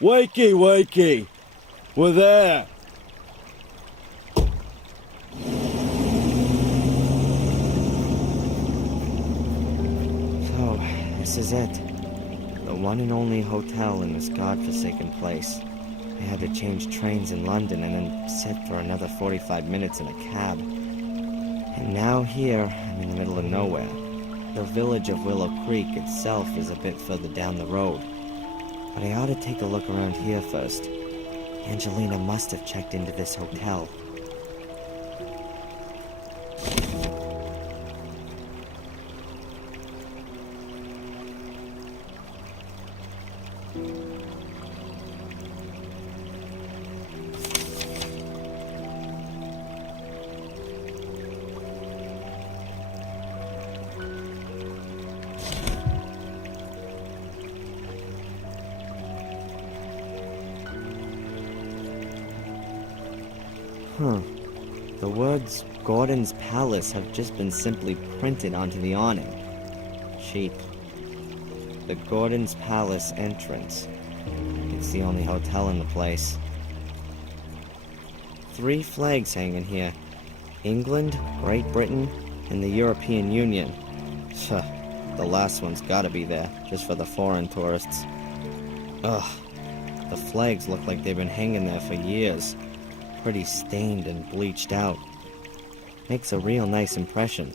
Wakey, wakey! We're there! So, this is it. The one and only hotel in this godforsaken place. I had to change trains in London and then sit for another 45 minutes in a cab. And now here, I'm in the middle of nowhere. The village of Willow Creek itself is a bit further down the road. But I ought to take a look around here first. Angelina must have checked into this hotel. The words Gordon's Palace have just been simply printed onto the awning. Cheap. The Gordon's Palace entrance. It's the only hotel in the place. 3 flags hanging here. England, Great Britain, and the European Union. The last one's gotta be there, just for the foreign tourists. Ugh. The flags look like they've been hanging there for years. Pretty stained and bleached out. Makes a real nice impression.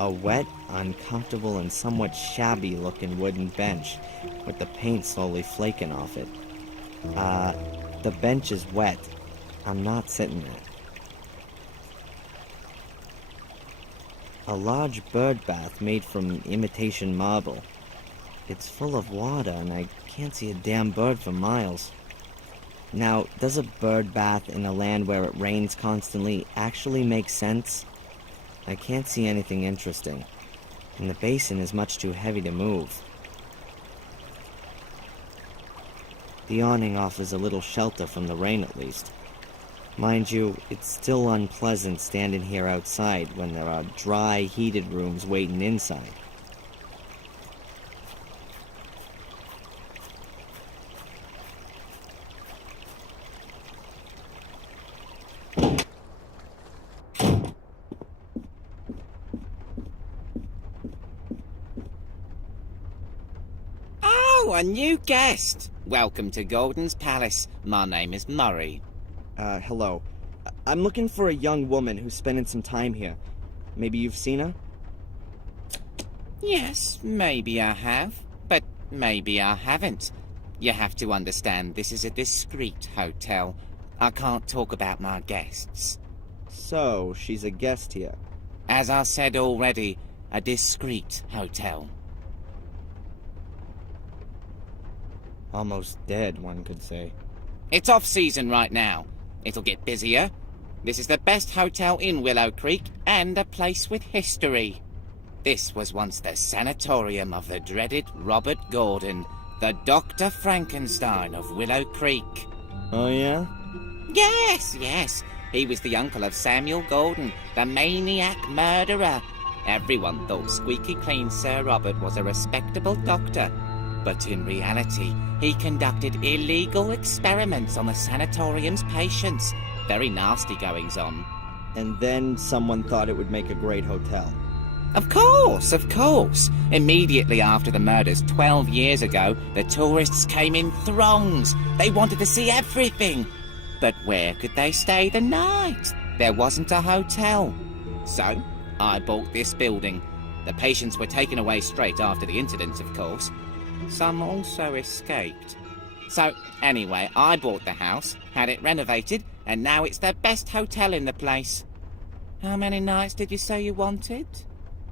A wet, uncomfortable, and somewhat shabby-looking wooden bench, with the paint slowly flaking off it. The bench is wet. I'm not sitting there. A large bird bath made from imitation marble. It's full of water, and I can't see a damn bird for miles. Now, does a bird bath in a land where it rains constantly actually make sense? I can't see anything interesting, and the basin is much too heavy to move. The awning offers a little shelter from the rain at least. Mind you, it's still unpleasant standing here outside when there are dry, heated rooms waiting inside. Oh, a new guest! Welcome to Gordon's Palace. My name is Murray. Hello. I'm looking for a young woman who's spending some time here. Maybe you've seen her? Yes, maybe I have, but maybe I haven't. You have to understand, this is a discreet hotel. I can't talk about my guests. So, she's a guest here. As I said already, a discreet hotel. Almost dead, one could say. It's off-season right now. It'll get busier. This is the best hotel in Willow Creek, and a place with history. This was once the sanatorium of the dreaded Robert Gordon, the Dr. Frankenstein of Willow Creek. Oh, yeah? Yes, yes. He was the uncle of Samuel Gordon, the maniac murderer. Everyone thought squeaky clean Sir Robert was a respectable doctor. But in reality, he conducted illegal experiments on the sanatorium's patients. Very nasty goings on. And then someone thought it would make a great hotel. Of course, of course. Immediately after the murders 12 years ago, the tourists came in throngs. They wanted to see everything. But where could they stay the night? There wasn't a hotel. So, I bought this building. The patients were taken away straight after the incident, of course. Some also escaped. So, anyway, I bought the house, had it renovated, and now it's the best hotel in the place. How many nights did you say you wanted?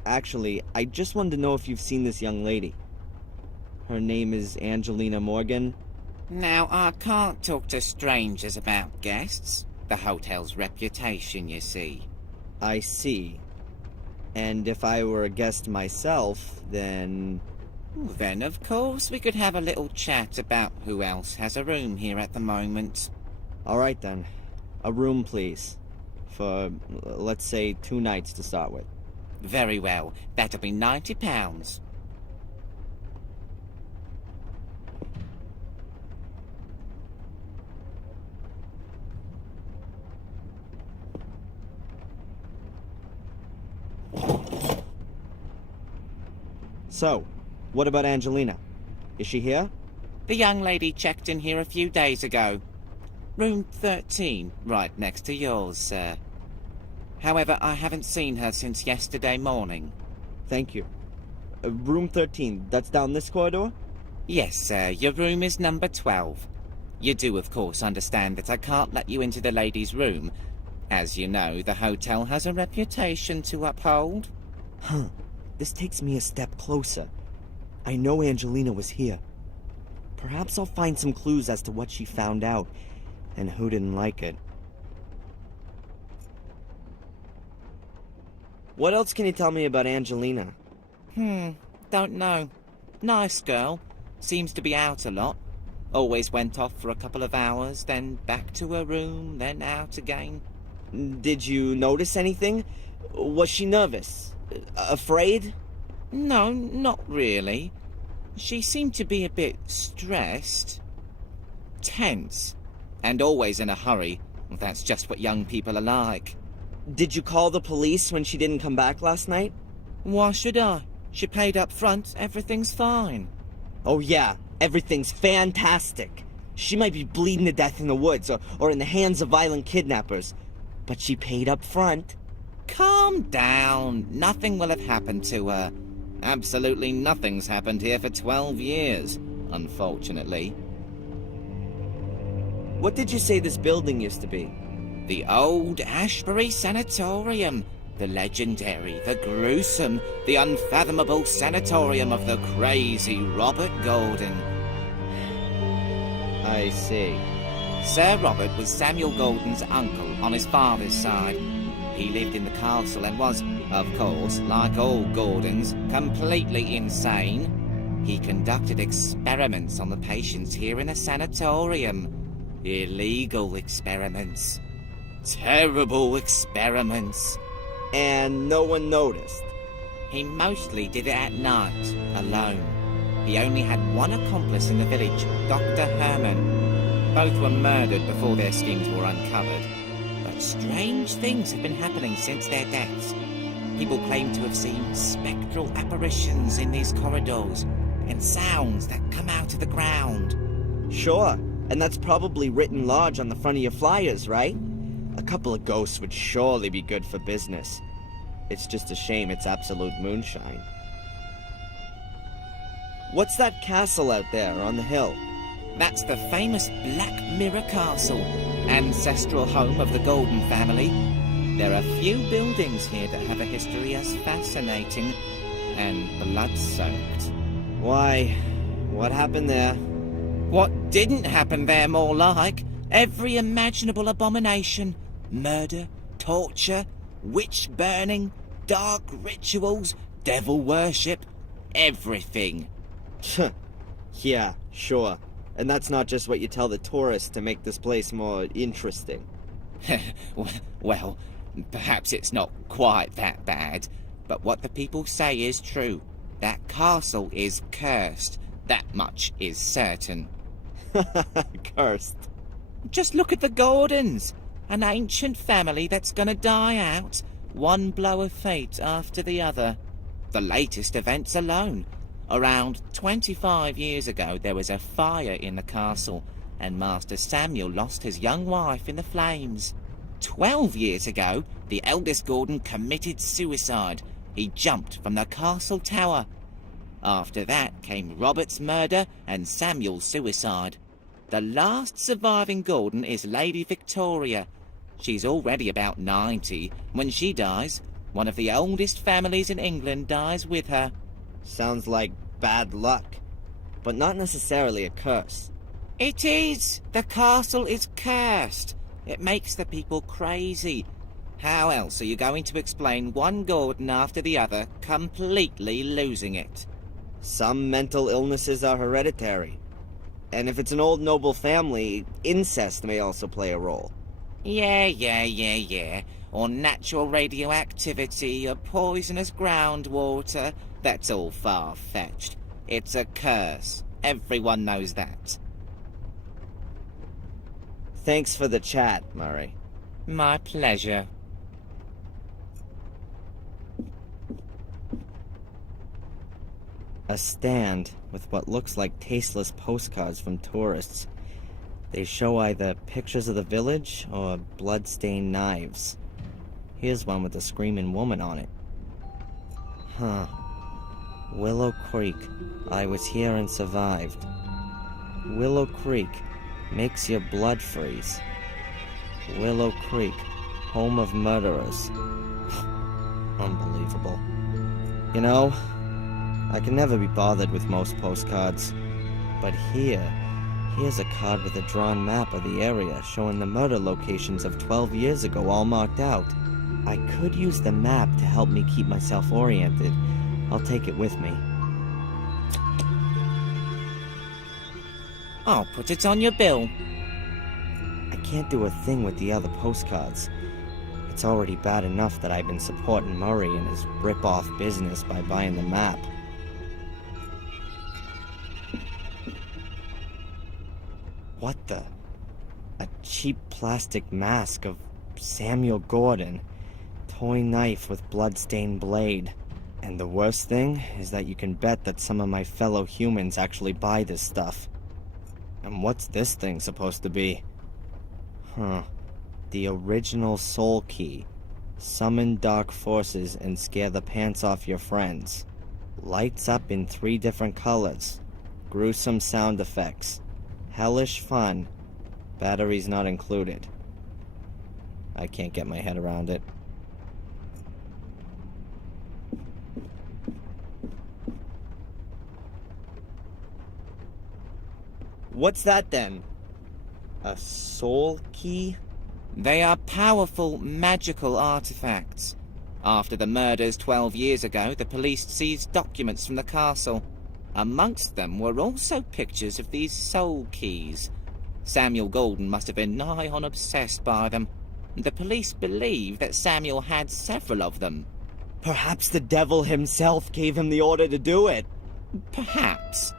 Actually, I just wanted to know if you've seen this young lady. Her name is Angelina Morgan. Now, I can't talk to strangers about guests. The hotel's reputation, you see. I see. And if I were a guest myself, then... Then, of course, we could have a little chat about who else has a room here at the moment. All right, then. A room, please. For, let's say, 2 nights to start with. Very well. That'll be £90. So, what about Angelina? Is she here? The young lady checked in here a few days ago. Room 13, right next to yours, sir. However, I haven't seen her since yesterday morning. Thank you. Room 13, that's down this corridor? Yes, sir, your room is number 12. You do, of course, understand that I can't let you into the lady's room. As you know, the hotel has a reputation to uphold. Huh. This takes me a step closer. I know Angelina was here. Perhaps I'll find some clues as to what she found out, and who didn't like it. What else can you tell me about Angelina? Don't know. Nice girl. Seems to be out a lot. Always went off for a couple of hours, then back to her room, then out again. Did you notice anything? Was she nervous? Afraid? No, not really. She seemed to be a bit stressed. Tense. And always in a hurry. That's just what young people are like. Did you call the police when she didn't come back last night? Why should I? She paid up front. Everything's fine. Oh yeah, everything's fantastic. She might be bleeding to death in the woods or in the hands of violent kidnappers. But she paid up front. Calm down. Nothing will have happened to her. Absolutely nothing's happened here for 12 years, unfortunately. What did you say this building used to be? The old Ashbury Sanatorium. The legendary, the gruesome, the unfathomable sanatorium of the crazy Robert Gordon. I see. Sir Robert was Samuel Gordon's uncle on his father's side. He lived in the castle and was, of course, like all Gordons, completely insane. He conducted experiments on the patients here in a sanatorium. Illegal experiments. Terrible experiments. And no one noticed? He mostly did it at night, alone. He only had one accomplice in the village, Dr. Herman. Both were murdered before their schemes were uncovered. But strange things have been happening since their deaths. People claim to have seen spectral apparitions in these corridors, and sounds that come out of the ground. Sure, and that's probably written large on the front of your flyers, right? A couple of ghosts would surely be good for business. It's just a shame it's absolute moonshine. What's that castle out there on the hill? That's the famous Black Mirror Castle, ancestral home of the Gordon family. There are few buildings here that have a history as fascinating and blood-soaked. Why, what happened there? What didn't happen there, more like? Every imaginable abomination. Murder, torture, witch burning, dark rituals, devil worship, everything. Yeah, sure. And that's not just what you tell the tourists to make this place more interesting. Well, perhaps it's not quite that bad, but what the people say is true. That castle is cursed. That much is certain. Cursed. Just look at the Gordons. An ancient family that's gonna die out. One blow of fate after the other. The latest events alone. Around 25 years ago, there was a fire in the castle, and Master Samuel lost his young wife in the flames. 12 years ago, the eldest Gordon committed suicide. He jumped from the castle tower. After that came Robert's murder and Samuel's suicide. The last surviving Gordon is Lady Victoria. She's already about 90. When she dies, one of the oldest families in England dies with her. Sounds like bad luck, but not necessarily a curse. It is! The castle is cursed. It makes the people crazy. How else are you going to explain one Gordon after the other completely losing it? Some mental illnesses are hereditary. And if it's an old noble family, incest may also play a role. Yeah. Or natural radioactivity, or poisonous groundwater. That's all far-fetched. It's a curse. Everyone knows that. Thanks for the chat, Murray. My pleasure. A stand with what looks like tasteless postcards from tourists. They show either pictures of the village or blood-stained knives. Here's one with a screaming woman on it. Huh. Willow Creek. I was here and survived. Willow Creek. Makes your blood freeze. Willow Creek. Home of murderers. Unbelievable. You know, I can never be bothered with most postcards. But here's a card with a drawn map of the area showing the murder locations of 12 years ago all marked out. I could use the map to help me keep myself oriented. I'll take it with me. I'll put it on your bill. I can't do a thing with the other postcards. It's already bad enough that I've been supporting Murray in his rip-off business by buying the map. What the? A cheap plastic mask of Samuel Gordon. Toy knife with blood-stained blade. And the worst thing is that you can bet that some of my fellow humans actually buy this stuff. And what's this thing supposed to be? Huh. The original soul key. Summon dark forces and scare the pants off your friends. Lights up in 3 different colors. Gruesome sound effects. Hellish fun. Batteries not included. I can't get my head around it. What's that then? A soul key? They are powerful, magical artifacts. After the murders 12 years ago, the police seized documents from the castle. Amongst them were also pictures of these soul keys. Samuel Gordon must have been nigh on obsessed by them. The police believe that Samuel had several of them. Perhaps the devil himself gave him the order to do it. Perhaps.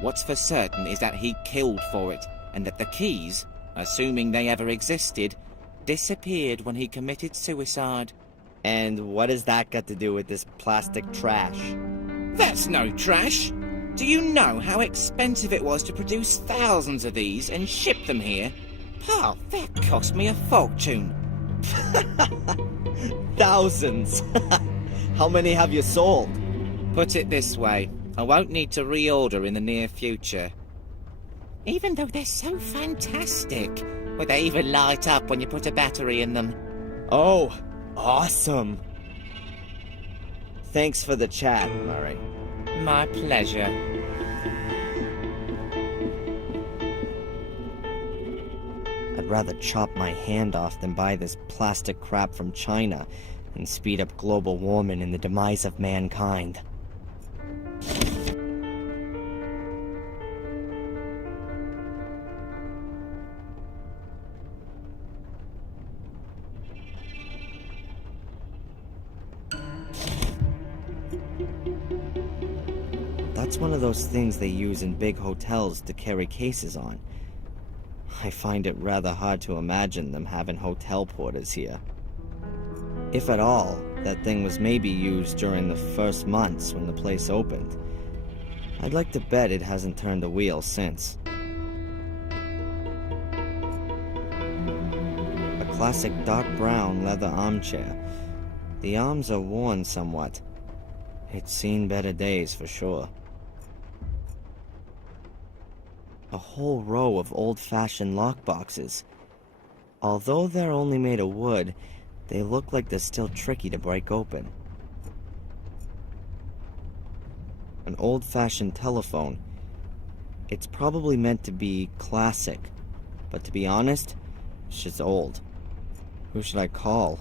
What's for certain is that he killed for it, and that the keys, assuming they ever existed, disappeared when he committed suicide. And what has that got to do with this plastic trash? That's no trash! Do you know how expensive it was to produce thousands of these and ship them here? Pa, that cost me a fortune. Thousands! How many have you sold? Put it this way, I won't need to reorder in the near future. Even though they're so fantastic, where they even light up when you put a battery in them. Oh, awesome! Thanks for the chat, Murray. My pleasure. I'd rather chop my hand off than buy this plastic crap from China and speed up global warming and the demise of mankind. That's one of those things they use in big hotels to carry cases on. I find it rather hard to imagine them having hotel porters here. If at all, that thing was maybe used during the first months when the place opened. I'd like to bet it hasn't turned a wheel since. A classic dark brown leather armchair. The arms are worn somewhat. It's seen better days for sure. A whole row of old-fashioned lockboxes. Although they're only made of wood, they look like they're still tricky to break open. An old-fashioned telephone. It's probably meant to be classic, but to be honest, it's just old. Who should I call?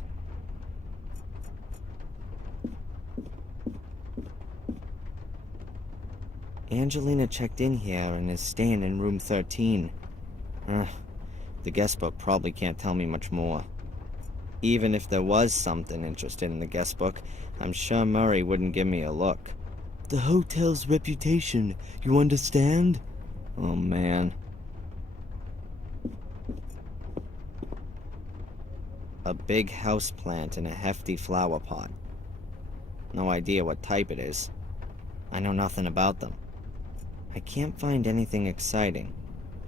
Angelina checked in here and is staying in room 13. The guest book probably can't tell me much more. Even if there was something interested in the guest book, I'm sure Murray wouldn't give me a look. The hotel's reputation, you understand? Oh man. A big houseplant in a hefty flower pot. No idea what type it is. I know nothing about them. I can't find anything exciting.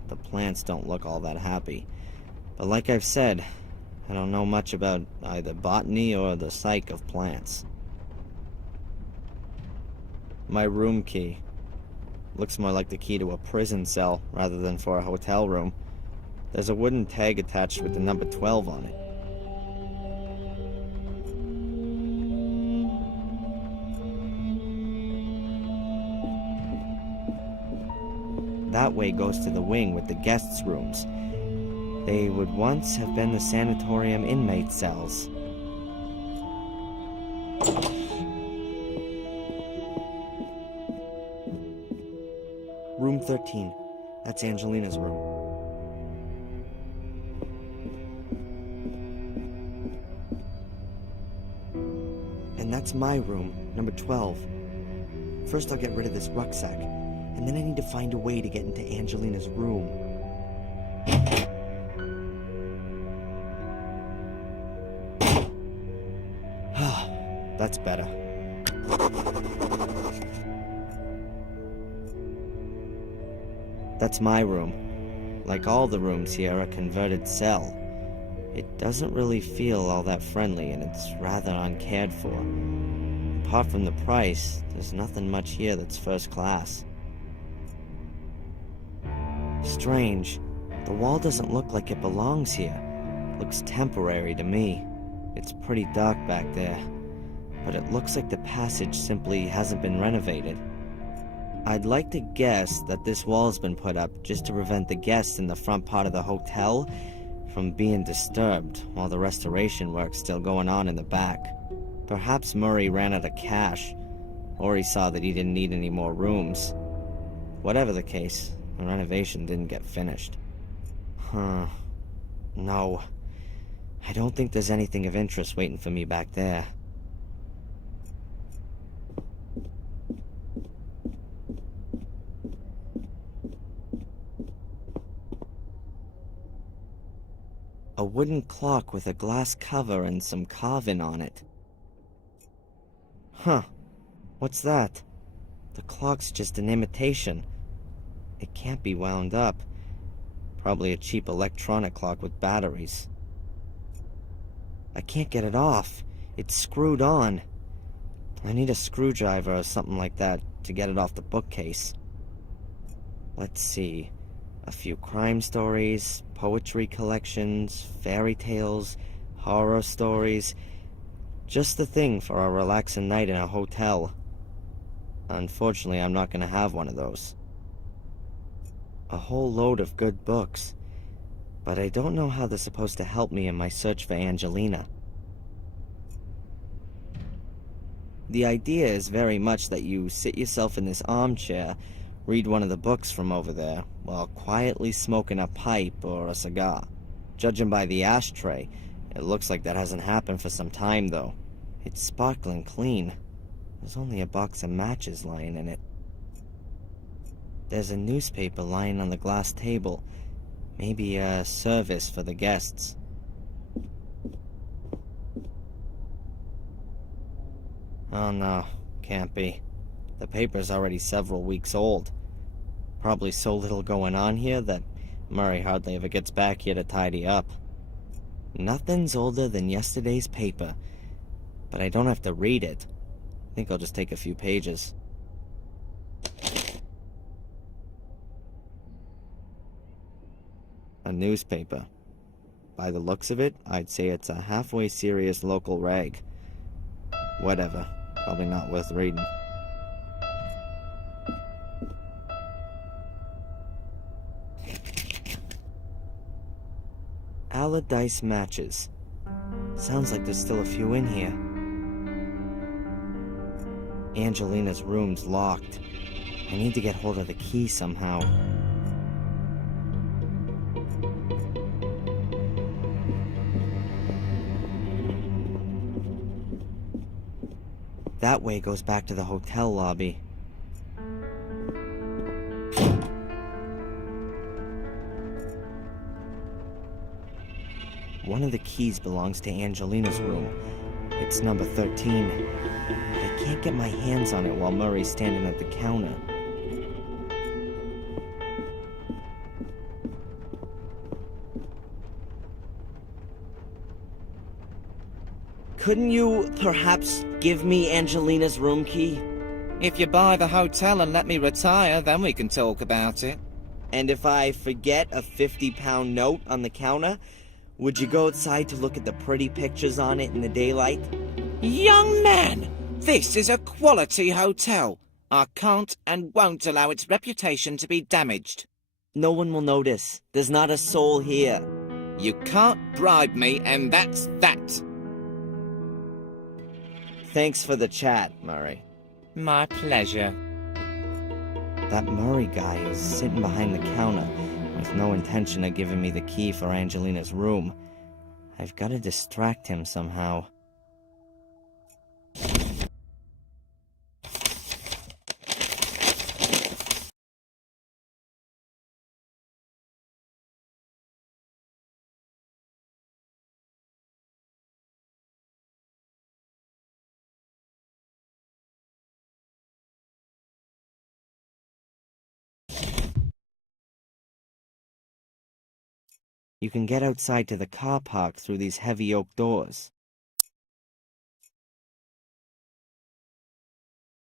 The plants don't look all that happy. But like I've said, I don't know much about either botany or the psyche of plants. My room key. Looks more like the key to a prison cell rather than for a hotel room. There's a wooden tag attached with the number 12 on it. That way goes to the wing with the guests' rooms. They would once have been the sanatorium inmate cells. Room 13. That's Angelina's room. And that's my room, number 12. First I'll get rid of this rucksack, and then I need to find a way to get into Angelina's room. That's better. That's my room. Like all the rooms here, a converted cell. It doesn't really feel all that friendly, and it's rather uncared for. Apart from the price, there's nothing much here that's first class. Strange. The wall doesn't look like it belongs here. It looks temporary to me. It's pretty dark back there, but it looks like the passage simply hasn't been renovated. I'd like to guess that this wall's been put up just to prevent the guests in the front part of the hotel from being disturbed while the restoration work's still going on in the back. Perhaps Murray ran out of cash, or he saw that he didn't need any more rooms. Whatever the case, the renovation didn't get finished. No. I don't think there's anything of interest waiting for me back there. A wooden clock with a glass cover and some carving on it. Huh. What's that? The clock's just an imitation. It can't be wound up. Probably a cheap electronic clock with batteries. I can't get it off. It's screwed on. I need a screwdriver or something like that to get it off the bookcase. Let's see. A few crime stories, poetry collections, fairy tales, horror stories. Just the thing for a relaxing night in a hotel. Unfortunately, I'm not going to have one of those. A whole load of good books. But I don't know how they're supposed to help me in my search for Angelina. The idea is very much that you sit yourself in this armchair, read one of the books from over there, while quietly smoking a pipe or a cigar. Judging by the ashtray, it looks like that hasn't happened for some time, though. It's sparkling clean. There's only a box of matches lying in it. There's a newspaper lying on the glass table. Maybe a service for the guests. Oh no, can't be. The paper's already several weeks old. Probably so little going on here that Murray hardly ever gets back here to tidy up. Nothing's older than yesterday's paper, but I don't have to read it. I think I'll just take a few pages. A newspaper. By the looks of it, I'd say it's a halfway serious local rag. Whatever. Probably not worth reading. Allardyce matches. Sounds like there's still a few in here. Angelina's room's locked. I need to get hold of the key somehow. That way goes back to the hotel lobby. One of the keys belongs to Angelina's room. It's number 13. I can't get my hands on it while Murray's standing at the counter. Couldn't you perhaps give me Angelina's room key? If you buy the hotel and let me retire, then we can talk about it. And if I forget a 50-pound note on the counter, would you go outside to look at the pretty pictures on it in the daylight? Young man, this is a quality hotel. I can't and won't allow its reputation to be damaged. No one will notice. There's not a soul here. You can't bribe me, and that's that. Thanks for the chat, Murray. My pleasure. That Murray guy is sitting behind the counter with no intention of giving me the key for Angelina's room. I've got to distract him somehow. You can get outside to the car park through these heavy oak doors.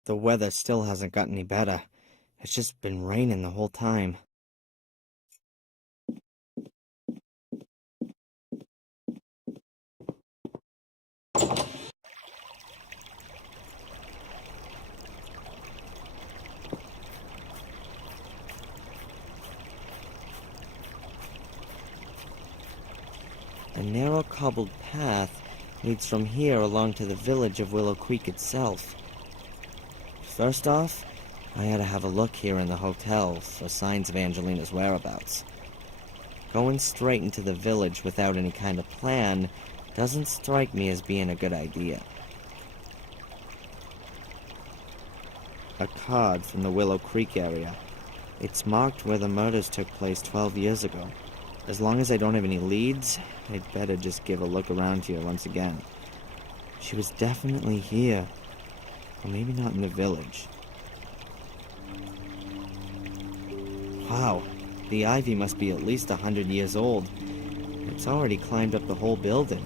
The weather still hasn't got any better. It's just been raining the whole time. The narrow cobbled path leads from here along to the village of Willow Creek itself. First off, I had to have a look here in the hotel for signs of Angelina's whereabouts. Going straight into the village without any kind of plan doesn't strike me as being a good idea. A card from the Willow Creek area. It's marked where the murders took place 12 years ago. As long as I don't have any leads, I'd better just give a look around here once again. She was definitely here. Or maybe not in the village. Wow, the ivy must be at least 100 years old. It's already climbed up the whole building.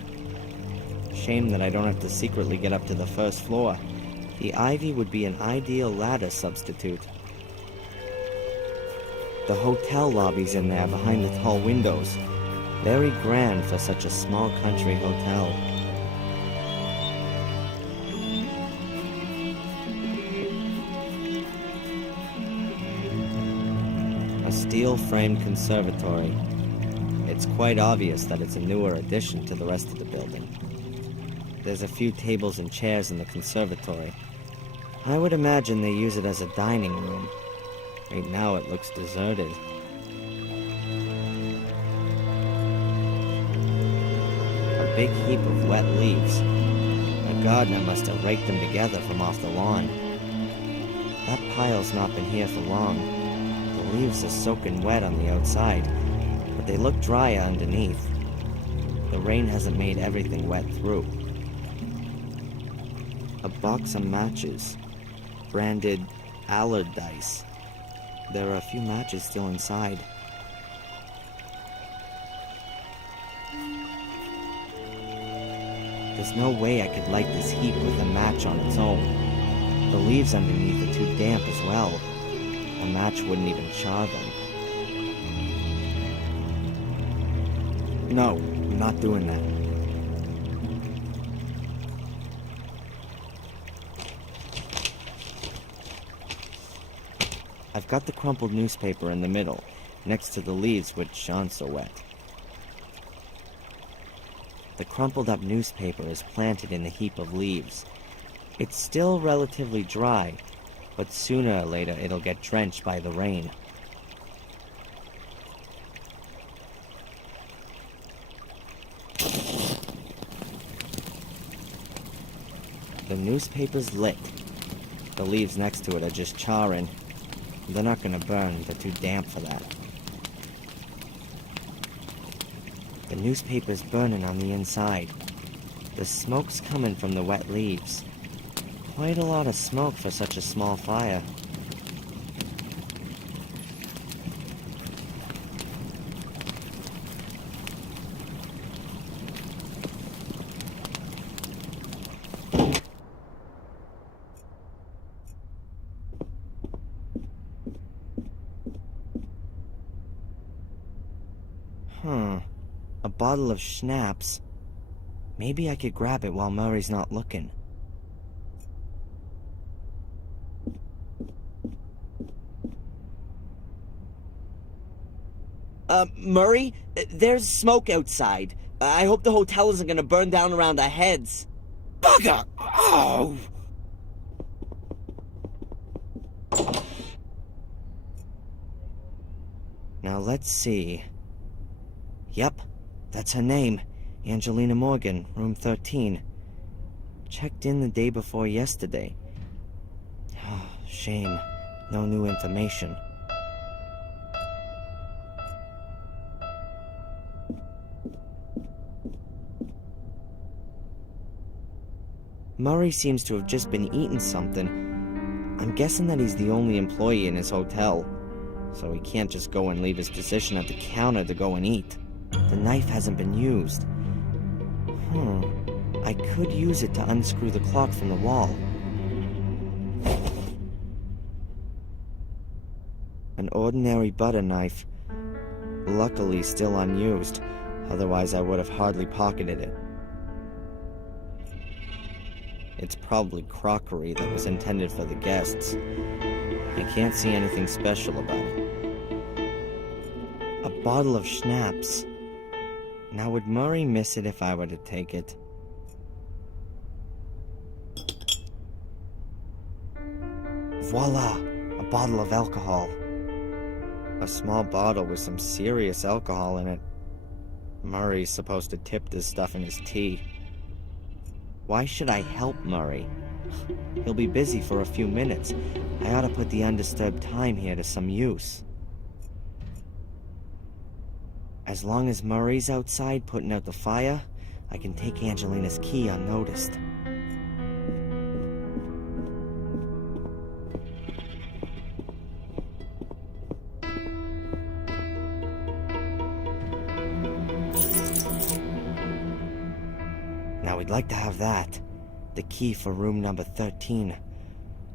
Shame that I don't have to secretly get up to the first floor. The ivy would be an ideal ladder substitute. The hotel lobby's in there behind the tall windows. Very grand for such a small country hotel. A steel-framed conservatory. It's quite obvious that it's a newer addition to the rest of the building. There's a few tables and chairs in the conservatory. I would imagine they use it as a dining room. Right now it looks deserted. A big heap of wet leaves. A gardener must have raked them together from off the lawn. That pile's not been here for long. The leaves are soaking wet on the outside, but they look drier underneath. The rain hasn't made everything wet through. A box of matches, branded Allardyce. There are a few matches still inside. There's no way I could light this heap with a match on its own. The leaves underneath are too damp as well. A match wouldn't even char them. No, I'm not doing that. I've got the crumpled newspaper in the middle, next to the leaves which aren't so wet. The crumpled up newspaper is planted in the heap of leaves. It's still relatively dry, but sooner or later it'll get drenched by the rain. The newspaper's lit. The leaves next to it are just charring. They're not gonna burn, they're too damp for that. The newspaper's burning on the inside. The smoke's coming from the wet leaves. Quite a lot of smoke for such a small fire. A bottle of schnapps. Maybe I could grab it while Murray's not looking. Murray, there's smoke outside. I hope the hotel isn't gonna burn down around our heads. Bugger! Oh! Now let's see. Yep, that's her name. Angelina Morgan, room 13. Checked in the day before yesterday. Shame. No new information. Murray seems to have just been eating something. I'm guessing that he's the only employee in his hotel, so he can't just go and leave his position at the counter to go and eat. The knife hasn't been used. I could use it to unscrew the clock from the wall. An ordinary butter knife. Luckily still unused, otherwise I would have hardly pocketed it. It's probably crockery that was intended for the guests. I can't see anything special about it. A bottle of schnapps. Now would Murray miss it if I were to take it? Voila! A bottle of alcohol. A small bottle with some serious alcohol in it. Murray's supposed to tip this stuff in his tea. Why should I help Murray? He'll be busy for a few minutes. I ought to put the undisturbed time here to some use. As long as Murray's outside putting out the fire, I can take Angelina's key unnoticed. Now we'd like to have that. The key for room number 13.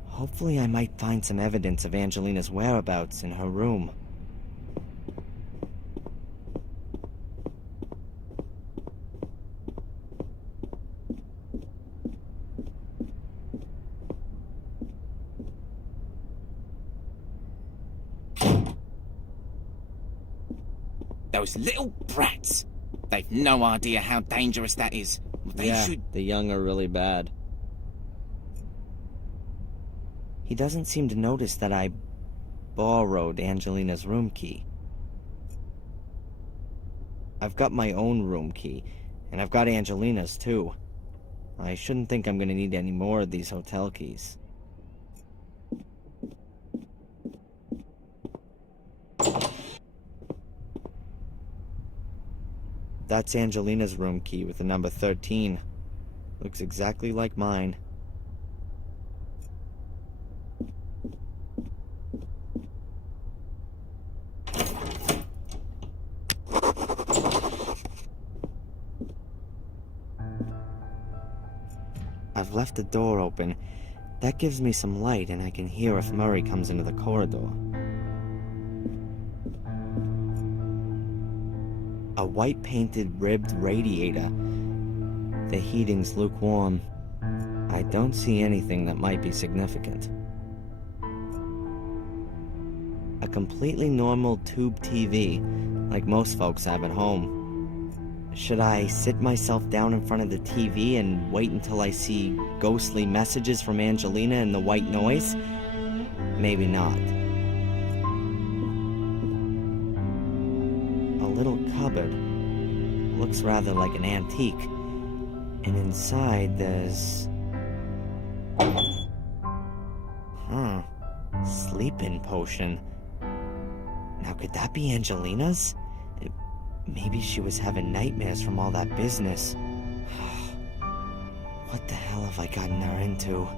Hopefully I might find some evidence of Angelina's whereabouts in her room. Those little brats! They've no idea how dangerous that is. They should... the young are really bad. He doesn't seem to notice that I borrowed Angelina's room key. I've got my own room key, and I've got Angelina's too. I shouldn't think I'm gonna need any more of these hotel keys. That's Angelina's room key with the number 13. Looks exactly like mine. I've left the door open. That gives me some light and I can hear if Murray comes into the corridor. A white-painted ribbed radiator. The heating's lukewarm. I don't see anything that might be significant. A completely normal tube TV, like most folks have at home. Should I sit myself down in front of the TV and wait until I see ghostly messages from Angelina in the white noise? Maybe not. A little cupboard. Looks rather like an antique. And inside there's... Sleeping potion. Now could that be Angelina's? Maybe she was having nightmares from all that business. What the hell have I gotten her into?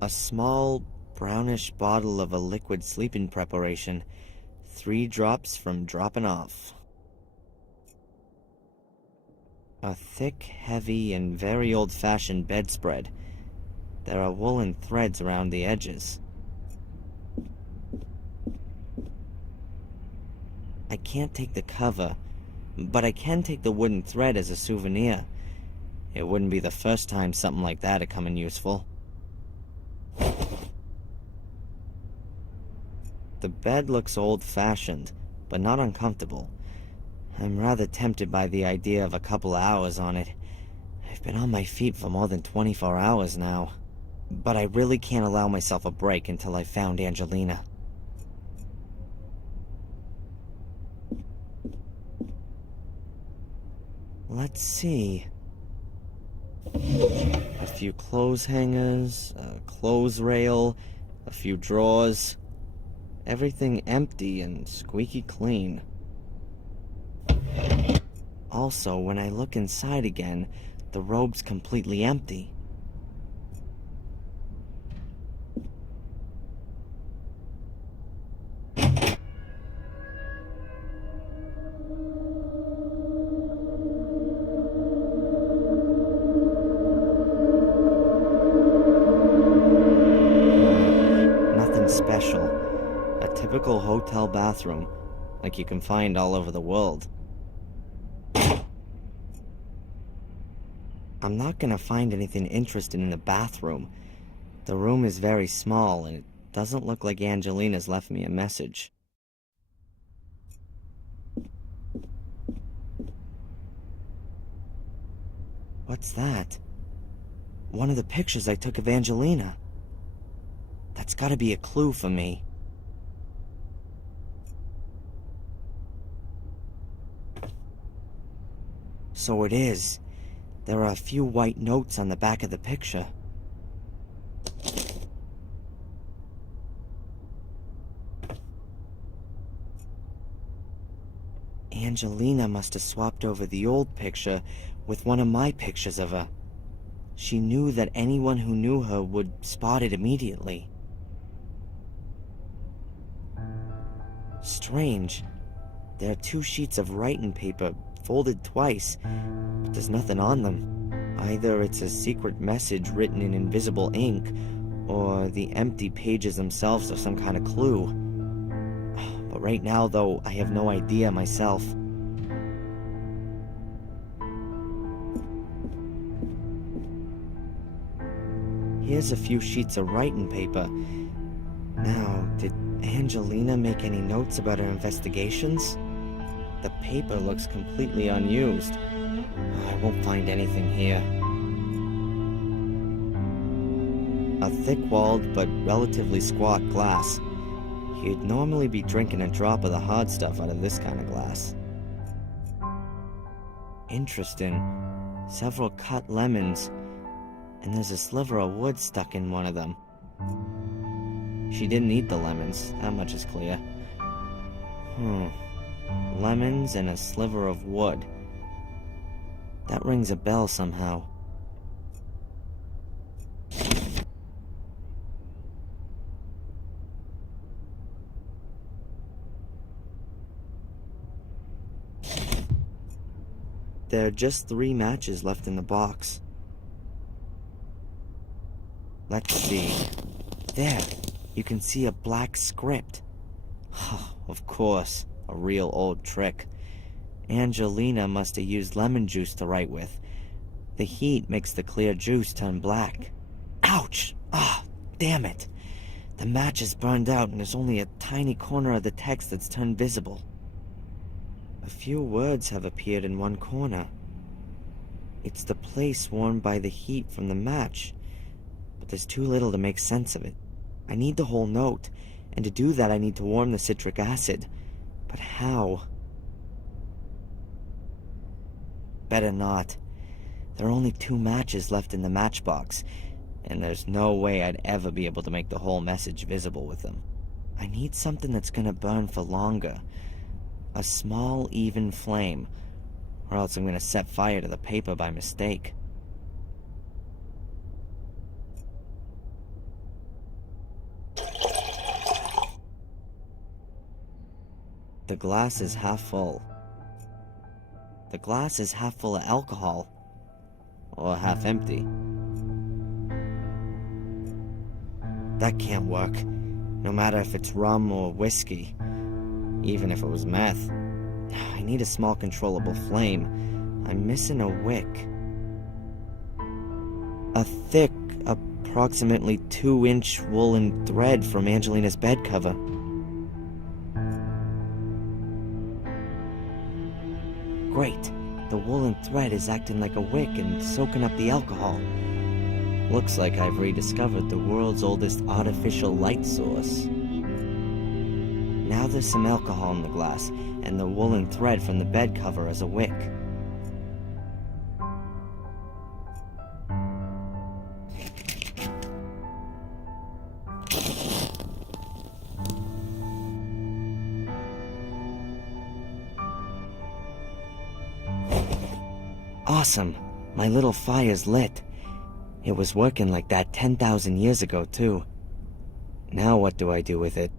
A small, brownish bottle of a liquid sleeping preparation. 3 drops from dropping off. A thick, heavy, and very old-fashioned bedspread. There are woolen threads around the edges. I can't take the cover, but I can take the wooden thread as a souvenir. It wouldn't be the first time something like that had come in useful. The bed looks old-fashioned, but not uncomfortable. I'm rather tempted by the idea of a couple hours on it. I've been on my feet for more than 24 hours now. But I really can't allow myself a break until I've found Angelina. Let's see. A few clothes hangers, a clothes rail, a few drawers. Everything empty and squeaky clean. Also, when I look inside again, the robe's completely empty. Nothing special. A typical hotel bathroom, like you can find all over the world. I'm not gonna find anything interesting in the bathroom. The room is very small, and it doesn't look like Angelina's left me a message. What's that? One of the pictures I took of Angelina. That's gotta be a clue for me. So it is. There are a few white notes on the back of the picture. Angelina must have swapped over the old picture with one of my pictures of her. She knew that anyone who knew her would spot it immediately. Strange. There are 2 sheets of writing paper folded twice, but there's nothing on them. Either it's a secret message written in invisible ink, or the empty pages themselves are some kind of clue. But right now, though, I have no idea myself. Here's a few sheets of writing paper. Now, did Angelina make any notes about her investigations? The paper looks completely unused. I won't find anything here. A thick-walled but relatively squat glass. You'd normally be drinking a drop of the hard stuff out of this kind of glass. Interesting. Several cut lemons, and there's a sliver of wood stuck in one of them. She didn't eat the lemons, that much is clear. Lemons and a sliver of wood. That rings a bell somehow. There are just 3 matches left in the box. Let's see. There, you can see a black script. Of course, a real old trick. Angelina must have used lemon juice to write with. The heat makes the clear juice turn black. Ouch! Damn it. The match is burned out and there's only a tiny corner of the text that's turned visible. A few words have appeared in one corner. It's the place warmed by the heat from the match, but there's too little to make sense of it. I need the whole note, and to do that I need to warm the citric acid. But how? Better not. There are only 2 matches left in the matchbox, and there's no way I'd ever be able to make the whole message visible with them. I need something that's gonna burn for longer. A small, even flame, or else I'm gonna set fire to the paper by mistake. The glass is half full. The glass is half full of alcohol. Or half empty. That can't work. No matter if it's rum or whiskey. Even if it was meth. I need a small controllable flame. I'm missing a wick. A thick, approximately 2-inch woolen thread from Angelina's bed cover. Great. The woolen thread is acting like a wick and soaking up the alcohol. Looks like I've rediscovered the world's oldest artificial light source. Now there's some alcohol in the glass, and the woolen thread from the bed cover as a wick. Awesome! My little fire's lit. It was working like that 10,000 years ago, too. Now what do I do with it?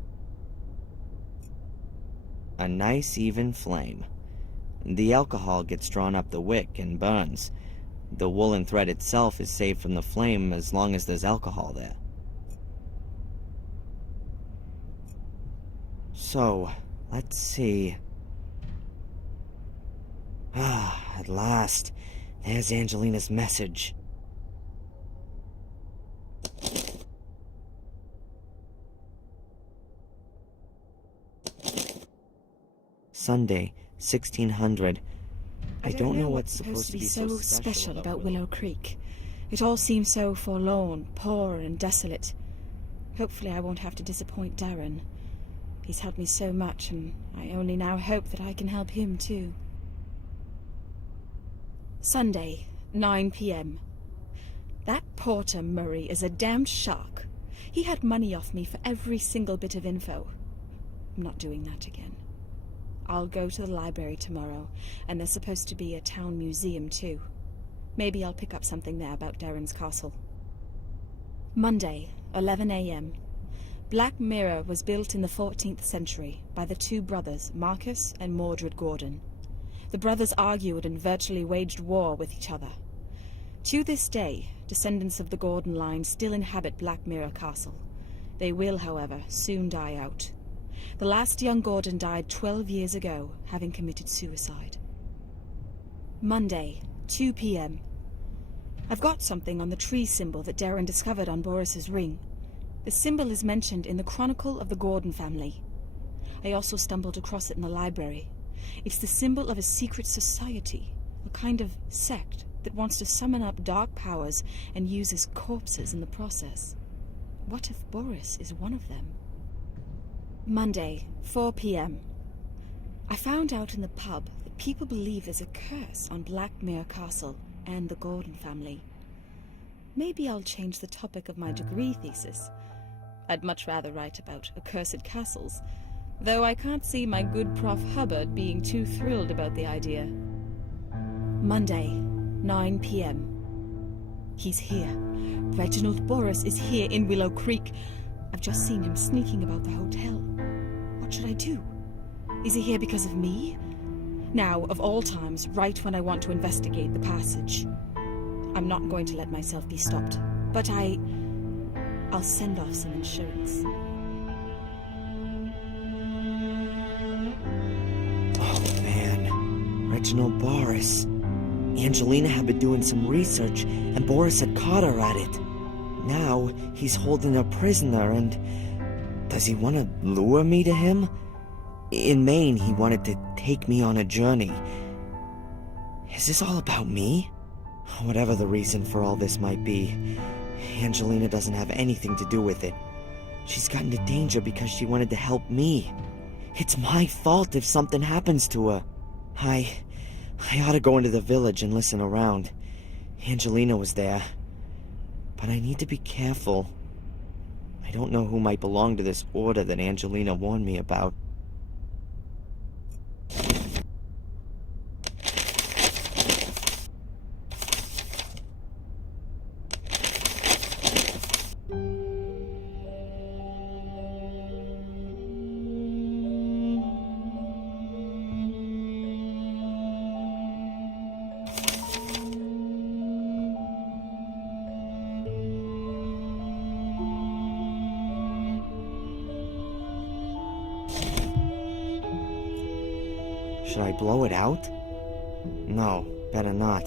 A nice even flame. The alcohol gets drawn up the wick and burns. The woolen thread itself is saved from the flame as long as there's alcohol there. So, let's see. At last. There's Angelina's message. Sunday, 1600. I don't know what's supposed to be so special about Willow Creek. It all seems so forlorn, poor and desolate. Hopefully I won't have to disappoint Darren. He's helped me so much, and I only now hope that I can help him too. Sunday, 9 p.m. That Porter Murray is a damned shark. He had money off me for every single bit of info. I'm not doing that again. I'll go to the library tomorrow, and there's supposed to be a town museum too. Maybe I'll pick up something there about Darren's castle. Monday, 11 a.m. Black Mirror was built in the 14th century by the two brothers, Marcus and Mordred Gordon. The brothers argued and virtually waged war with each other. To this day, descendants of the Gordon line still inhabit Black Mirror Castle. They will, however, soon die out. The last young Gordon died 12 years ago, having committed suicide. Monday, 2 p.m. I've got something on the tree symbol that Darren discovered on Boris's ring. The symbol is mentioned in the Chronicle of the Gordon family. I also stumbled across it in the library. It's the symbol of a secret society, a kind of sect that wants to summon up dark powers and uses corpses in the process. What if Boris is one of them? Monday, 4 p.m. I found out in the pub that people believe there's a curse on Black Mirror Castle and the Gordon family. Maybe I'll change the topic of my degree thesis. I'd much rather write about accursed castles, though I can't see my good Prof. Hubbard being too thrilled about the idea. Monday, 9 p.m. He's here. Reginald Boris is here in Willow Creek. I've just seen him sneaking about the hotel. What should I do? Is he here because of me? Now, of all times, right when I want to investigate the passage. I'm not going to let myself be stopped, but I'll send off some insurance. Oh man, Reginald Boris. Angelina had been doing some research, and Boris had caught her at it. Now, he's holding her prisoner, and does he want to lure me to him? In Maine, he wanted to take me on a journey. Is this all about me? Whatever the reason for all this might be, Angelina doesn't have anything to do with it. She's got into danger because she wanted to help me. It's my fault if something happens to her. I ought to go into the village and listen around. Angelina was there. But I need to be careful. I don't know who might belong to this order that Angelina warned me about. Should I blow it out? No, better not.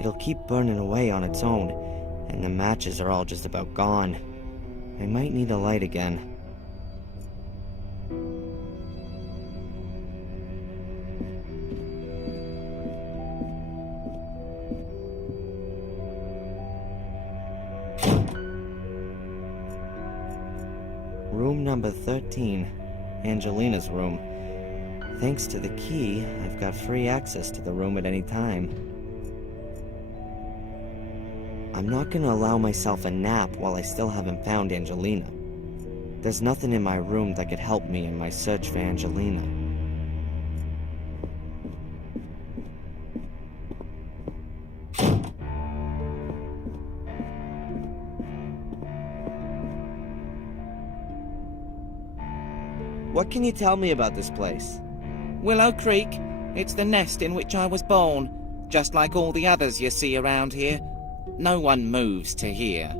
It'll keep burning away on its own, and the matches are all just about gone. I might need a light again. Room number 13, Angelina's room. Thanks to the key, I've got free access to the room at any time. I'm not gonna allow myself a nap while I still haven't found Angelina. There's nothing in my room that could help me in my search for Angelina. What can you tell me about this place? Willow Creek. It's the nest in which I was born, just like all the others you see around here. No one moves to here.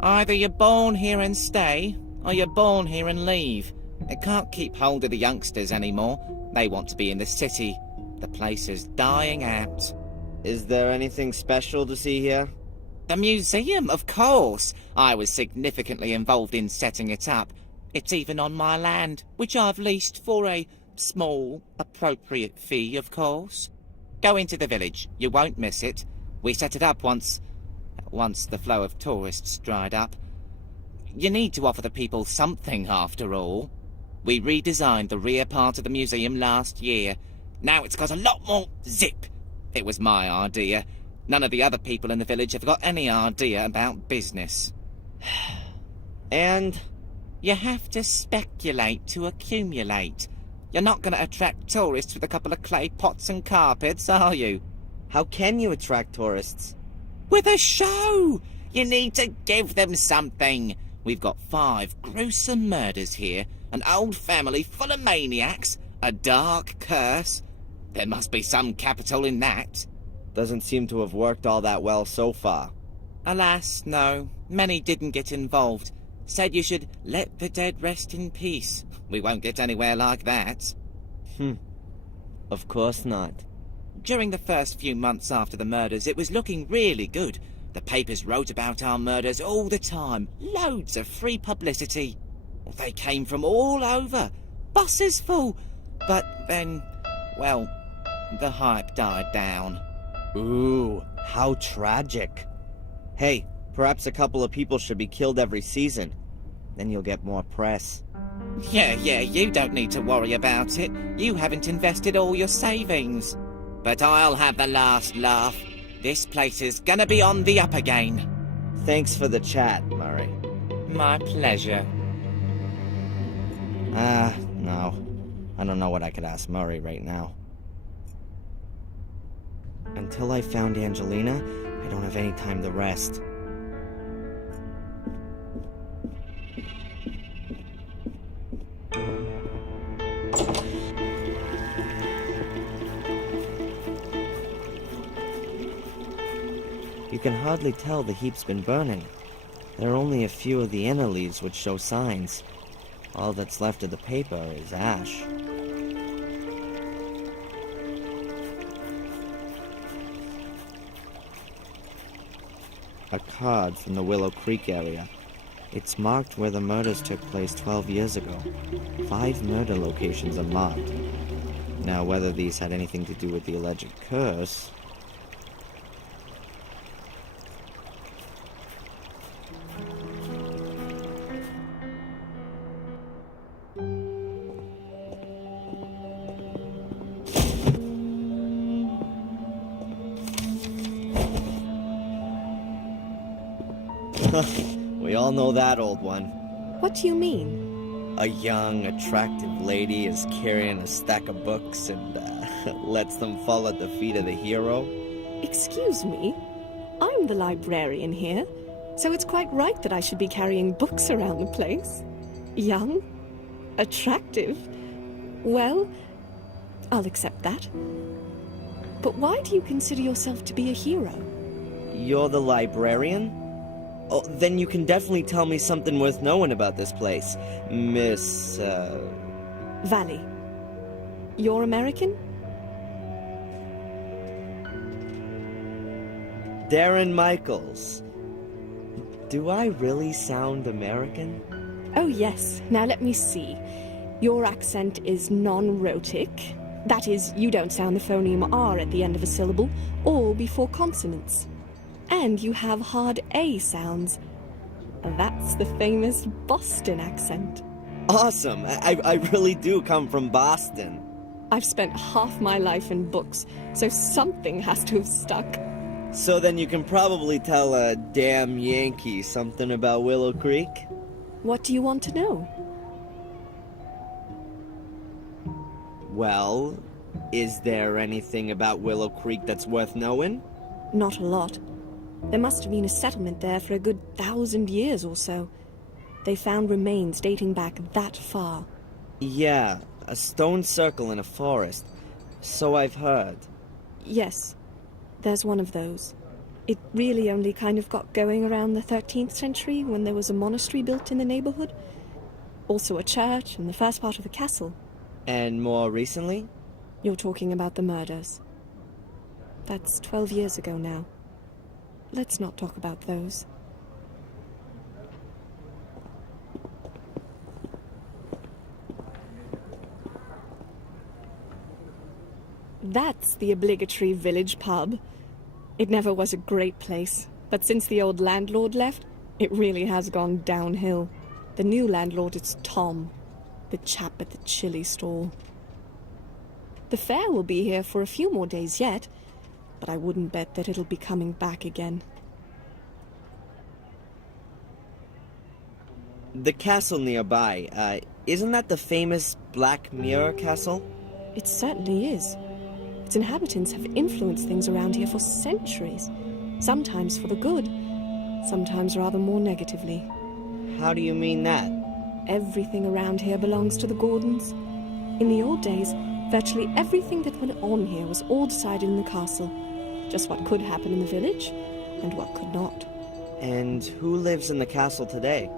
Either you're born here and stay, or you're born here and leave. It can't keep hold of the youngsters anymore. They want to be in the city. The place is dying out. Is there anything special to see here? The museum, of course. I was significantly involved in setting it up. It's even on my land, which I've leased for a small, appropriate fee, of course. Go into the village. You won't miss it. We set it up once the flow of tourists dried up. You need to offer the people something, after all. We redesigned the rear part of the museum last year. Now it's got a lot more zip. It was my idea. None of the other people in the village have got any idea about business. And? You have to speculate to accumulate. You're not going to attract tourists with a couple of clay pots and carpets, are you? How can you attract tourists? With a show! You need to give them something. We've got 5 gruesome murders here, an old family full of maniacs, a dark curse. There must be some capital in that. Doesn't seem to have worked all that well so far. Alas, no. Many didn't get involved. Said you should let the dead rest in peace. We won't get anywhere like that. Of course not. During the first few months after the murders, it was looking really good. The papers wrote about our murders all the time. Loads of free publicity. They came from all over. Buses full. But then, well, the hype died down. Ooh, how tragic. Hey, perhaps a couple of people should be killed every season. Then you'll get more press. Yeah, you don't need to worry about it. You haven't invested all your savings. But I'll have the last laugh. This place is gonna be on the up again. Thanks for the chat, Murray. My pleasure. No. I don't know what I could ask Murray right now. Until I found Angelina, I don't have any time to rest. You can hardly tell the heap's been burning. There are only a few of the inner leaves which show signs. All that's left of the paper is ash. A card from the Willow Creek area. It's marked where the murders took place 12 years ago. 5 murder locations are marked. Now, whether these had anything to do with the alleged curse... We all know that old one. What do you mean? A young, attractive lady is carrying a stack of books and lets them fall at the feet of the hero. Excuse me? I'm the librarian here, so it's quite right that I should be carrying books around the place. Young? Attractive? Well, I'll accept that. But why do you consider yourself to be a hero? You're the librarian? Oh, then you can definitely tell me something worth knowing about this place, Miss, Valley. You're American? Darren Michaels. Do I really sound American? Oh, yes. Now let me see. Your accent is non-rhotic. That is, you don't sound the phoneme R at the end of a syllable, or before consonants. And you have hard A sounds. That's the famous Boston accent. Awesome! I really do come from Boston. I've spent half my life in books, so something has to have stuck. So then you can probably tell a damn Yankee something about Willow Creek? What do you want to know? Well, is there anything about Willow Creek that's worth knowing? Not a lot. There must have been a settlement there for a good 1,000 years or so. They found remains dating back that far. Yeah, a stone circle in a forest. So I've heard. Yes, there's one of those. It really only kind of got going around the 13th century when there was a monastery built in the neighborhood. Also a church and the first part of the castle. And more recently? You're talking about the murders. That's 12 years ago now. Let's not talk about those. That's the obligatory village pub. It never was a great place, but since the old landlord left, it really has gone downhill. The new landlord is Tom, the chap at the chili stall. The fair will be here for a few more days yet, but I wouldn't bet that it'll be coming back again. The castle nearby, isn't that the famous Black Mirror Castle? It certainly is. Its inhabitants have influenced things around here for centuries. Sometimes for the good, sometimes rather more negatively. How do you mean that? Everything around here belongs to the Gordons. In the old days, virtually everything that went on here was all decided in the castle. Just what could happen in the village, and what could not. And who lives in the castle today?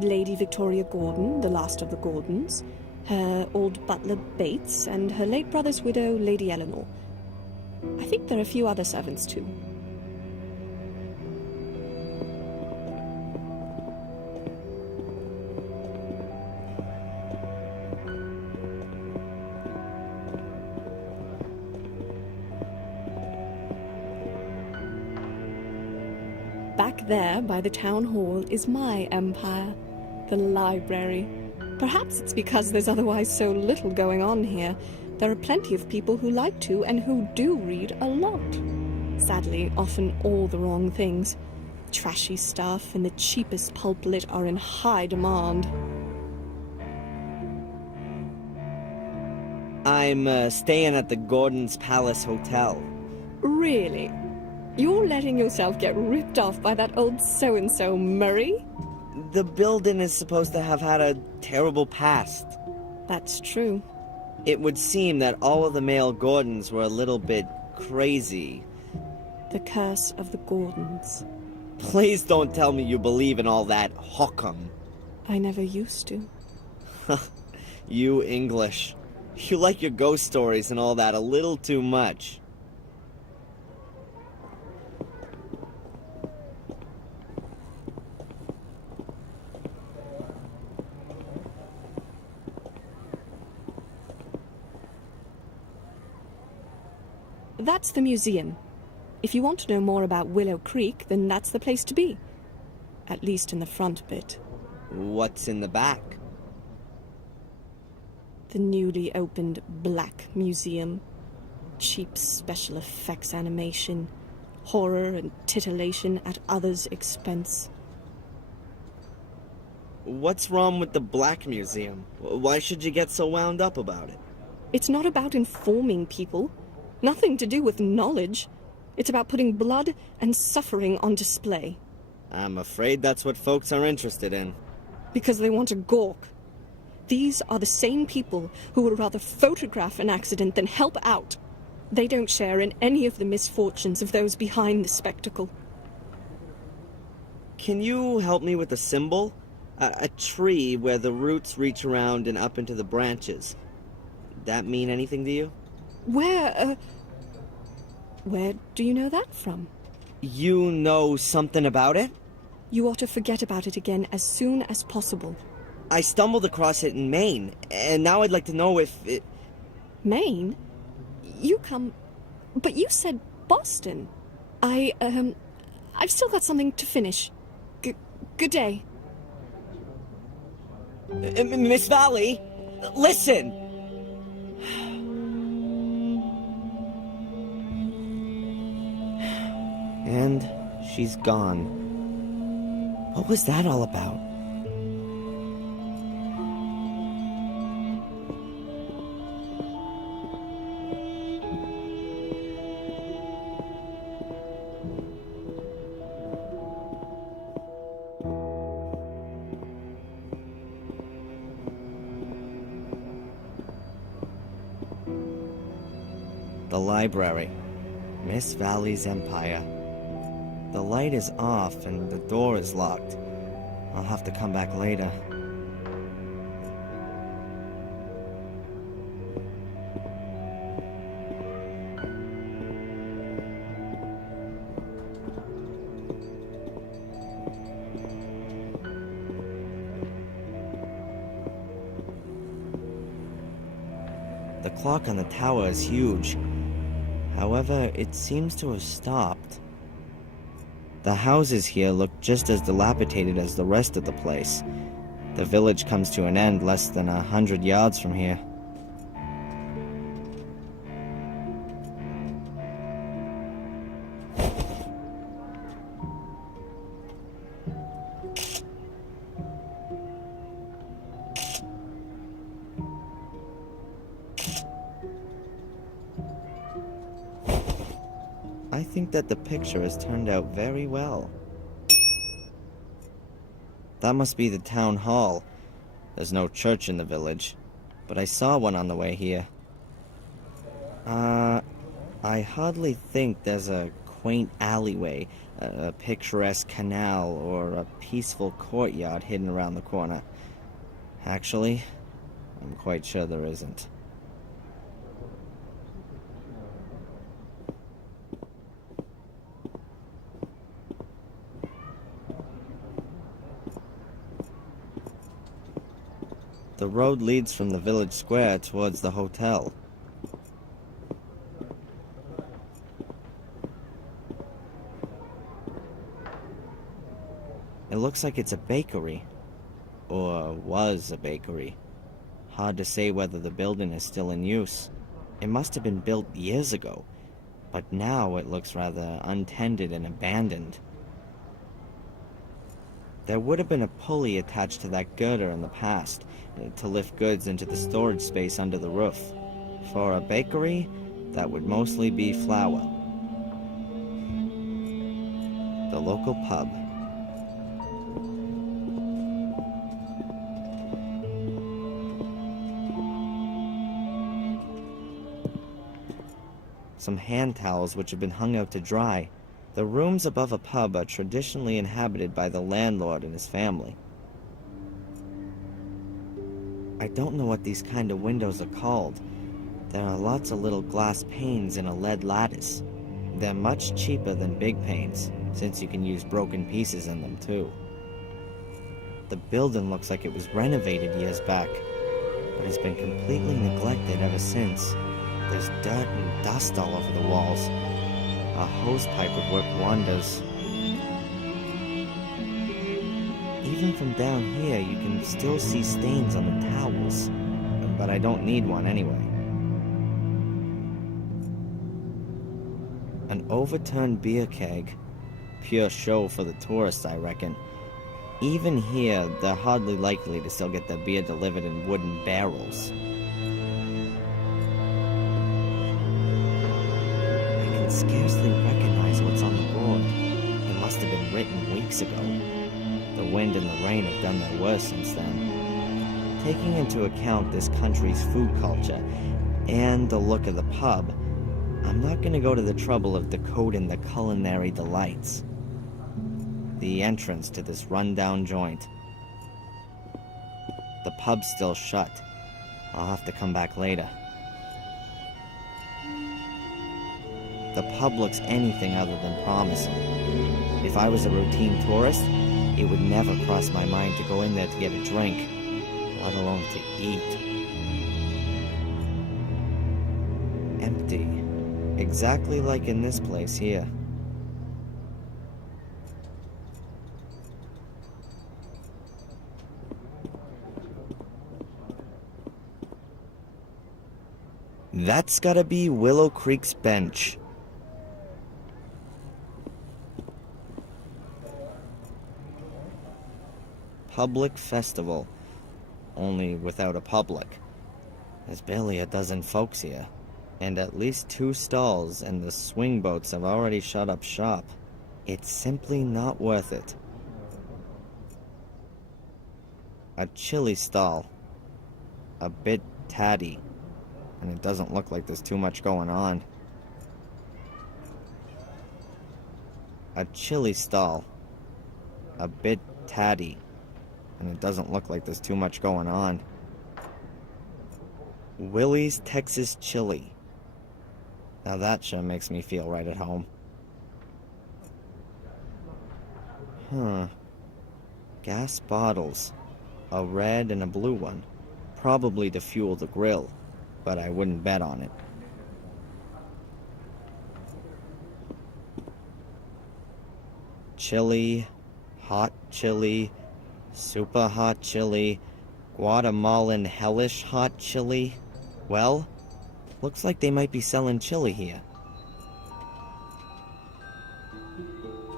Lady Victoria Gordon, the last of the Gordons, her old butler Bates, and her late brother's widow, Lady Eleanor. I think there are a few other servants too. Back there, by the town hall, is my empire, the library. Perhaps it's because there's otherwise so little going on here. There are plenty of people who like to and who do read a lot. Sadly, often all the wrong things. Trashy stuff and the cheapest pulp lit are in high demand. I'm staying at the Gordon's Palace Hotel. Really? You're letting yourself get ripped off by that old so-and-so Murray? The building is supposed to have had a terrible past. That's true. It would seem that all of the male Gordons were a little bit crazy. The curse of the Gordons. Please don't tell me you believe in all that hokum. I never used to. You English. You like your ghost stories and all that a little too much. That's the museum. If you want to know more about Willow Creek, then that's the place to be. At least in the front bit. What's in the back? The newly opened Black Museum. Cheap special effects animation. Horror and titillation at others' expense. What's wrong with the Black Museum? Why should you get so wound up about it? It's not about informing people. Nothing to do with knowledge. It's about putting blood and suffering on display. I'm afraid that's what folks are interested in. Because they want to gawk. These are the same people who would rather photograph an accident than help out. They don't share in any of the misfortunes of those behind the spectacle. Can you help me with a symbol? A tree where the roots reach around and up into the branches. That mean anything to you? Where do you know that from? You know something about it? You ought to forget about it again as soon as possible. I stumbled across it in Maine, and now I'd like to know if it... Maine? You come... But you said Boston. I've still got something to finish. Good day. Miss Valley, listen! And she's gone. What was that all about? The library. Miss Valley's Empire. The light is off and the door is locked. I'll have to come back later. The clock on the tower is huge. However, it seems to have stopped. The houses here look just as dilapidated as the rest of the place. The village comes to an end less than 100 yards from here. I think that the picture has turned out very well. That must be the town hall. There's no church in the village, but I saw one on the way here. I hardly think there's a quaint alleyway, a picturesque canal, or a peaceful courtyard hidden around the corner. Actually, I'm quite sure there isn't. The road leads from the village square towards the hotel. It looks like it's a bakery. Or was a bakery. Hard to say whether the building is still in use. It must have been built years ago, but now it looks rather untended and abandoned. There would have been a pulley attached to that girder in the past, to lift goods into the storage space under the roof. For a bakery, that would mostly be flour. The local pub. Some hand towels which have been hung out to dry. The rooms above a pub are traditionally inhabited by the landlord and his family. I don't know what these kind of windows are called. There are lots of little glass panes and a lead lattice. They're much cheaper than big panes, since you can use broken pieces in them too. The building looks like it was renovated years back, but has been completely neglected ever since. There's dirt and dust all over the walls. A hose pipe would work wonders. Even from down here, you can still see stains on the towels. But I don't need one anyway. An overturned beer keg. Pure show for the tourists, I reckon. Even here, they're hardly likely to still get their beer delivered in wooden barrels. I can scarcely recognize what's on the board. It must have been written weeks ago. The wind and the rain have done their worst since then. Taking into account this country's food culture and the look of the pub, I'm not going to go to the trouble of decoding the culinary delights. The entrance to this rundown joint. The pub's still shut. I'll have to come back later. The pub looks anything other than promising. If I was a routine tourist, it would never cross my mind to go in there to get a drink, let alone to eat. Empty. Exactly like in this place here. That's gotta be Willow Creek's bench. Public festival. Only without a public. There's barely a dozen folks here. And at least 2 stalls, and the swing boats have already shut up shop. It's simply not worth it. A chili stall. A bit tatty. And it doesn't look like there's too much going on. A chili stall. A bit tatty. And it doesn't look like there's too much going on. Willie's Texas Chili. Now that sure makes me feel right at home. Gas bottles. A red and a blue one. Probably to fuel the grill, but I wouldn't bet on it. Chili, hot chili, super hot chili, Guatemalan hellish hot chili. Well, looks like they might be selling chili here.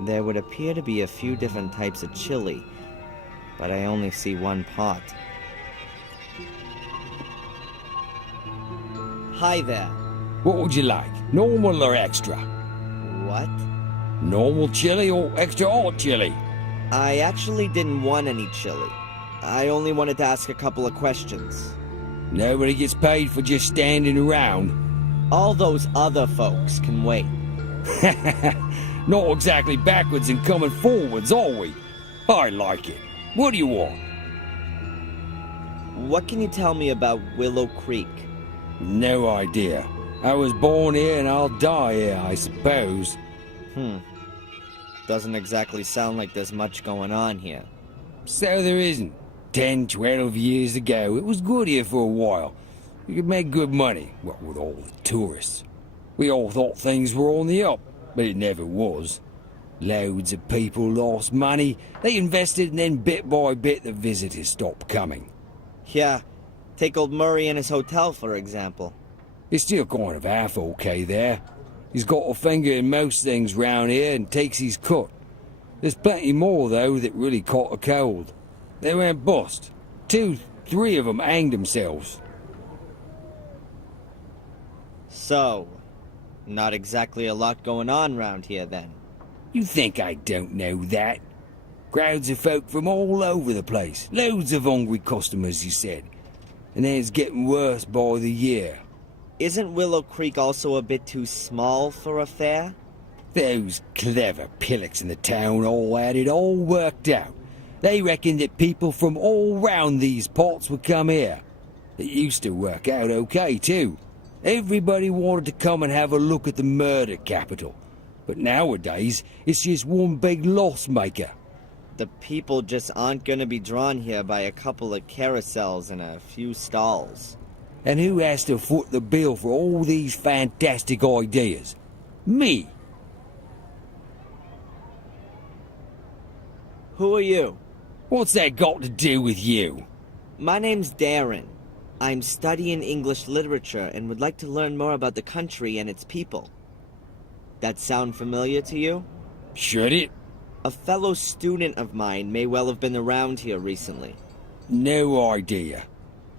There would appear to be a few different types of chili, but I only see one pot. Hi there. What would you like? Normal or extra? What? Normal chili or extra hot chili? I actually didn't want any chili. I only wanted to ask a couple of questions. Nobody gets paid for just standing around. All those other folks can wait. Not exactly backwards and coming forwards, are we? I like it. What do you want? What can you tell me about Willow Creek? No idea. I was born here and I'll die here, I suppose. Doesn't exactly sound like there's much going on here. So there isn't. 10, 12 years ago, it was good here for a while. You could make good money, what with all the tourists. We all thought things were on the up, but it never was. Loads of people lost money, they invested, and then bit by bit the visitors stopped coming. Yeah, take old Murray and his hotel, for example. It's still kind of half okay there. He's got a finger in most things round here and takes his cut. There's plenty more, though, that really caught a cold. They went bust. 2, 3 of them hanged themselves. So, not exactly a lot going on round here, then. You think I don't know that? Crowds of folk from all over the place. Loads of hungry customers, you said. And then it's getting worse by the year. Isn't Willow Creek also a bit too small for a fair? Those clever pillocks in the town all had it all worked out. They reckoned that people from all round these parts would come here. It used to work out okay, too. Everybody wanted to come and have a look at the murder capital. But nowadays, it's just one big loss maker. The people just aren't gonna be drawn here by a couple of carousels and a few stalls. And who has to foot the bill for all these fantastic ideas? Me. Who are you? What's that got to do with you? My name's Darren. I'm studying English literature and would like to learn more about the country and its people. That sound familiar to you? Should it? A fellow student of mine may well have been around here recently. No idea.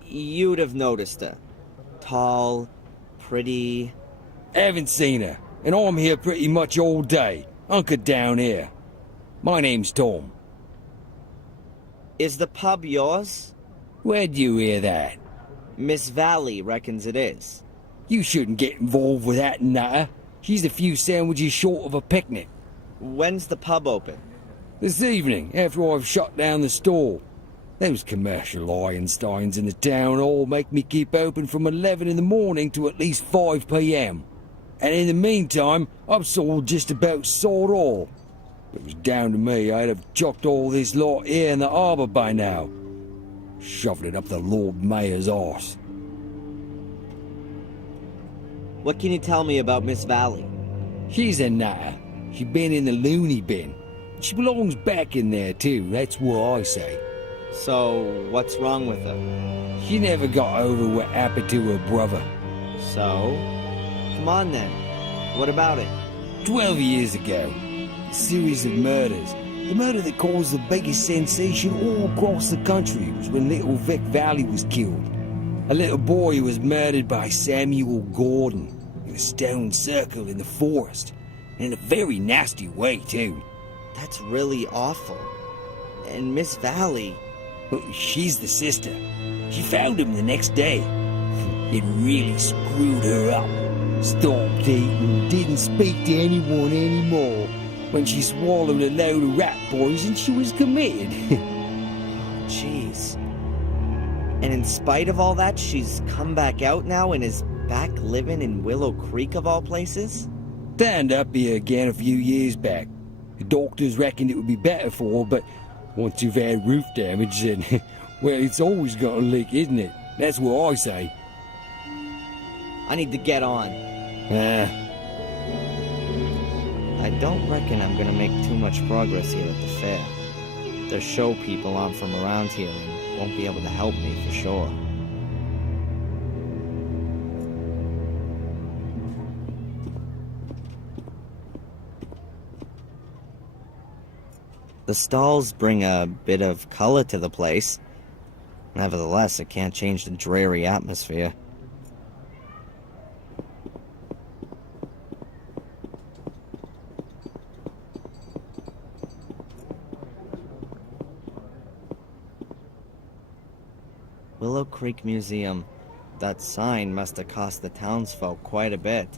You'd have noticed her. Tall, pretty... Haven't seen her, and I'm here pretty much all day, hunkered down here. My name's Tom. Is the pub yours? Where'd you hear that? Miss Valley reckons it is. You shouldn't get involved with that nutter. She's a few sandwiches short of a picnic. When's the pub open? This evening, after I've shut down the store. Those commercial Einsteins in the town hall make me keep open from 11 in the morning to at least 5 p.m. And in the meantime, I'm sort of just about sawed all. If it was down to me, I'd have chucked all this lot here in the harbour by now. Shoved it up the Lord Mayor's arse. What can you tell me about Miss Valley? She's a nutter. She's been in the loony bin. She belongs back in there too, that's what I say. So, what's wrong with her? She never got over what happened to her brother. So? Come on then. What about it? 12 years ago, a series of murders. The murder that caused the biggest sensation all across the country was when little Vic Valley was killed. A little boy who was murdered by Samuel Gordon in a stone circle in the forest. And in a very nasty way, too. That's really awful. And Miss Valley... Well, she's the sister. She found him the next day. It really screwed her up. Stopped eating, didn't speak to anyone anymore. When she swallowed a load of rat poison, she was committed. Jeez. And in spite of all that, she's come back out now and is back living in Willow Creek of all places? Turned up here again a few years back. The doctors reckoned it would be better for her, but once you've had roof damage, then, well, it's always got a leak, isn't it? That's what I say. I need to get on. I don't reckon I'm gonna make too much progress here at the fair. The show people aren't from around here and won't be able to help me for sure. The stalls bring a bit of color to the place. Nevertheless, it can't change the dreary atmosphere. Willow Creek Museum. That sign must have cost the townsfolk quite a bit.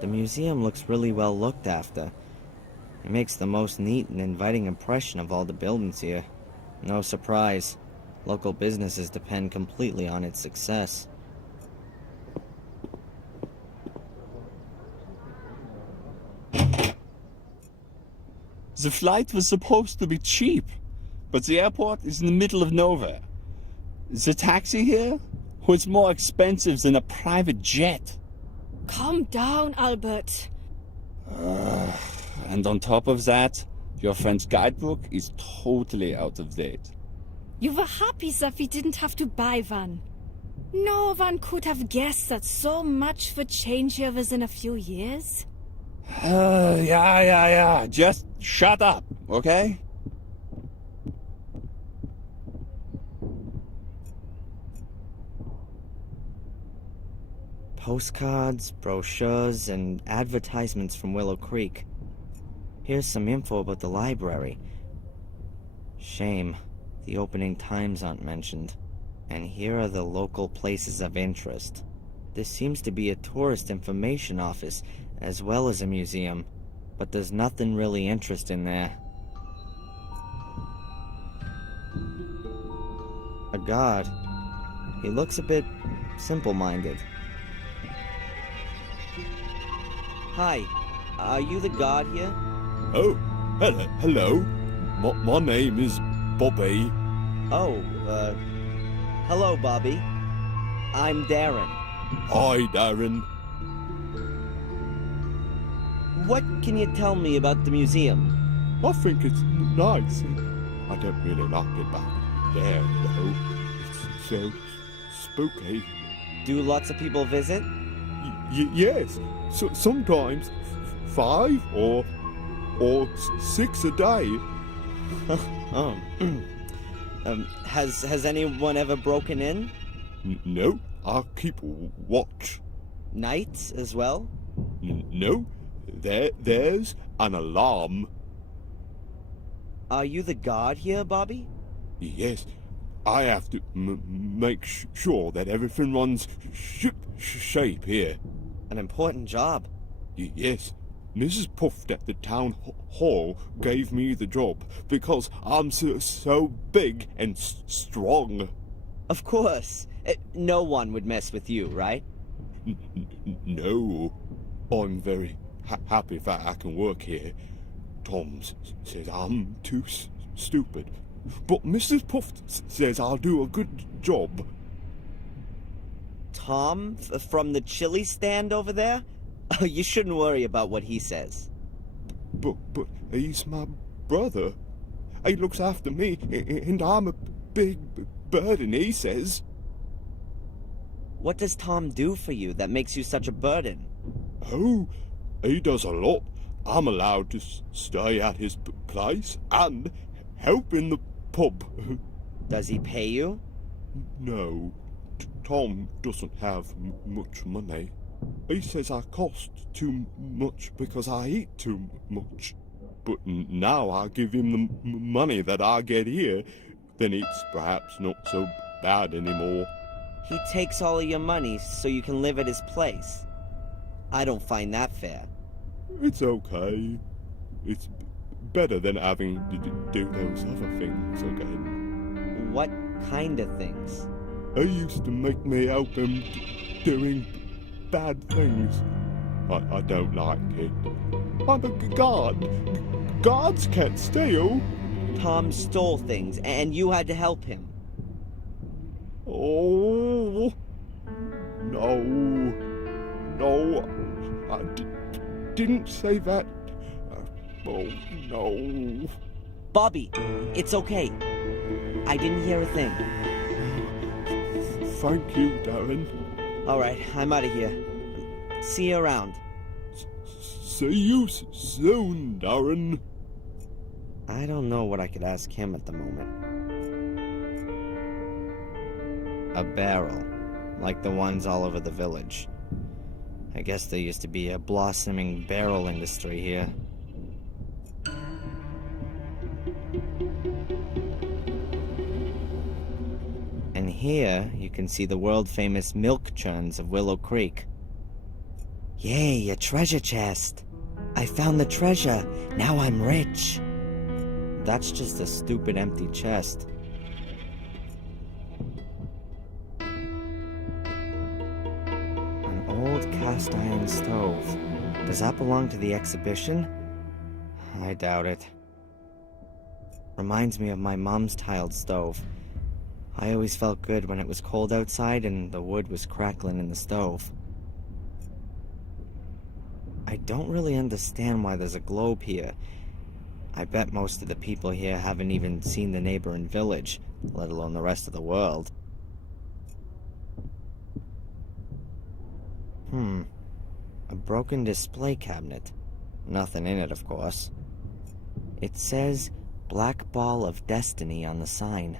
The museum looks really well looked after. It makes the most neat and inviting impression of all the buildings here. No surprise, local businesses depend completely on its success. The flight was supposed to be cheap, but the airport is in the middle of nowhere. The taxi here was more expensive than a private jet. Calm down, Albert. And on top of that, your friend's guidebook is totally out of date. You were happy that we didn't have to buy one. No one could have guessed that so much would change here within a few years. Yeah. Just shut up, okay? Postcards, brochures, and advertisements from Willow Creek. Here's some info about the library. Shame, the opening times aren't mentioned. And here are the local places of interest. This seems to be a tourist information office, as well as a museum, but there's nothing really interesting there. A guard. He looks a bit simple-minded. Hi, are you the guard here? Oh, hello. My name is Bobby. Oh, hello, Bobby. I'm Darren. Hi, Darren. What can you tell me about the museum? I think it's nice. I don't really like it back there, though. It's so spooky. Do lots of people visit? Yes, so sometimes 5 or 6 a day. Oh. Has anyone ever broken in? No, I keep watch. Nights as well? No, there's an alarm. Are you the guard here, Bobby? Yes, I have to make sure that everything runs shape here. An important job. Yes, Mrs. Puft at the town hall gave me the job because I'm so big and strong. Of course. No one would mess with you, right? No, I'm very happy that I can work here. Tom says I'm too stupid, but Mrs. Puff says I'll do a good job. Tom from the chili stand over there? You shouldn't worry about what he says. But he's my brother. He looks after me, and I'm a big burden, he says. What does Tom do for you that makes you such a burden? Oh, he does a lot. I'm allowed to stay at his place and help in the pub. Does he pay you? No, Tom doesn't have much money. He says I cost too much because I eat too much. But now I give him the money that I get here, then it's perhaps not so bad anymore. He takes all of your money so you can live at his place. I don't find that fair. It's okay. It's better than having to do those other things again. What kind of things? He used to make me help him doing bad things. I don't like it. I'm a guard. Guards can't steal. Tom stole things, and you had to help him. Oh, no, I didn't say that. Oh, no. Bobby, it's okay. I didn't hear a thing. Thank you, Darren. All right, I'm out of here. See you around. See you soon, Darren. I don't know what I could ask him at the moment. A barrel, like the ones all over the village. I guess there used to be a blossoming barrel industry here. And here you can see the world-famous milk churns of Willow Creek. Yay, a treasure chest! I found the treasure! Now I'm rich! That's just a stupid empty chest. An old cast iron stove. Does that belong to the exhibition? I doubt it. Reminds me of my mom's tiled stove. I always felt good when it was cold outside and the wood was crackling in the stove. I don't really understand why there's a globe here. I bet most of the people here haven't even seen the neighboring village, let alone the rest of the world. A broken display cabinet. Nothing in it, of course. It says Black Ball of Destiny on the sign.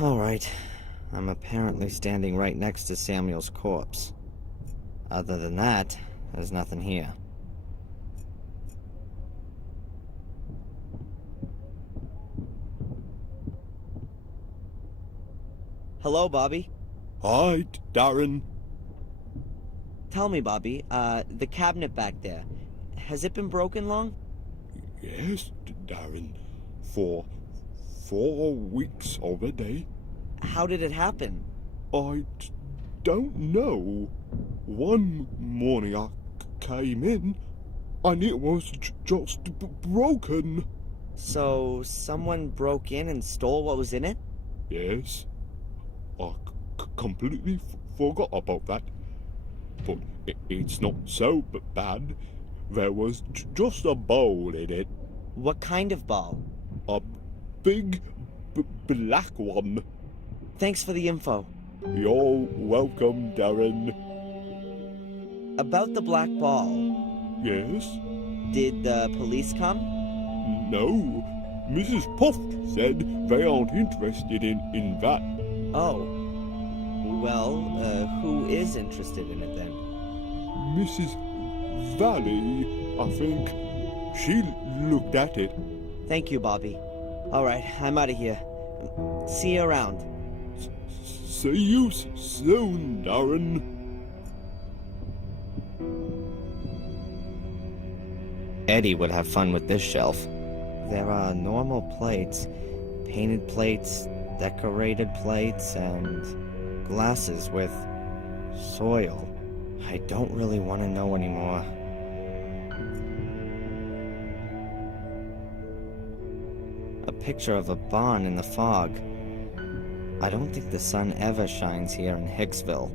Alright, I'm apparently standing right next to Samuel's corpse. Other than that, there's nothing here. Hello, Bobby. Hi, Darren. Tell me, Bobby, the cabinet back there, has it been broken long? Yes, Darren. For 4 weeks already. How did it happen? I don't know. One morning I came in and it was just broken. So, someone broke in and stole what was in it? Yes. I completely forgot about that. But it's not so bad. There was just a bowl in it. What kind of ball? A big black one. Thanks for the info. You're welcome, Darren. About the black ball, Yes? did the police come? No. Mrs. Puff said they aren't interested in that. Oh. Well, who is interested in it then? Mrs. Valley, I think. She looked at it. Thank you, Bobby. Alright, I'm out of here. See you around. See you soon, Darren. Eddie would have fun with this shelf. There are normal plates, painted plates, decorated plates, and glasses with soil. I don't really want to know anymore. A picture of a barn in the fog. I don't think the sun ever shines here in Hicksville.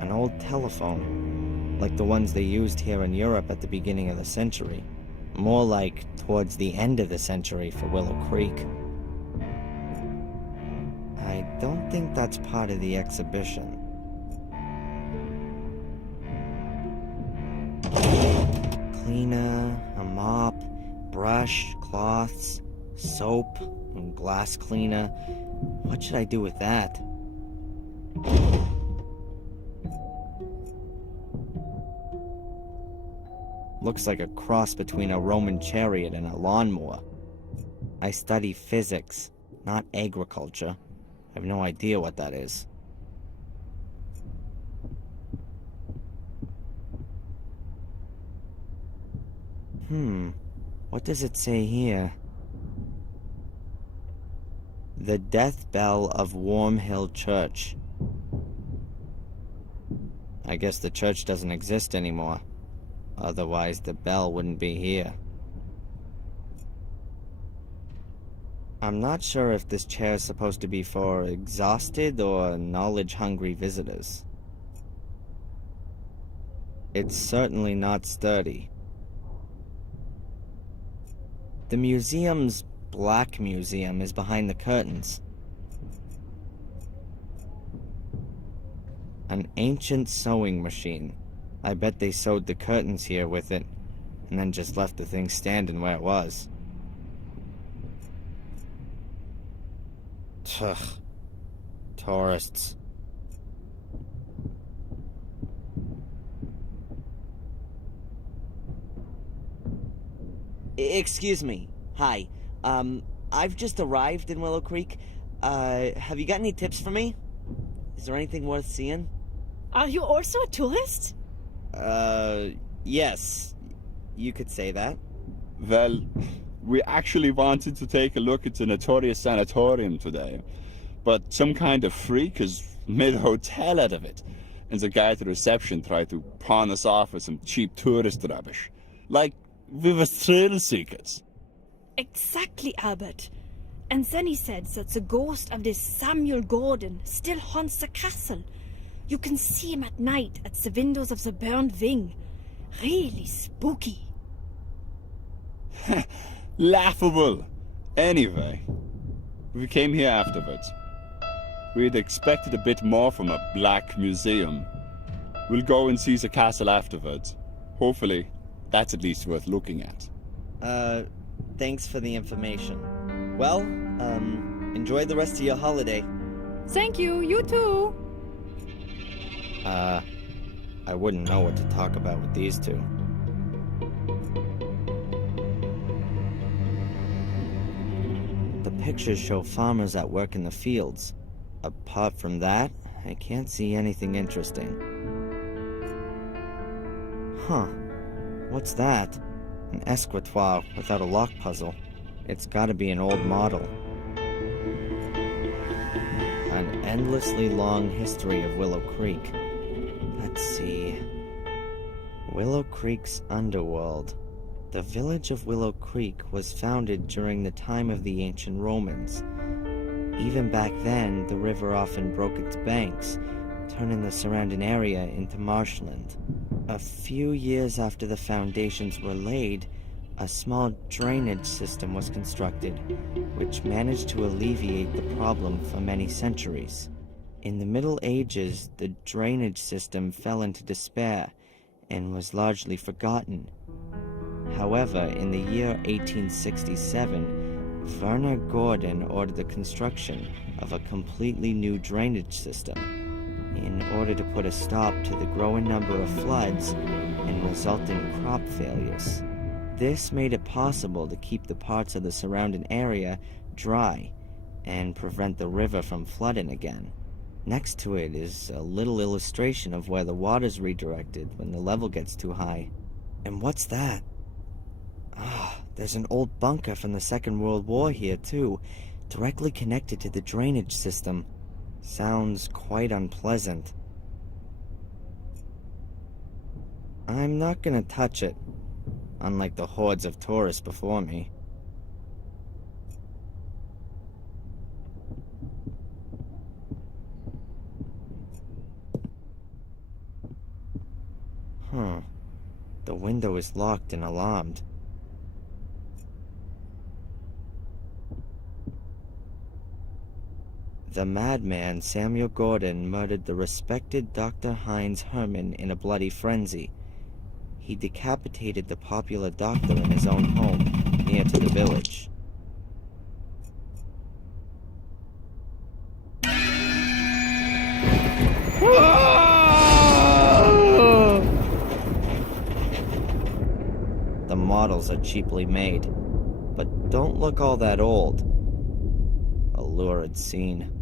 An old telephone, like the ones they used here in Europe at the beginning of the century. More like towards the end of the century for Willow Creek. I don't think that's part of the exhibition. Cleaner, a mop, brush, cloths, soap, and glass cleaner. What should I do with that? Looks like a cross between a Roman chariot and a lawnmower. I study physics, not agriculture. I have no idea what that is. What does it say here? The Death Bell of Warm Hill Church. I guess the church doesn't exist anymore. Otherwise, the bell wouldn't be here. I'm not sure if this chair is supposed to be for exhausted or knowledge-hungry visitors. It's certainly not sturdy. The museum's Black Museum is behind the curtains. An ancient sewing machine. I bet they sewed the curtains here with it, and then just left the thing standing where it was. Ugh. Tourists. Excuse me. Hi. I've just arrived in Willow Creek. Have you got any tips for me? Is there anything worth seeing? Are you also a tourist? Yes. You could say that. Well, we actually wanted to take a look at the notorious sanatorium today, but some kind of freak has made a hotel out of it, and the guy at the reception tried to pawn us off with some cheap tourist rubbish. Like we were thrill seekers. Exactly, Albert. And then he said that the ghost of this Samuel Gordon still haunts the castle. You can see him at night at the windows of the burned wing. Really spooky. Laughable. Anyway, we came here afterwards. We'd expected a bit more from a black museum. We'll go and see the castle afterwards. Hopefully, that's at least worth looking at. Thanks for the information. Well, enjoy the rest of your holiday. Thank you, you too. I wouldn't know what to talk about with these two. The pictures show farmers at work in the fields. Apart from that, I can't see anything interesting. Huh. What's that? An escritoire without a lock puzzle. It's gotta be an old model. An endlessly long history of Willow Creek. Let's see. Willow Creek's underworld. The village of Willow Creek was founded during the time of the ancient Romans. Even back then, the river often broke its banks, turning the surrounding area into marshland. A few years after the foundations were laid, a small drainage system was constructed, which managed to alleviate the problem for many centuries. In the Middle Ages, the drainage system fell into despair and was largely forgotten. However, in the year 1867, Werner Gordon ordered the construction of a completely new drainage system in order to put a stop to the growing number of floods and resulting crop failures. This made it possible to keep the parts of the surrounding area dry and prevent the river from flooding again. Next to it is a little illustration of where the water's redirected when the level gets too high. And what's that? There's an old bunker from the Second World War here too, directly connected to the drainage system. Sounds quite unpleasant. I'm not gonna touch it, unlike the hordes of tourists before me. Huh. The window is locked and alarmed. The madman Samuel Gordon murdered the respected Dr. Heinz Herman in a bloody frenzy. He decapitated the popular doctor in his own home, near to the village. The models are cheaply made, but don't look all that old. A lurid scene.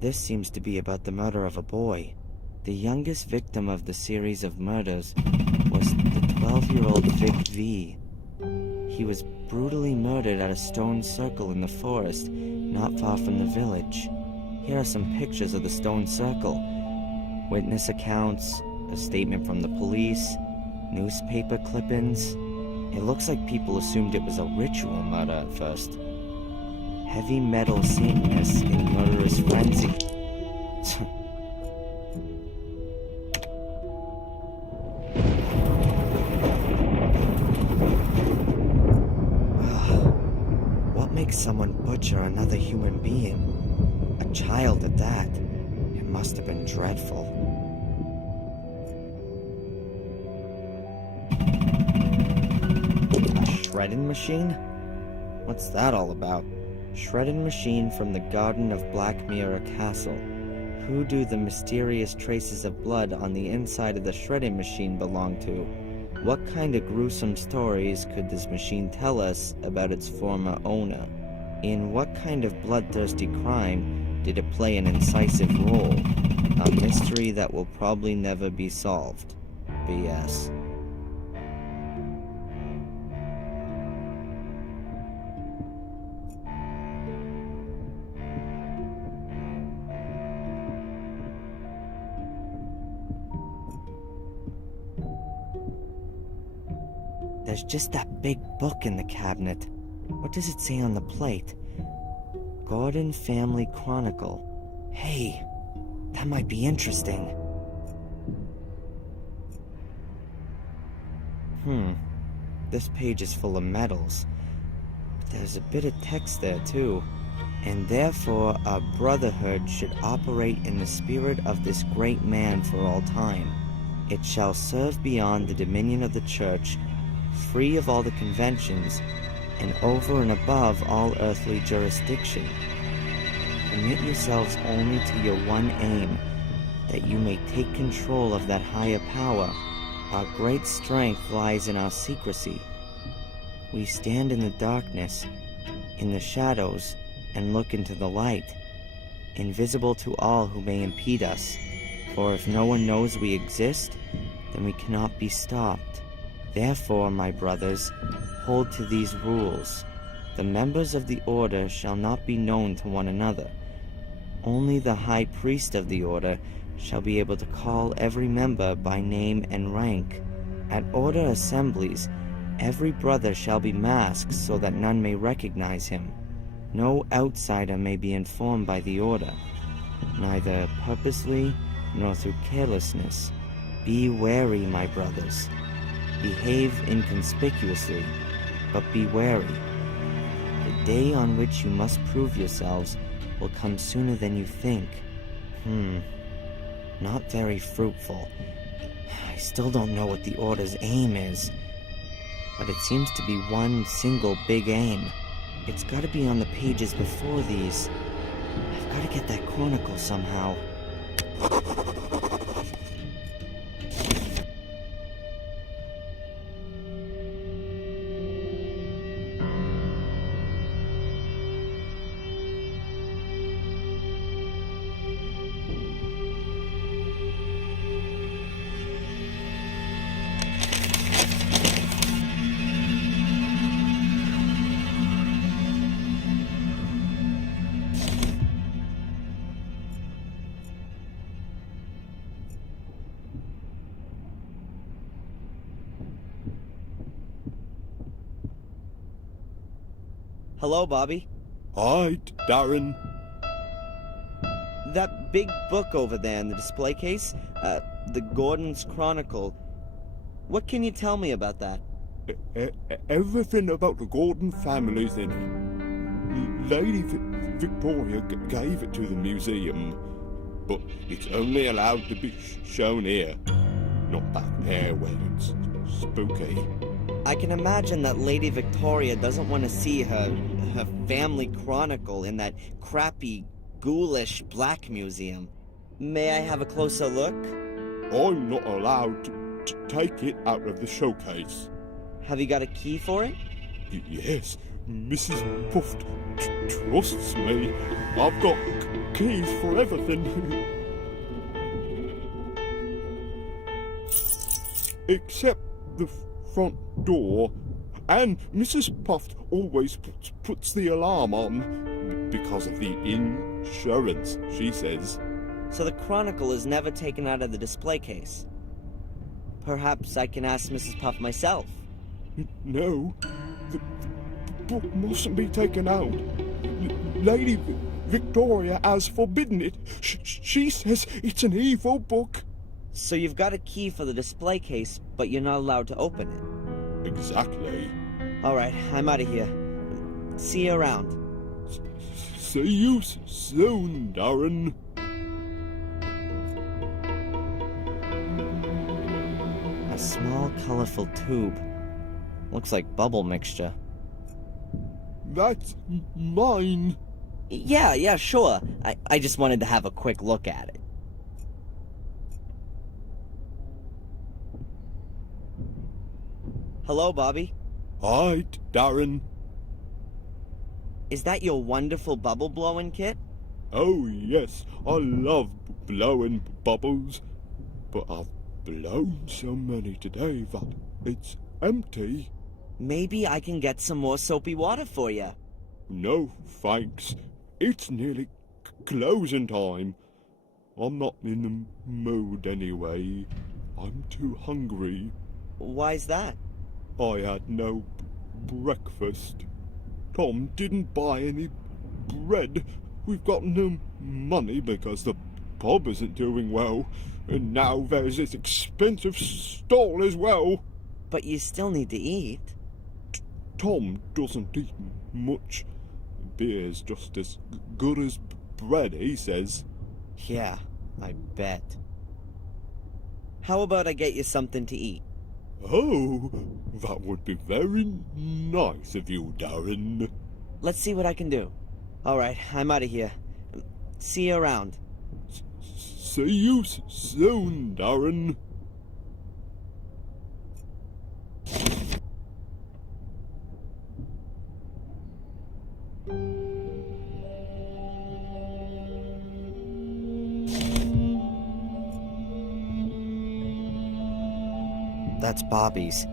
This seems to be about the murder of a boy. The youngest victim of the series of murders was the 12-year-old Vic V. He was brutally murdered at a stone circle in the forest, not far from the village. Here are some pictures of the stone circle. Witness accounts, a statement from the police, newspaper clippings. It looks like people assumed it was a ritual murder at first. Heavy metal Satanists in murderous frenzy. What makes someone butcher another human being? A child at that. It must have been dreadful. A shredding machine? What's that all about? Shredding machine from the garden of Black Mirror Castle. Who do the mysterious traces of blood on the inside of the shredding machine belong to? What kind of gruesome stories could this machine tell us about its former owner? In what kind of bloodthirsty crime did it play an incisive role? A mystery that will probably never be solved. BS. There's just that big book in the cabinet. What does it say on the plate? Gordon Family Chronicle. Hey, that might be interesting. This page is full of medals. But there's a bit of text there too. And therefore our brotherhood should operate in the spirit of this great man for all time. It shall serve beyond the dominion of the church, free of all the conventions, and over and above all earthly jurisdiction. Commit yourselves only to your one aim, that you may take control of that higher power. Our great strength lies in our secrecy. We stand in the darkness, in the shadows, and look into the light, invisible to all who may impede us. For if no one knows we exist, then we cannot be stopped. Therefore, my brothers, hold to these rules. The members of the order shall not be known to one another. Only the high priest of the order shall be able to call every member by name and rank. At order assemblies, every brother shall be masked so that none may recognize him. No outsider may be informed by the order, neither purposely nor through carelessness. Be wary, my brothers. Behave inconspicuously, but be wary. The day on which you must prove yourselves will come sooner than you think. Not very fruitful. I still don't know what the Order's aim is, but it seems to be one single big aim. It's gotta be on the pages before these. I've gotta get that Chronicle somehow. Hello, Bobby. Hi, Darren. That big book over there in the display case, the Gordon's Chronicle. What can you tell me about that? Everything about the Gordon family's in it. Lady Victoria gave it to the museum, but it's only allowed to be shown here, not back there where it's spooky. I can imagine that Lady Victoria doesn't want to see her family chronicle in that crappy, ghoulish black museum. May I have a closer look? I'm not allowed to take it out of the showcase. Have you got a key for it? Yes, Mrs. Puff trusts me. I've got keys for everything. Except the front door. And Mrs. Puff always puts the alarm on because of the insurance, she says. So the Chronicle is never taken out of the display case. Perhaps I can ask Mrs. Puff myself. No, the book mustn't be taken out. Lady Victoria has forbidden it. She says it's an evil book. So you've got a key for the display case, but you're not allowed to open it. Exactly. Alright, I'm out of here. See you around. See you soon, Darren. A small, colorful tube. Looks like bubble mixture. That's mine. Yeah, sure. I just wanted to have a quick look at it. Hello, Bobby. Hi, Darren. Is that your wonderful bubble blowing kit? Oh, yes, I love blowing bubbles. But I've blown so many today that it's empty. Maybe I can get some more soapy water for you. No, thanks. It's nearly closing time. I'm not in the mood anyway. I'm too hungry. Why's that? I had no breakfast. Tom didn't buy any bread. We've got no money because the pub isn't doing well. And now there's this expensive stall as well. But you still need to eat. Tom doesn't eat much. Beer's just as good as bread, he says. Yeah, I bet. How about I get you something to eat? Oh, that would be very nice of you, Darren. Let's see what I can do. Alright, I'm out of here. See you around. See you soon, Darren. That's Bobby's.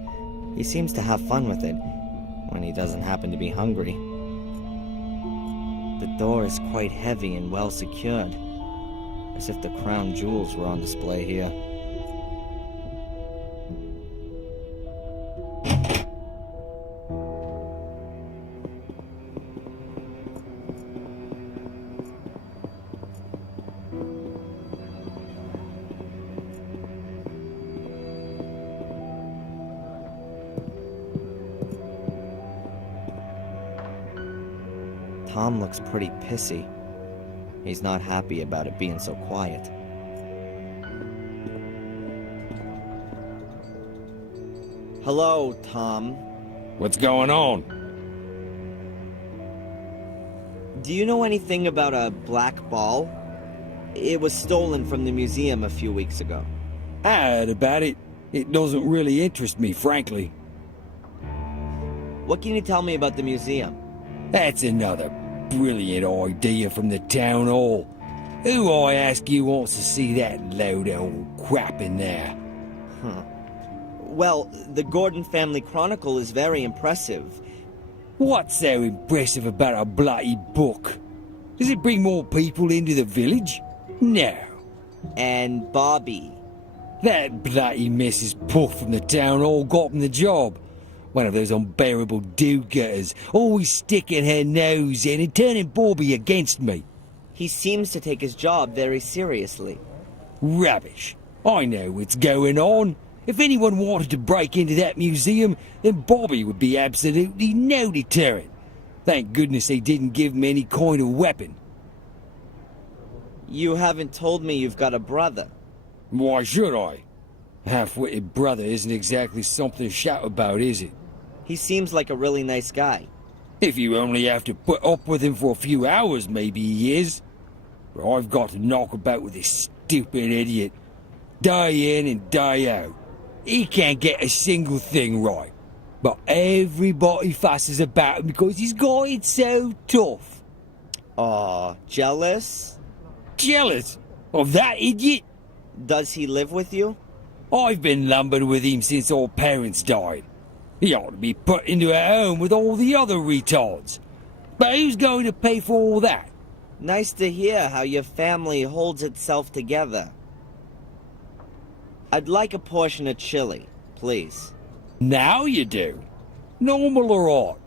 He seems to have fun with it, when he doesn't happen to be hungry. The door is quite heavy and well secured, as if the crown jewels were on display here. Tom looks pretty pissy. He's not happy about it being so quiet. Hello, Tom. What's going on? Do you know anything about a black ball? It was stolen from the museum a few weeks ago. I heard about it. It doesn't really interest me, frankly. What can you tell me about the museum? That's another brilliant idea from the town hall. Who, I ask you, wants to see that load of old crap in there? Well, the Gordon family chronicle is very impressive. What's so impressive about a bloody book? Does it bring more people into the village? No. And Bobby. That bloody Mrs. Puff from the town hall got him the job. One of those unbearable do-getters, always sticking her nose in and turning Bobby against me. He seems to take his job very seriously. Rubbish. I know what's going on. If anyone wanted to break into that museum, then Bobby would be absolutely no deterrent. Thank goodness they didn't give him any kind of weapon. You haven't told me you've got a brother. Why should I? A half-witted brother isn't exactly something to shout about, is it? He seems like a really nice guy. If you only have to put up with him for a few hours, maybe he is. But I've got to knock about with this stupid idiot. Day in and day out. He can't get a single thing right. But everybody fusses about him because he's got it so tough. Aw, jealous? Jealous of that idiot? Does he live with you? I've been lumbered with him since our parents died. He ought to be put into a home with all the other retards. But who's going to pay for all that? Nice to hear how your family holds itself together. I'd like a portion of chili, please. Now you do. Normal or odd?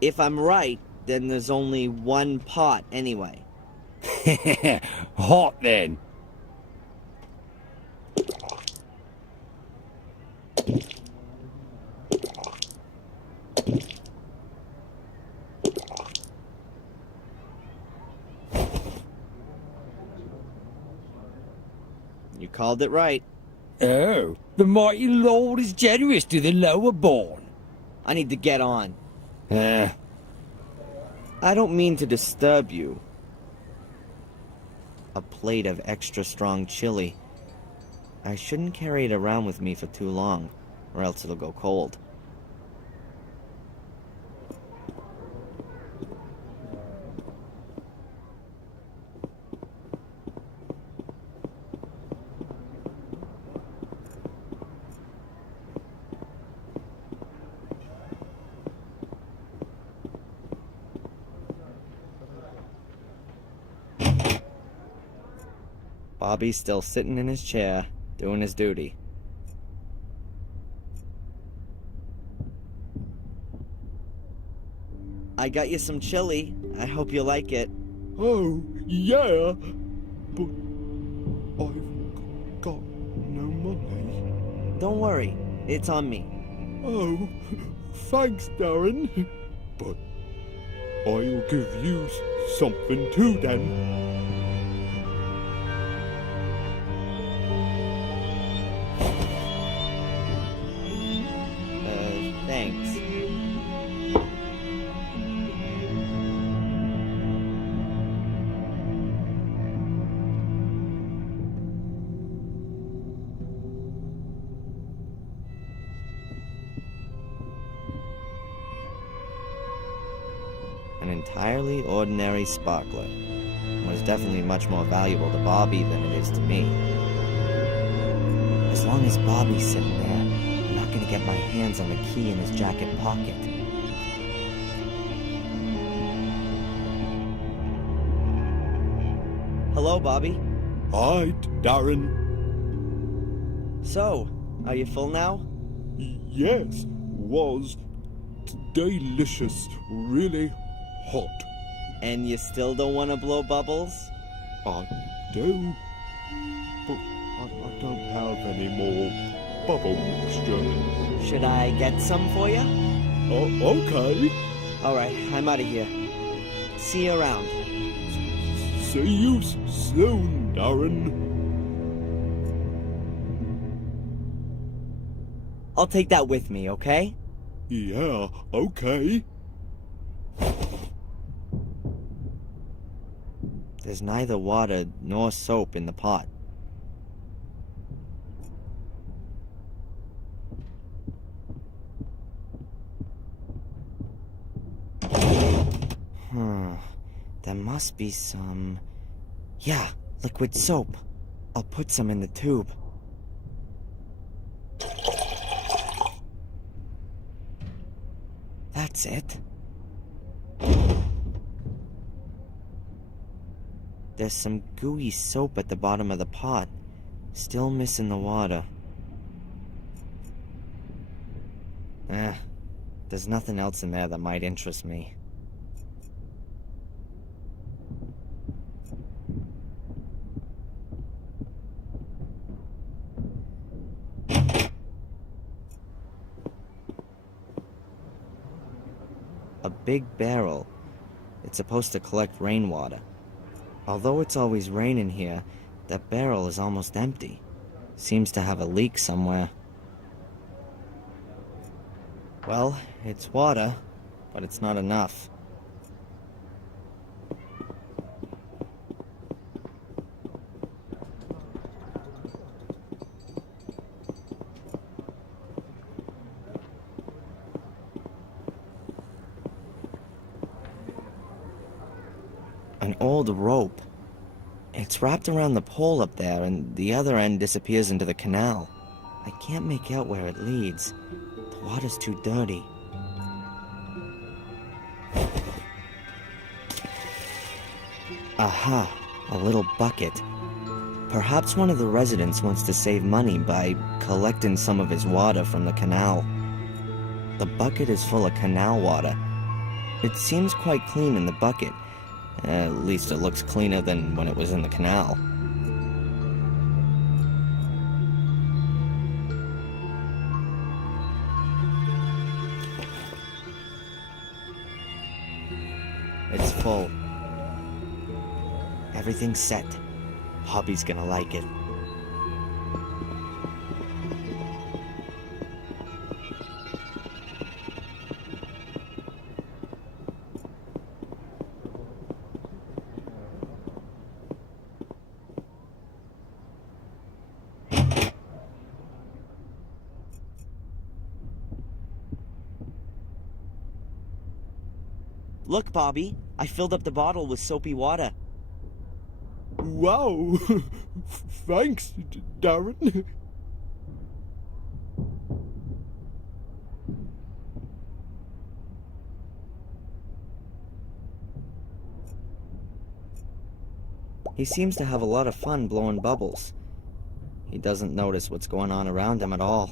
If I'm right, then there's only one pot anyway. Hot then. You called it right. Oh, the mighty Lord is generous to the lower born. I need to get on. Uh, I don't mean to disturb you. A plate of extra strong chili. I shouldn't carry it around with me for too long, or else it'll go cold. Bobby's still sitting in his chair, doing his duty. I got you some chili. I hope you like it. Oh, yeah, but I've got no money. Don't worry, it's on me. Oh, thanks, Darren. But I'll give you something too then. Thanks. An entirely ordinary sparkler. It was definitely much more valuable to Bobby than it is to me. As long as Bobby's sitting there, I'm not gonna get my hands on the key in his jacket pocket. Hello, Bobby. Hi, Darren. So, are you full now? Yes, was delicious, really hot. And you still don't want to blow bubbles? I do, but I don't have any more bubble mixture. Should I get some for you? Oh, okay. Alright, I'm out of here. See you around. See you soon, Darren. I'll take that with me, okay? Yeah, okay. There's neither water nor soap in the pot. There must be some... Yeah, liquid soap. I'll put some in the tube. That's it. There's some gooey soap at the bottom of the pot. Still missing the water. There's nothing else in there that might interest me. A big barrel. It's supposed to collect rainwater. Although it's always raining here, that barrel is almost empty. Seems to have a leak somewhere. Well, it's water, but it's not enough. An old rope. It's wrapped around the pole up there, and the other end disappears into the canal. I can't make out where it leads. The water's too dirty. Aha, a little bucket. Perhaps one of the residents wants to save money by collecting some of his water from the canal. The bucket is full of canal water. It seems quite clean in the bucket. At least it looks cleaner than when it was in the canal. It's full. Everything's set. Hobby's gonna like it. Look, Bobby, I filled up the bottle with soapy water. Wow! Thanks, Darren. He seems to have a lot of fun blowing bubbles. He doesn't notice what's going on around him at all.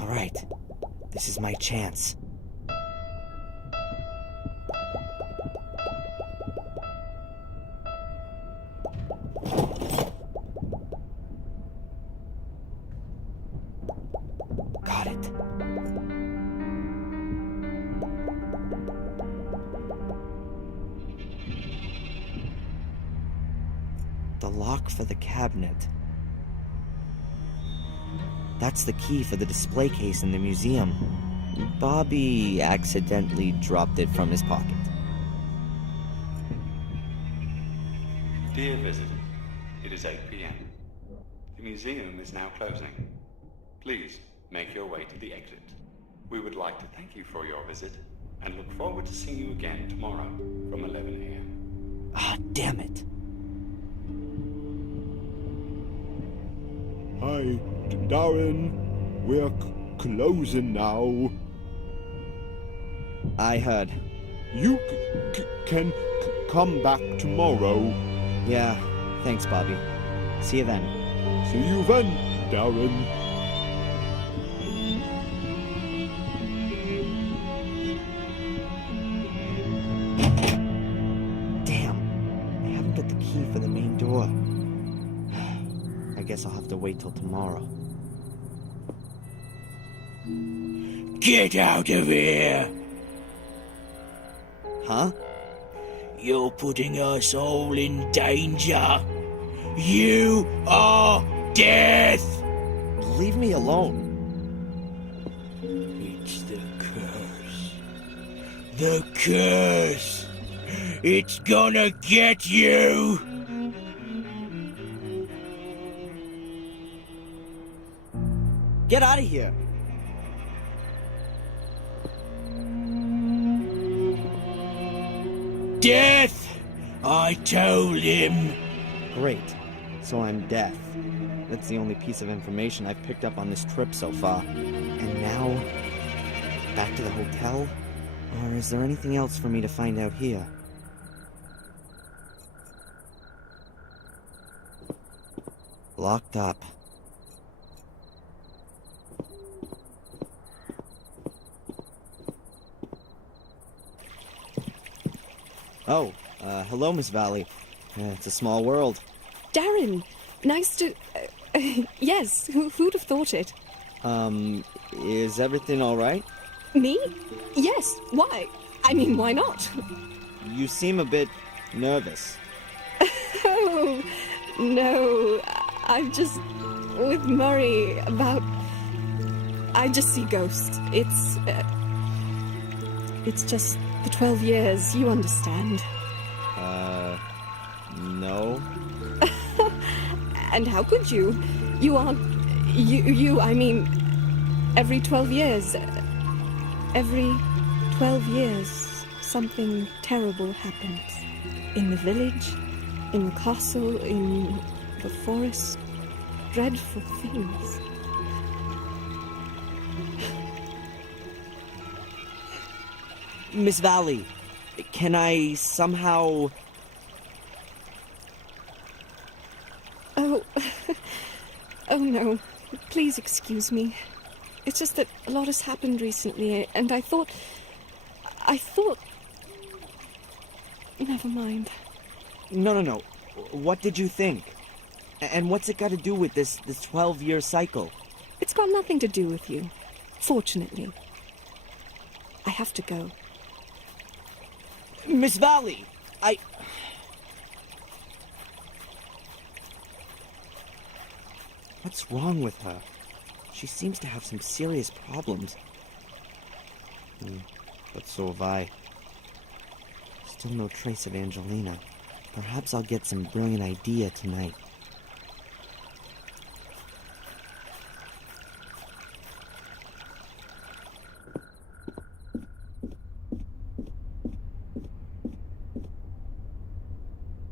All right, this is my chance. Got it. The lock for the cabinet. That's the key for the display case in the museum. Bobby accidentally dropped it from his pocket. Dear visitors, it is 8 p.m. The museum is now closing. Please make your way to the exit. We would like to thank you for your visit and look forward to seeing you again tomorrow from 11 a.m. Ah, damn it. Hi, Darren. We're closing now. I heard. You can come back tomorrow. Yeah, thanks, Bobby. See you then. See you then, Darren. Damn, I haven't got the key for the main door. I guess I'll have to wait till tomorrow. Get out of here! Huh? You're putting us all in danger. You are death! Leave me alone. It's the curse. The curse! It's gonna get you! Get out of here. Death! I told him. Great. So I'm deaf. That's the only piece of information I've picked up on this trip so far. And now, back to the hotel? Or is there anything else for me to find out here? Locked up. Oh, hello, Miss Valley. It's a small world. Darren, nice to... yes, who'd have thought it? Is everything all right? Me? Yes, why? I mean, why not? You seem a bit nervous. Oh, no, I'm just with Murray about... I just see ghosts. It's just the 12 years, you understand. No. And how could you? You aren't... I mean, every 12 years... Every 12 years, something terrible happens. In the village, in the castle, in the forest. Dreadful things. Miss Valley, can I somehow... Oh... oh no. Please excuse me. It's just that a lot has happened recently, and I thought... Never mind. No. What did you think? And what's it got to do with this 12-year cycle? It's got nothing to do with you. Fortunately. I have to go. Miss Valley, What's wrong with her? She seems to have some serious problems. But so have I. Still no trace of Angelina. Perhaps I'll get some brilliant idea tonight.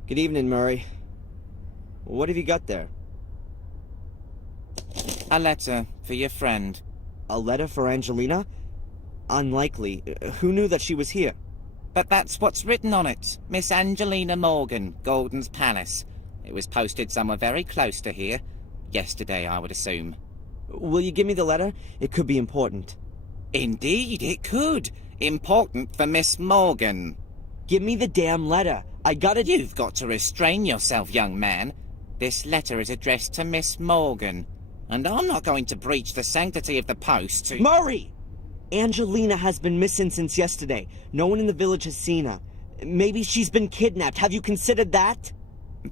Good evening, Murray. What have you got there? A letter for your friend. A letter for Angelina? Unlikely. Who knew that she was here? But that's what's written on it. Miss Angelina Morgan, Gordon's Palace. It was posted somewhere very close to here. Yesterday, I would assume. Will you give me the letter? It could be important. Indeed, it could. Important for Miss Morgan. Give me the damn letter. I gotta... You've got to restrain yourself, young man. This letter is addressed to Miss Morgan. And I'm not going to breach the sanctity of the post to... Murray! Angelina has been missing since yesterday. No one in the village has seen her. Maybe she's been kidnapped. Have you considered that?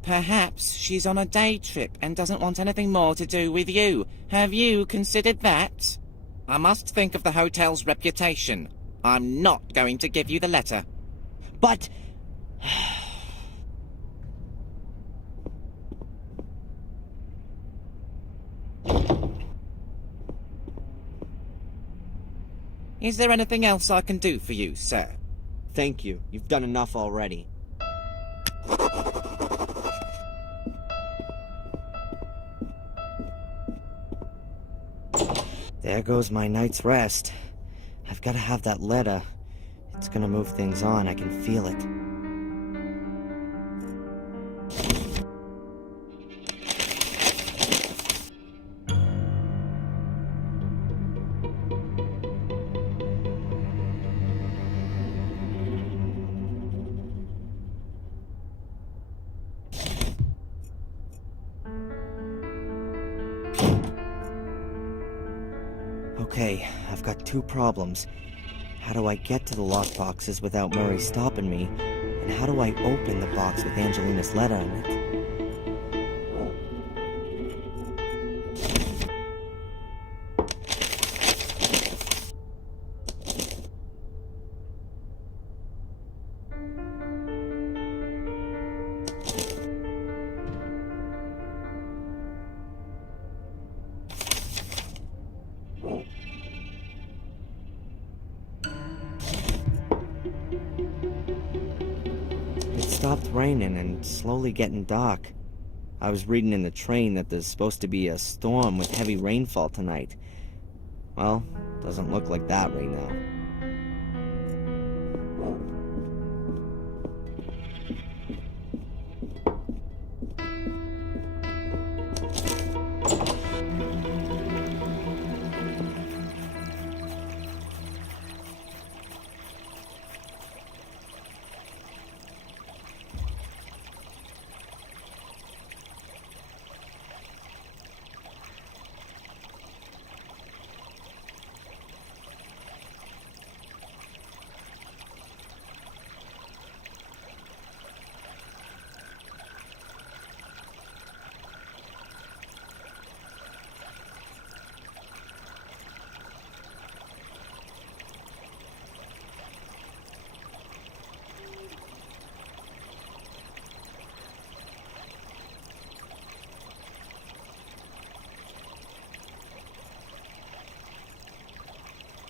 Perhaps she's on a day trip and doesn't want anything more to do with you. Have you considered that? I must think of the hotel's reputation. I'm not going to give you the letter. But... Is there anything else I can do for you, sir? Thank you. You've done enough already. There goes my night's rest. I've got to have that letter. It's gonna move things on. I can feel it. Okay, I've got two problems. How do I get to the lockboxes without Murray stopping me? And how do I open the box with Angelina's letter in it? It stopped raining and slowly getting dark. I was reading in the train that there's supposed to be a storm with heavy rainfall tonight. Well, doesn't look like that right now.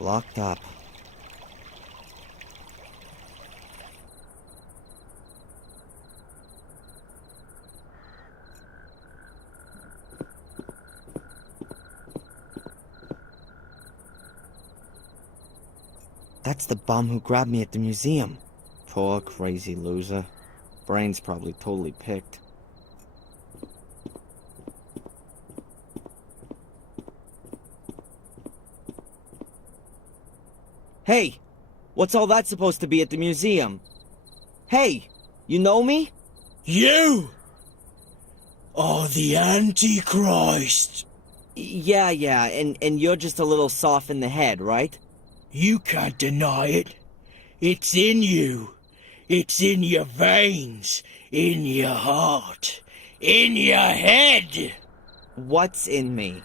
Locked up. That's the bum who grabbed me at the museum. Poor crazy loser. Brain's probably totally picked. Hey! What's all that supposed to be at the museum? Hey! You know me? You are the Antichrist. Yeah, and you're just a little soft in the head, right? You can't deny it. It's in you. It's in your veins, in your heart, in your head. What's in me?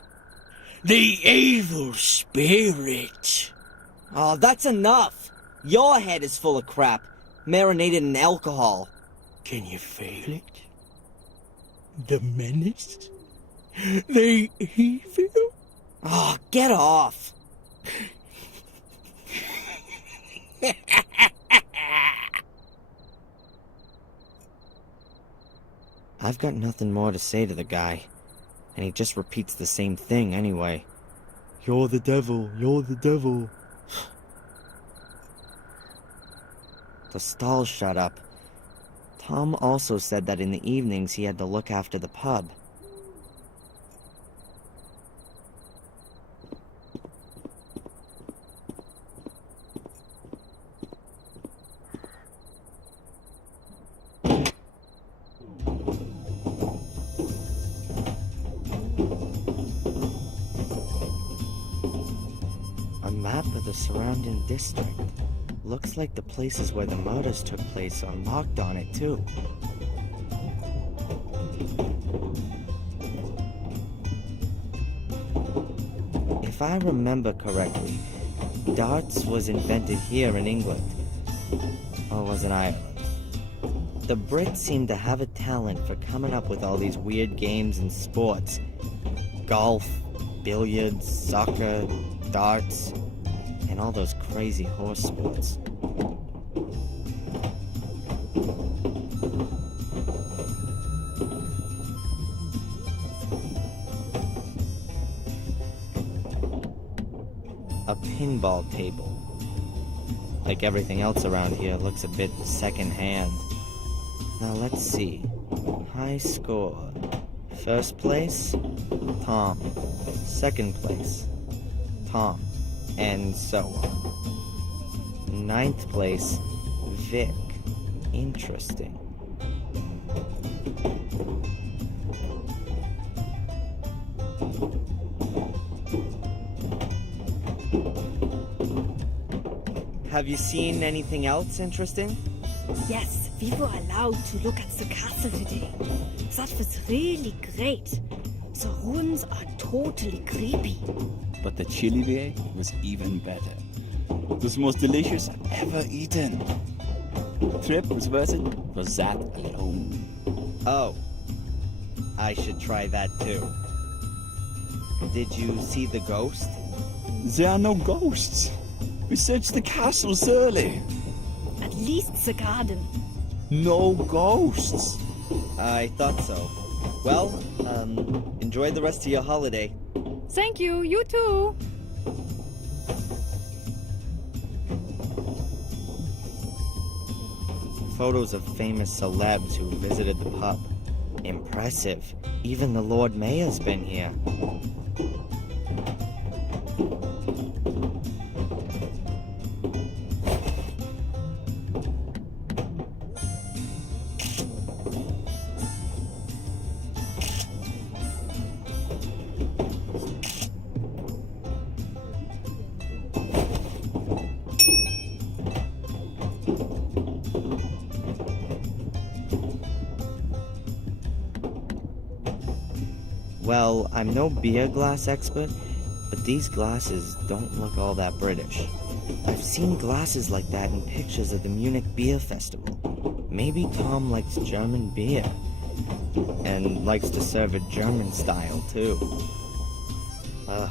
The evil spirit. Oh, that's enough! Your head is full of crap, marinated in alcohol. Can you feel it? The menace? The evil? Oh, get off! I've got nothing more to say to the guy, and he just repeats the same thing anyway. You're the devil, you're the devil. The stall shut up. Tom also said that in the evenings he had to look after the pub. A map of the surrounding district. Looks like the places where the murders took place are marked on it, too. If I remember correctly, darts was invented here in England. Or was it Ireland? The Brits seem to have a talent for coming up with all these weird games and sports. Golf, billiards, soccer, darts, and all those crazy horse sports. A pinball table. Like everything else around here, looks a bit second-hand. Now let's see. High score. First place, Tom. Second place, Tom. And so on. Ninth place, Vic. Interesting. Have you seen anything else interesting? Yes, we were allowed to look at the castle today. That was really great. The ruins are totally creepy. But the chili we ate was even better. It was the most delicious I've ever eaten. The trip was worth it for that alone. Oh. I should try that too. Did you see the ghost? There are no ghosts. We searched the castle thoroughly. At least the garden. No ghosts. I thought so. Well, enjoy the rest of your holiday. Thank you, you too. Photos of famous celebs who visited the pub. Impressive. Even the Lord Mayor's been here. Well, I'm no beer glass expert, but these glasses don't look all that British. I've seen glasses like that in pictures of the Munich Beer Festival. Maybe Tom likes German beer. And likes to serve it German style, too. Ugh,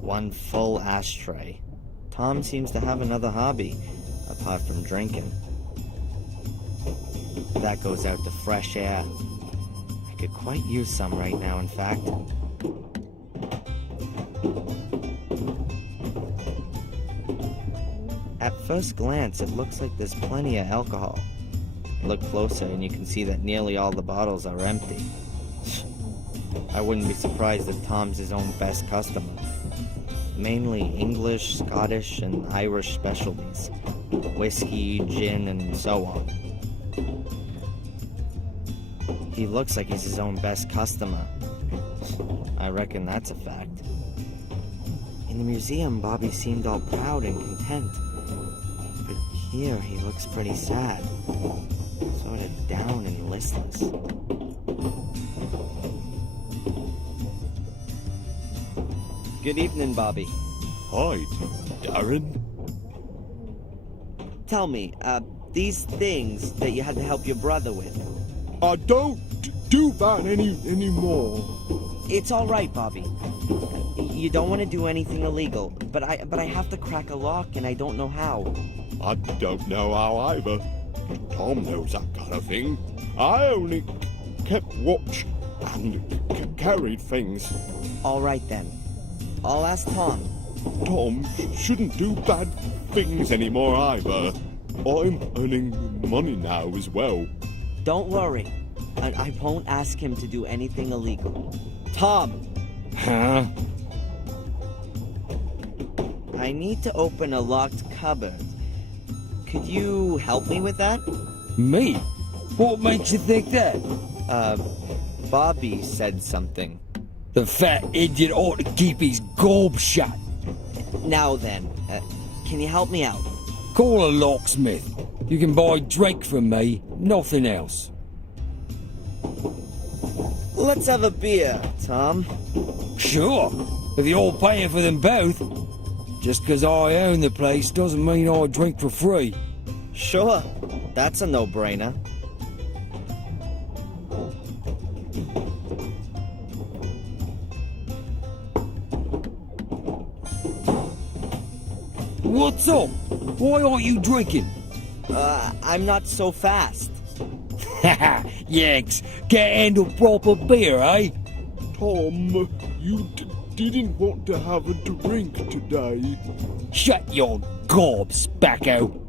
one full ashtray. Tom seems to have another hobby, apart from drinking. That goes out to fresh air. I could quite use some right now, in fact. At first glance, it looks like there's plenty of alcohol. Look closer and you can see that nearly all the bottles are empty. I wouldn't be surprised if Tom's his own best customer. Mainly English, Scottish, and Irish specialties. Whiskey, gin, and so on. He looks like he's his own best customer. I reckon that's a fact. In the museum, Bobby seemed all proud and content. But here, he looks pretty sad. Sort of down and listless. Good evening, Bobby. Hi, Darren. Tell me, these things that you had to help your brother with. I don't do that anymore. It's all right, Bobby. You don't want to do anything illegal, but I have to crack a lock and I don't know how. I don't know how either. Tom knows that kind of thing. I only kept watch and carried things. All right then. I'll ask Tom. Tom shouldn't do bad things anymore either. I'm earning money now as well. Don't worry. I won't ask him to do anything illegal. Tom! Huh? I need to open a locked cupboard. Could you help me with that? Me? What makes you think that? Bobby said something. The fat idiot ought to keep his gob shut. Now then, can you help me out? Call a locksmith. You can buy drink from me, nothing else. Let's have a beer, Tom. Sure, if you're paying for them both. Just because I own the place doesn't mean I drink for free. Sure, that's a no-brainer. What's up? Why aren't you drinking? I'm not so fast. Haha, Yanks, can't handle proper beer, eh? Tom, you didn't want to have a drink today. Shut your gob, spacko.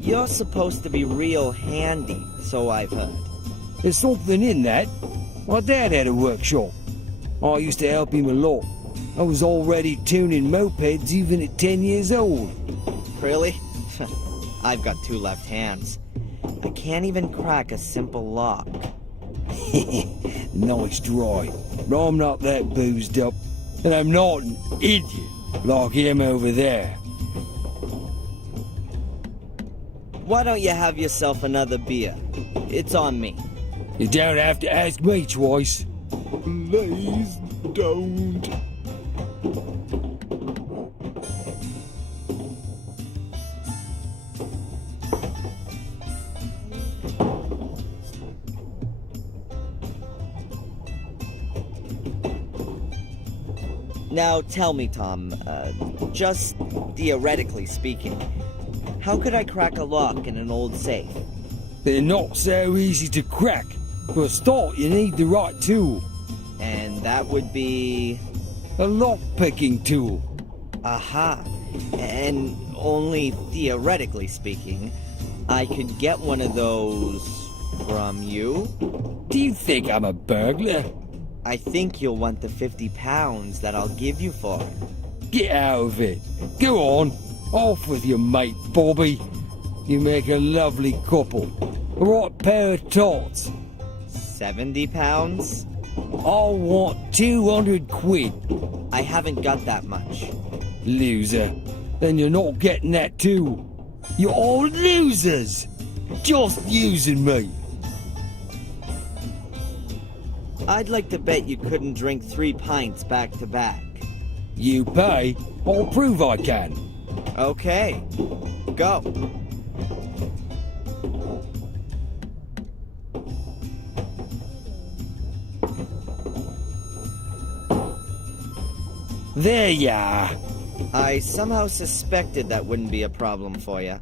You're supposed to be real handy, so I've heard. There's something in that. My dad had a workshop. I used to help him a lot. I was already tuning mopeds even at 10 years old. Really? I've got two left hands. I can't even crack a simple lock. Nice try. But I'm not that boozed up. And I'm not an idiot like him over there. Why don't you have yourself another beer? It's on me. You don't have to ask me twice. Please don't. Now tell me, Tom, just theoretically speaking, how could I crack a lock in an old safe? They're not so easy to crack. For a start, you need the right tool. And that would be... A lock-picking tool. Aha. And only theoretically speaking, I could get one of those from you? Do you think I'm a burglar? I think you'll want the 50 pounds that I'll give you for it. Get out of it. Go on. Off with your mate, Bobby. You make a lovely couple. A right pair of tots. 70 pounds? I want 200 quid. I haven't got that much. Loser. Then you're not getting that too. You're all losers. Just using me. I'd like to bet you couldn't drink 3 pints back to back. You pay, I'll prove I can. Okay. Go. There you are. I somehow suspected that wouldn't be a problem for you.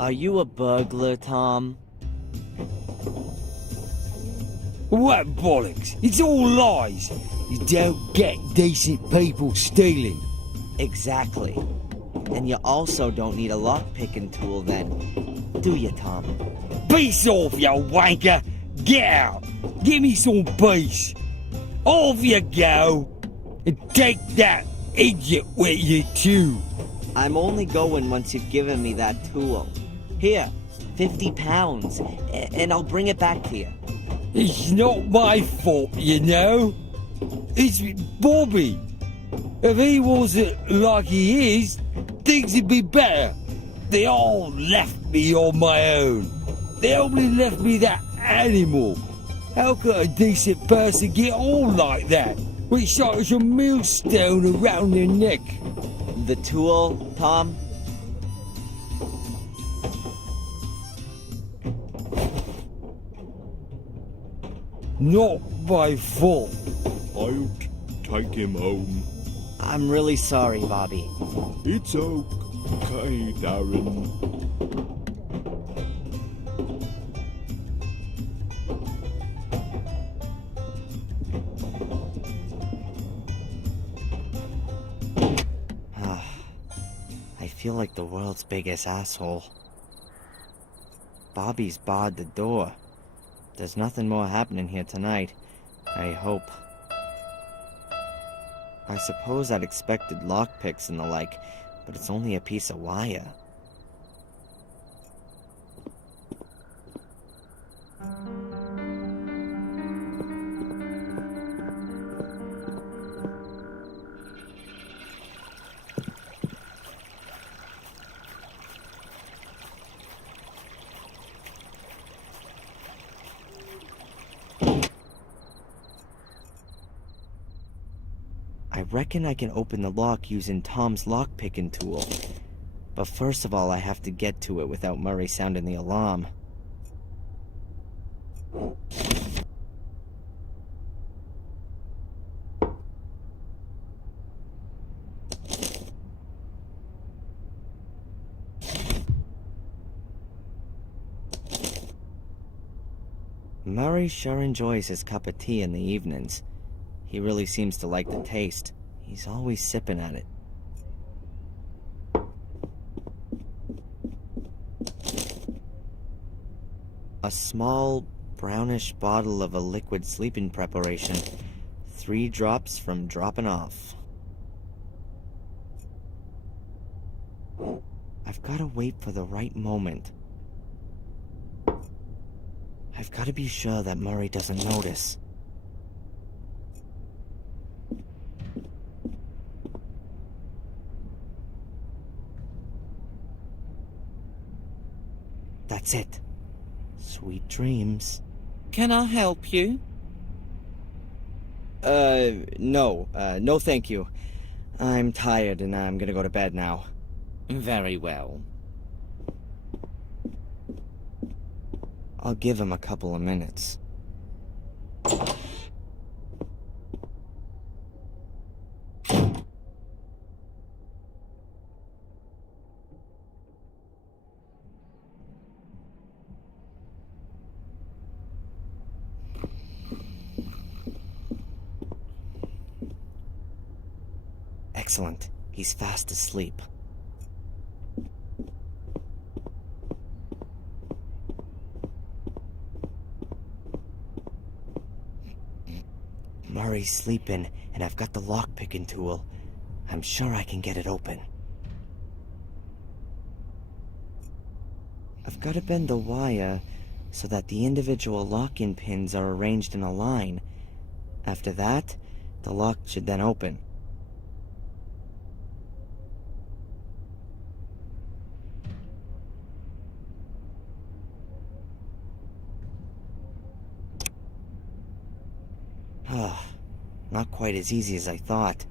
Are you a burglar, Tom? What bollocks? It's all lies. You don't get decent people stealing. Exactly. And you also don't need a lock-picking tool then, do you, Tom? Peace off, you wanker. Get out. Give me some peace. Off you go. And take that idiot with you too. I'm only going once you've given me that tool. Here, 50 pounds, and I'll bring it back to you. It's not my fault, you know. It's Bobby. If he wasn't like he is, things would be better. They all left me on my own. They only left me that animal. How could a decent person get on like that? With such a millstone around their neck. The tool, Tom? Not my fault. I'll take him home. I'm really sorry, Bobby. It's okay, Darren. I feel like the world's biggest asshole. Bobby's barred the door. There's nothing more happening here tonight. I hope. I suppose I'd expected lockpicks and the like, but it's only a piece of wire. I reckon I can open the lock using Tom's lockpicking tool. But first of all, I have to get to it without Murray sounding the alarm. Murray sure enjoys his cup of tea in the evenings. He really seems to like the taste. He's always sipping at it. A small, brownish bottle of a liquid sleeping preparation. 3 drops from dropping off. I've got to wait for the right moment. I've got to be sure that Murray doesn't notice. That's it. Sweet dreams. Can I help you? No. No thank you. I'm tired and I'm gonna go to bed now. Very well. I'll give him a couple of minutes. Excellent. He's fast asleep. Murray's sleeping, and I've got the lock-picking tool. I'm sure I can get it open. I've got to bend the wire so that the individual lock-in pins are arranged in a line. After that, the lock should then open. Not quite as easy as I thought.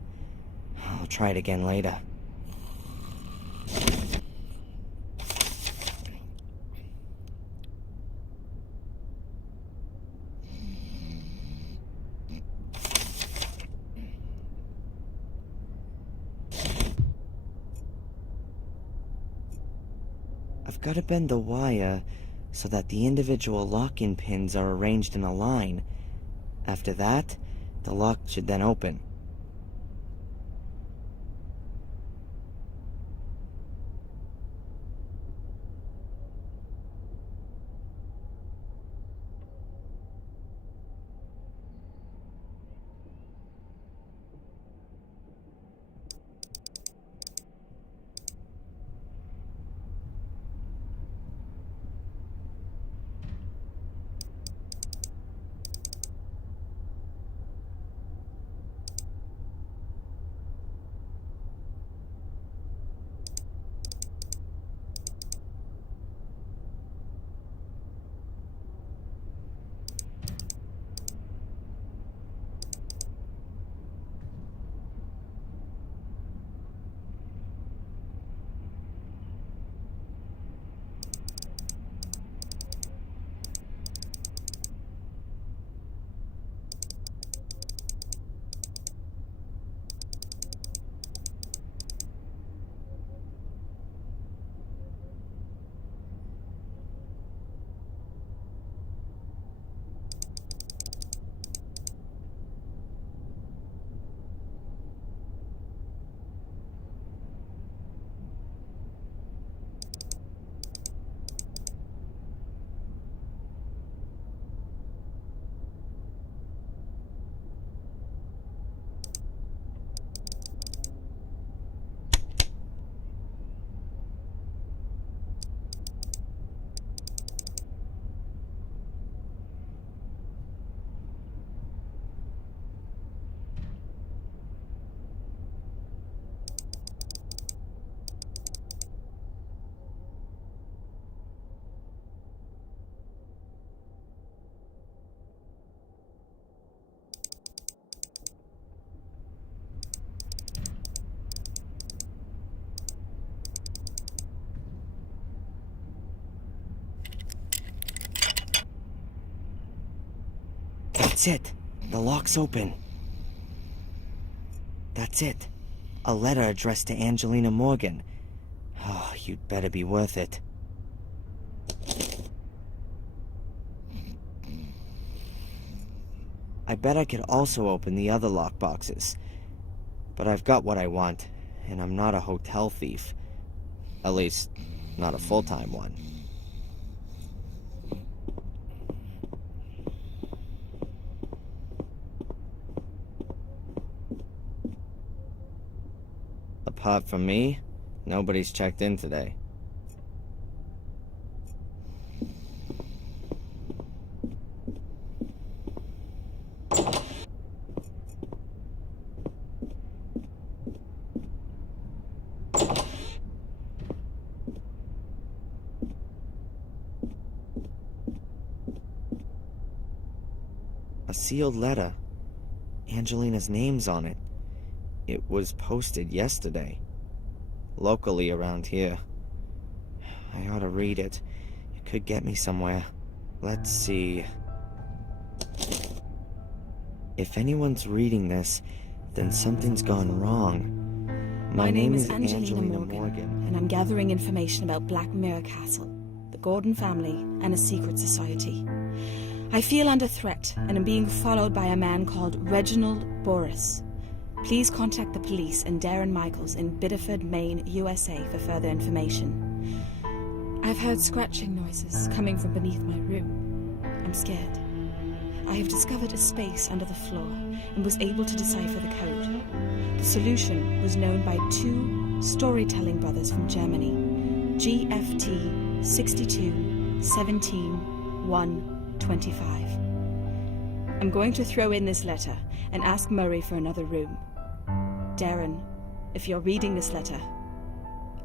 I'll try it again later. I've got to bend the wire so that the individual lock-in pins are arranged in a line. After that, the lock should then open. That's it. The lock's open. That's it. A letter addressed to Angelina Morgan. Oh, you'd better be worth it. I bet I could also open the other lockboxes. But I've got what I want, and I'm not a hotel thief. At least, not a full-time one. Apart from me, nobody's checked in today. A sealed letter. Angelina's name's on it. It was posted yesterday. Locally around here. I ought to read it. It could get me somewhere. Let's see. If anyone's reading this, then something's gone wrong. My name is Angelina Morgan, and I'm gathering information about Black Mirror Castle, the Gordon family, and a secret society. I feel under threat and am being followed by a man called Reginald Boris. Please contact the police and Darren Michaels in Biddeford, Maine, USA for further information. I've heard scratching noises coming from beneath my room. I'm scared. I have discovered a space under the floor and was able to decipher the code. The solution was known by two storytelling brothers from Germany, GFT 62 17 1 25. I'm going to throw in this letter and ask Murray for another room. Darren, if you're reading this letter,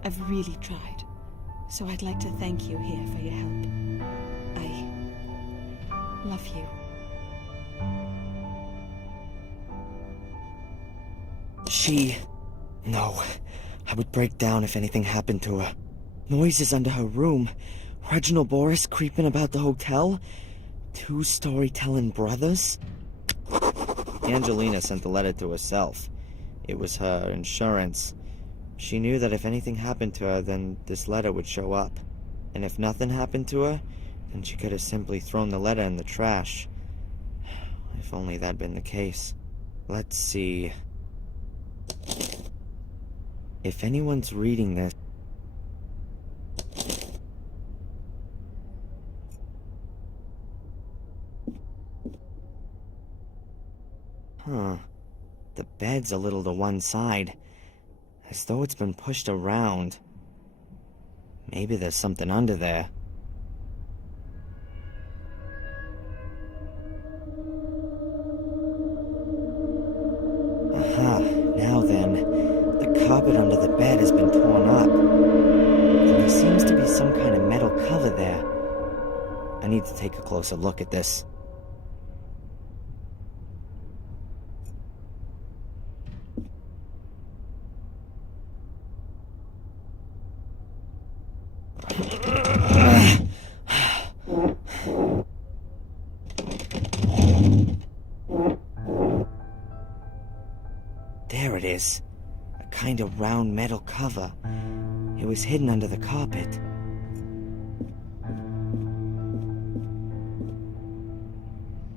I've really tried, so I'd like to thank you here for your help. I love you. No. I would break down if anything happened to her. Noises under her room. Reginald Boris creeping about the hotel. Two storytelling brothers. Angelina sent the letter to herself. It was her insurance. She knew that if anything happened to her, then this letter would show up. And if nothing happened to her, then she could have simply thrown the letter in the trash. If only that'd been the case. Let's see. If anyone's reading this... The bed's a little to one side, as though it's been pushed around. Maybe there's something under there. Aha, now then, the carpet under the bed has been torn up, and there seems to be some kind of metal cover there. I need to take a closer look at this. There it is. A kind of round metal cover. It was hidden under the carpet.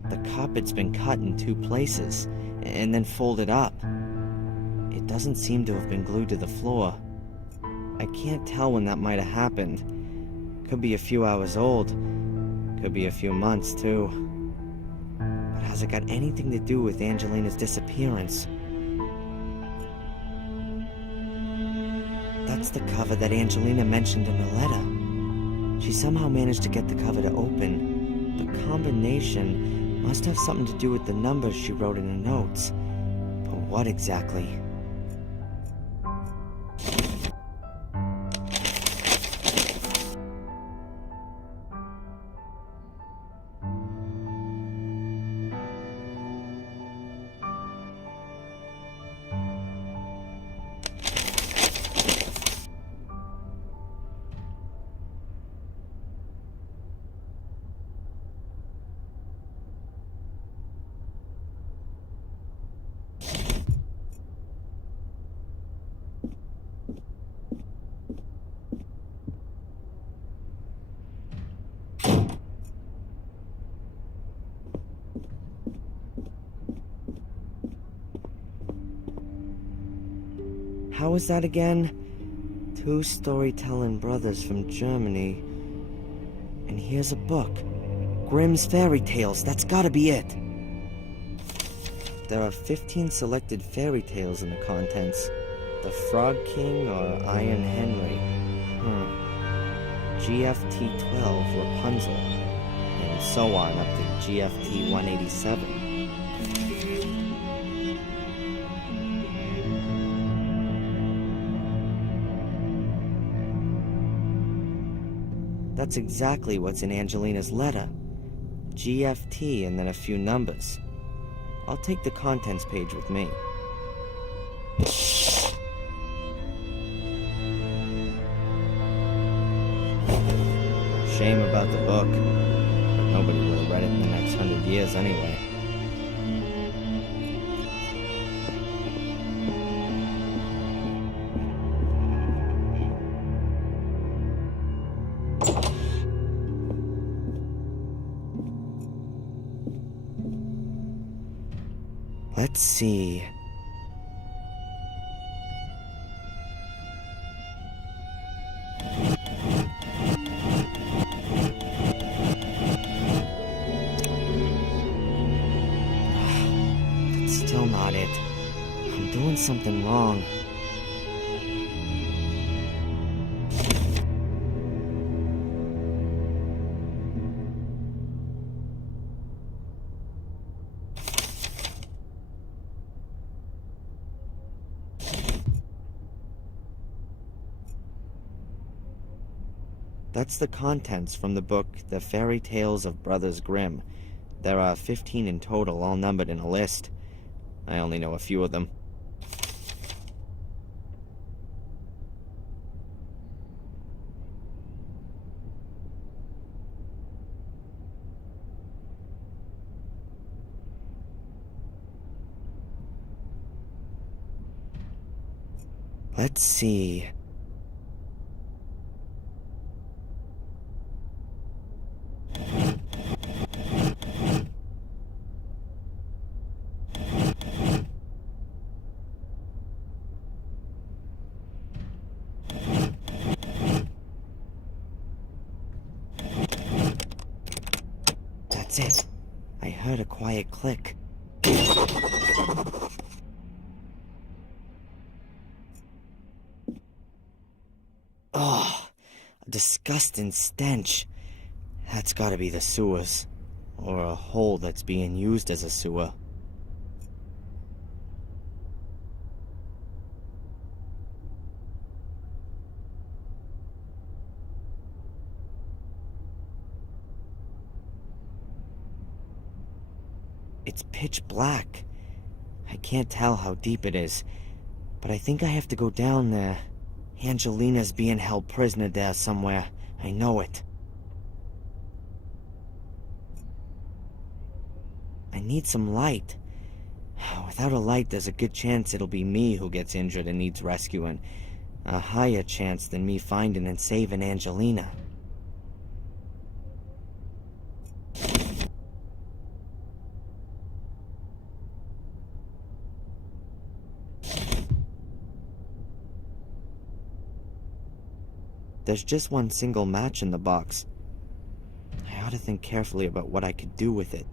The carpet's been cut in two places, and then folded up. It doesn't seem to have been glued to the floor. I can't tell when that might have happened. Could be a few hours old. Could be a few months, too. But has it got anything to do with Angelina's disappearance? That's the cover that Angelina mentioned in her letter. She somehow managed to get the cover to open. The combination must have something to do with the numbers she wrote in her notes. But what exactly? How was that again? Two storytelling brothers from Germany. And here's a book. Grimm's Fairy Tales, that's gotta be it. There are 15 selected fairy tales in the contents. The Frog King or Iron Henry. GFT 12 Rapunzel. And so on up to GFT 187. That's exactly what's in Angelina's letter. GFT and then a few numbers. I'll take the contents page with me. Shame about the book, but nobody would have read it in the next 100 years anyway. Let's see. done something wrong. That's the contents from the book The Fairy Tales of Brothers Grimm. There are 15 in total, all numbered in a list. I only know a few of them. Let's see. That's it. I heard a quiet click. Oh, a disgusting stench. That's gotta be the sewers. Or a hole that's being used as a sewer. It's pitch black. I can't tell how deep it is, but I think I have to go down there. Angelina's being held prisoner there somewhere. I know it. I need some light. Without a light, there's a good chance it'll be me who gets injured and needs rescuing. A higher chance than me finding and saving Angelina. There's just one single match in the box. I ought to think carefully about what I could do with it.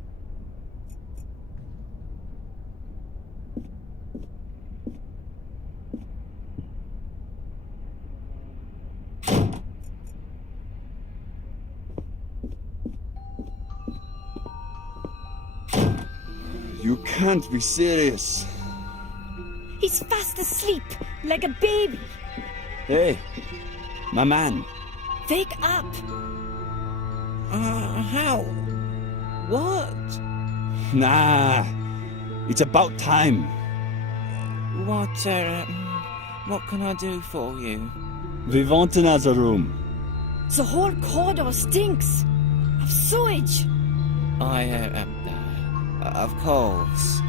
You can't be serious. He's fast asleep, like a baby. Hey, my man. Wake up! How? What? Nah, it's about time. What can I do for you? We want another room. The whole corridor stinks of sewage. Of course.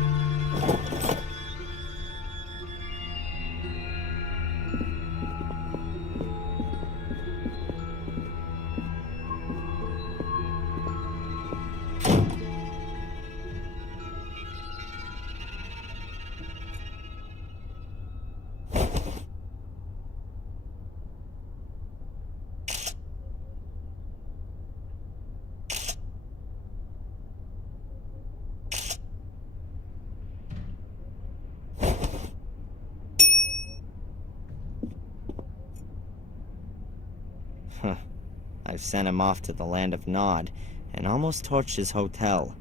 I've sent him off to the land of Nod, and almost torched his hotel.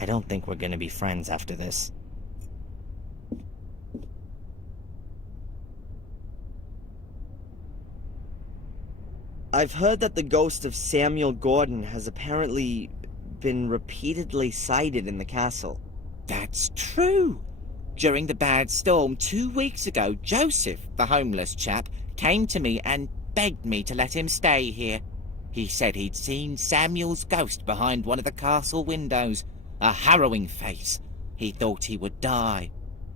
I don't think we're gonna be friends after this. I've heard that the ghost of Samuel Gordon has apparently been repeatedly sighted in the castle. That's true. During the bad storm 2 weeks ago, Joseph, the homeless chap, came to me and begged me to let him stay here. He said he'd seen Samuel's ghost behind one of the castle windows. A harrowing face. He thought he would die.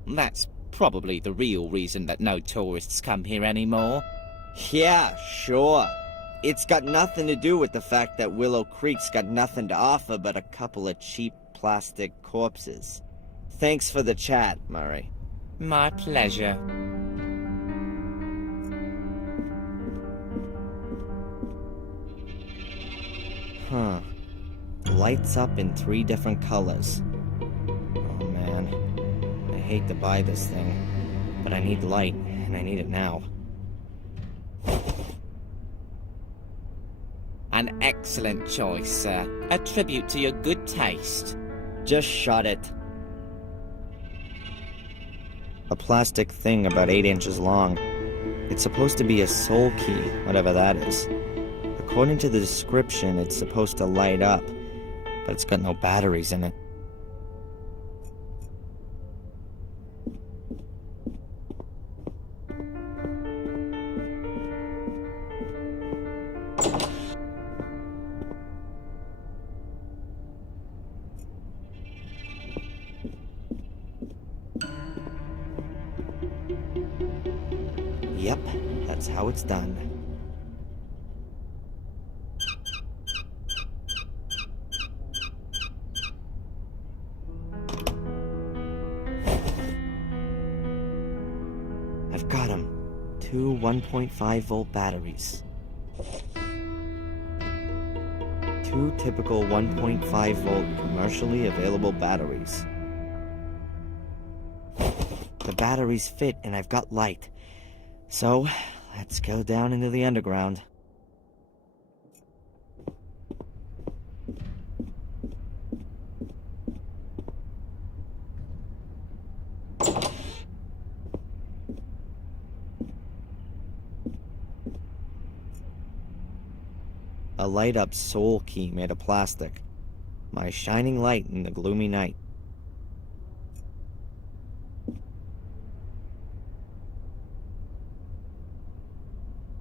That's probably the real reason that no tourists come here anymore. Yeah, sure. It's got nothing to do with the fact that Willow Creek's got nothing to offer but a couple of cheap plastic corpses. Thanks for the chat, Murray. My pleasure. Huh. Lights up in 3 different colors. Oh man, I hate to buy this thing. but I need light, and I need it now. An excellent choice, sir. A tribute to your good taste. Just shut it. A plastic thing about 8 inches long. It's supposed to be a soul key, whatever that is. According to the description, it's supposed to light up, but it's got no batteries in it. Yep, that's how it's done. I've got them. 2 1.5-volt batteries. 2 typical 1.5-volt commercially available batteries. The batteries fit and I've got light. So, let's go down into the underground. A light-up soul key made of plastic. My shining light in the gloomy night.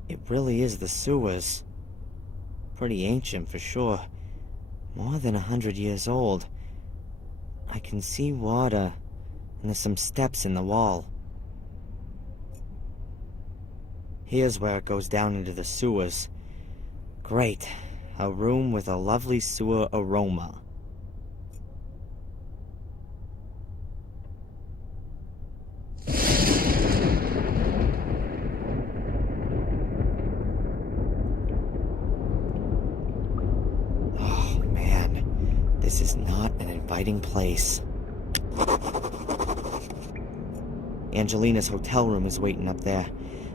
It really is the sewers. Pretty ancient for sure. More than 100 years old. I can see water, and there's some steps in the wall. Here's where it goes down into the sewers. Great. A room with a lovely sewer aroma. Oh, man. This is not an inviting place. Angelina's hotel room is waiting up there.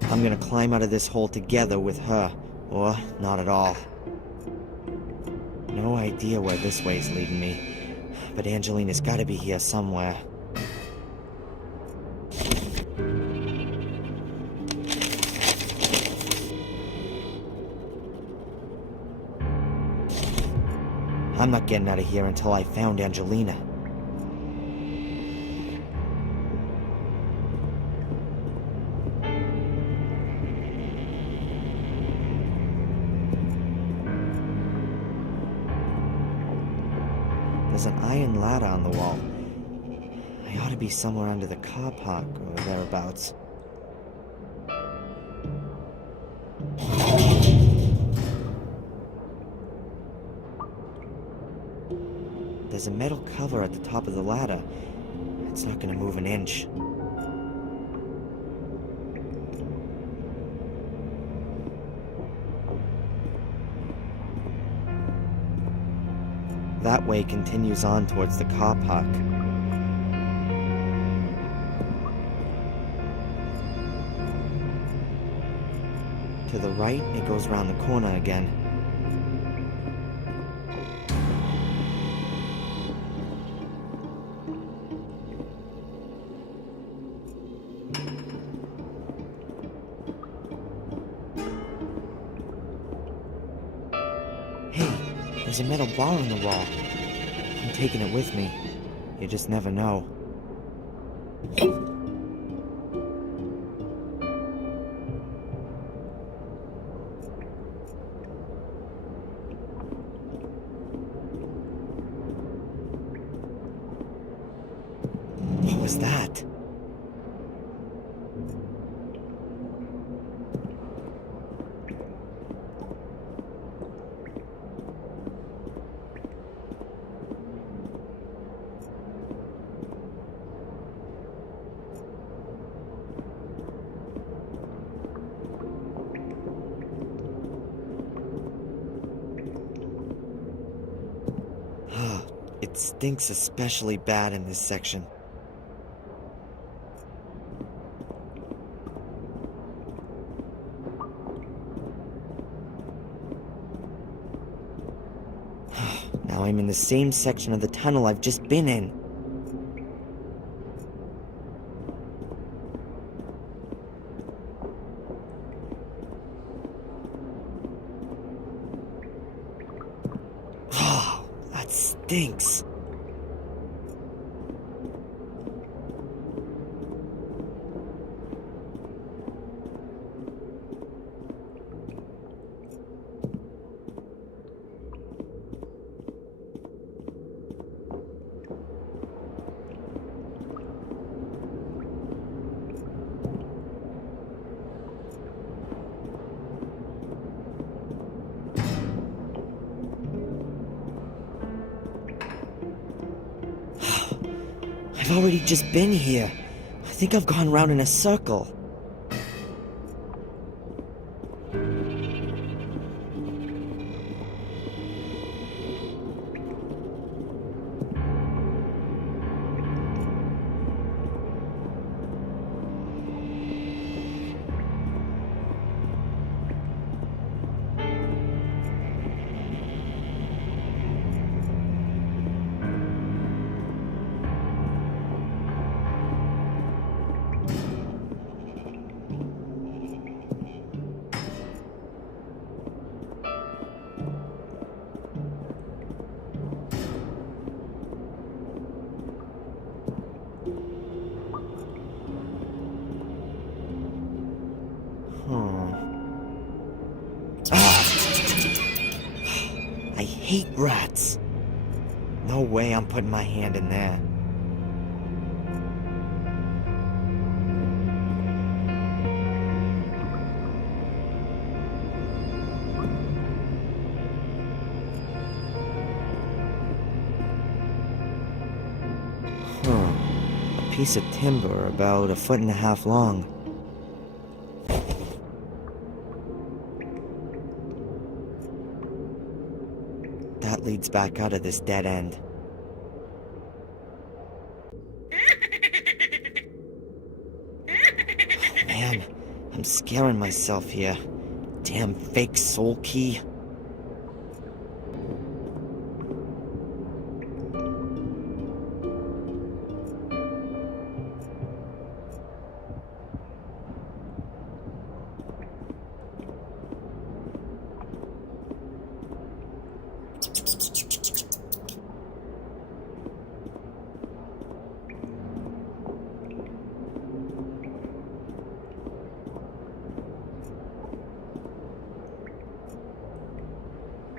I'm gonna climb out of this hole together with her. Or not at all. No idea where this way's leading me, but Angelina's gotta be here somewhere. I'm not getting out of here until I found Angelina. There's an iron ladder on the wall. I ought to be somewhere under the car park or thereabouts. There's a metal cover at the top of the ladder. It's not gonna move an inch. That way continues on towards the car park. To the right, it goes around the corner again. There's a metal bar on the wall. I'm taking it with me. You just never know. What was that? It stinks especially bad in this section. I'm in the same section of the tunnel I've just been in. Oh, that stinks. I've already just been here. I think I've gone round in a circle. I hate rats. No way I'm putting my hand in there. A piece of timber about 1.5 feet long. That leads back out of this dead end. Man, I'm scaring myself here. Damn fake soul key.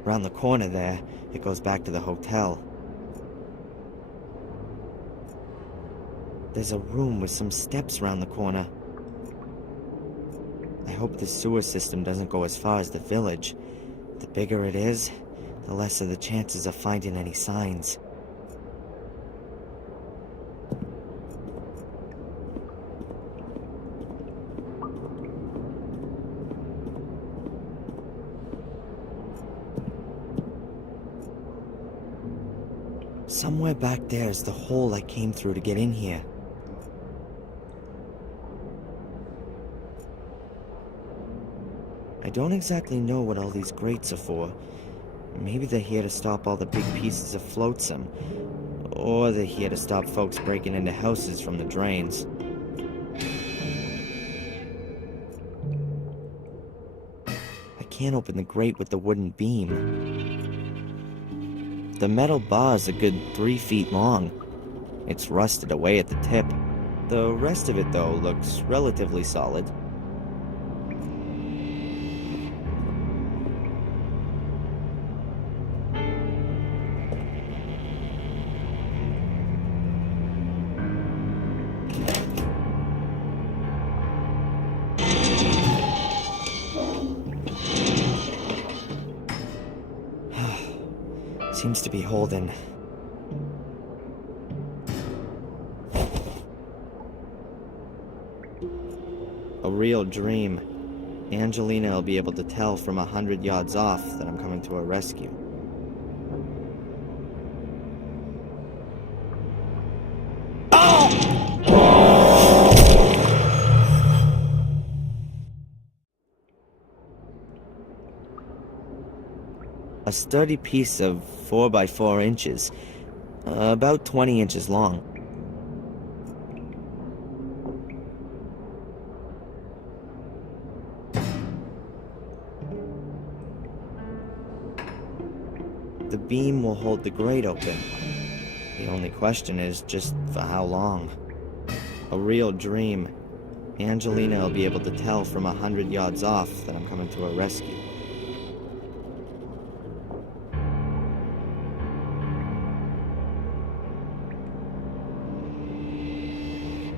Around the corner there, it goes back to the hotel. There's a room with some steps around the corner. I hope the sewer system doesn't go as far as the village. The bigger it is, the less are the chances of finding any signs. Somewhere back there is the hole I came through to get in here. I don't exactly know what all these grates are for. Maybe they're here to stop all the big pieces of flotsam, or they're here to stop folks breaking into houses from the drains. I can't open the grate with the wooden beam. The metal bar is a good 3 feet long. It's rusted away at the tip. The rest of it, though, looks relatively solid. Seems to be holding. A real dream. Angelina will be able to tell from 100 yards off that I'm coming to her rescue. A sturdy piece of 4 by 4 inches, about 20 inches long. The beam will hold the grate open. The only question is just for how long. A real dream. Angelina will be able to tell from 100 yards off that I'm coming to her rescue.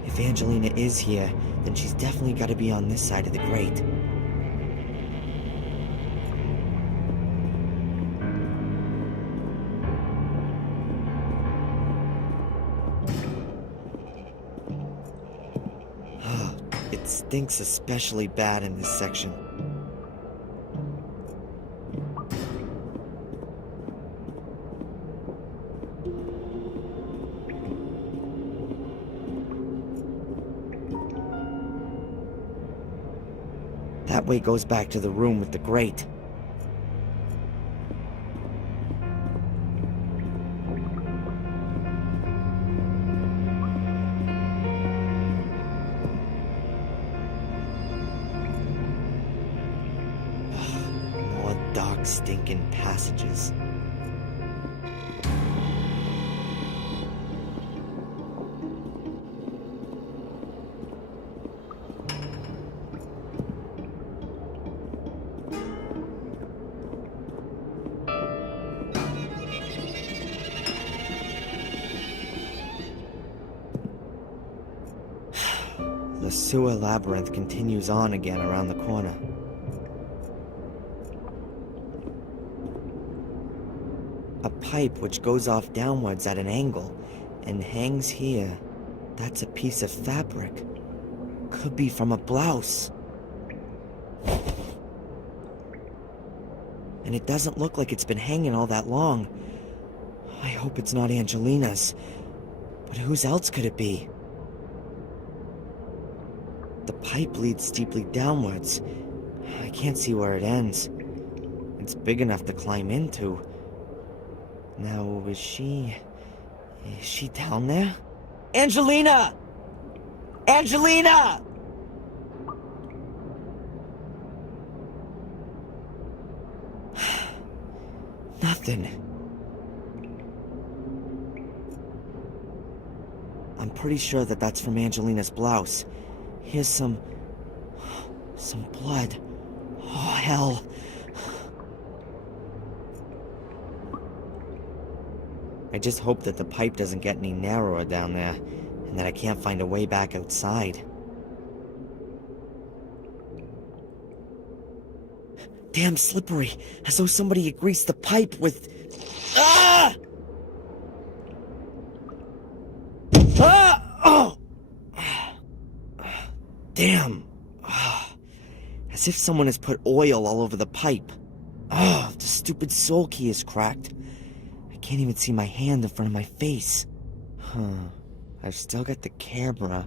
If Angelina is here, then she's definitely got to be on this side of the grate. It stinks especially bad in this section. That way goes back to the room with the grate. More dark, stinking passages. The sewer labyrinth continues on again around the corner. A pipe which goes off downwards at an angle and hangs here. That's a piece of fabric. Could be from a blouse. And it doesn't look like it's been hanging all that long. I hope it's not Angelina's. But whose else could it be? The pipe leads steeply downwards. I can't see where it ends. It's big enough to climb into. Now, is she down there? Angelina! Angelina! Nothing. I'm pretty sure that that's from Angelina's blouse. Here's some blood. Oh, hell. I just hope that the pipe doesn't get any narrower down there, and that I can't find a way back outside. Damn slippery, as though somebody had greased the pipe with... Ah! Ah! Oh! Damn. As if someone has put oil all over the pipe. Oh, the stupid soul key is cracked. I can't even see my hand in front of my face. I've still got the camera.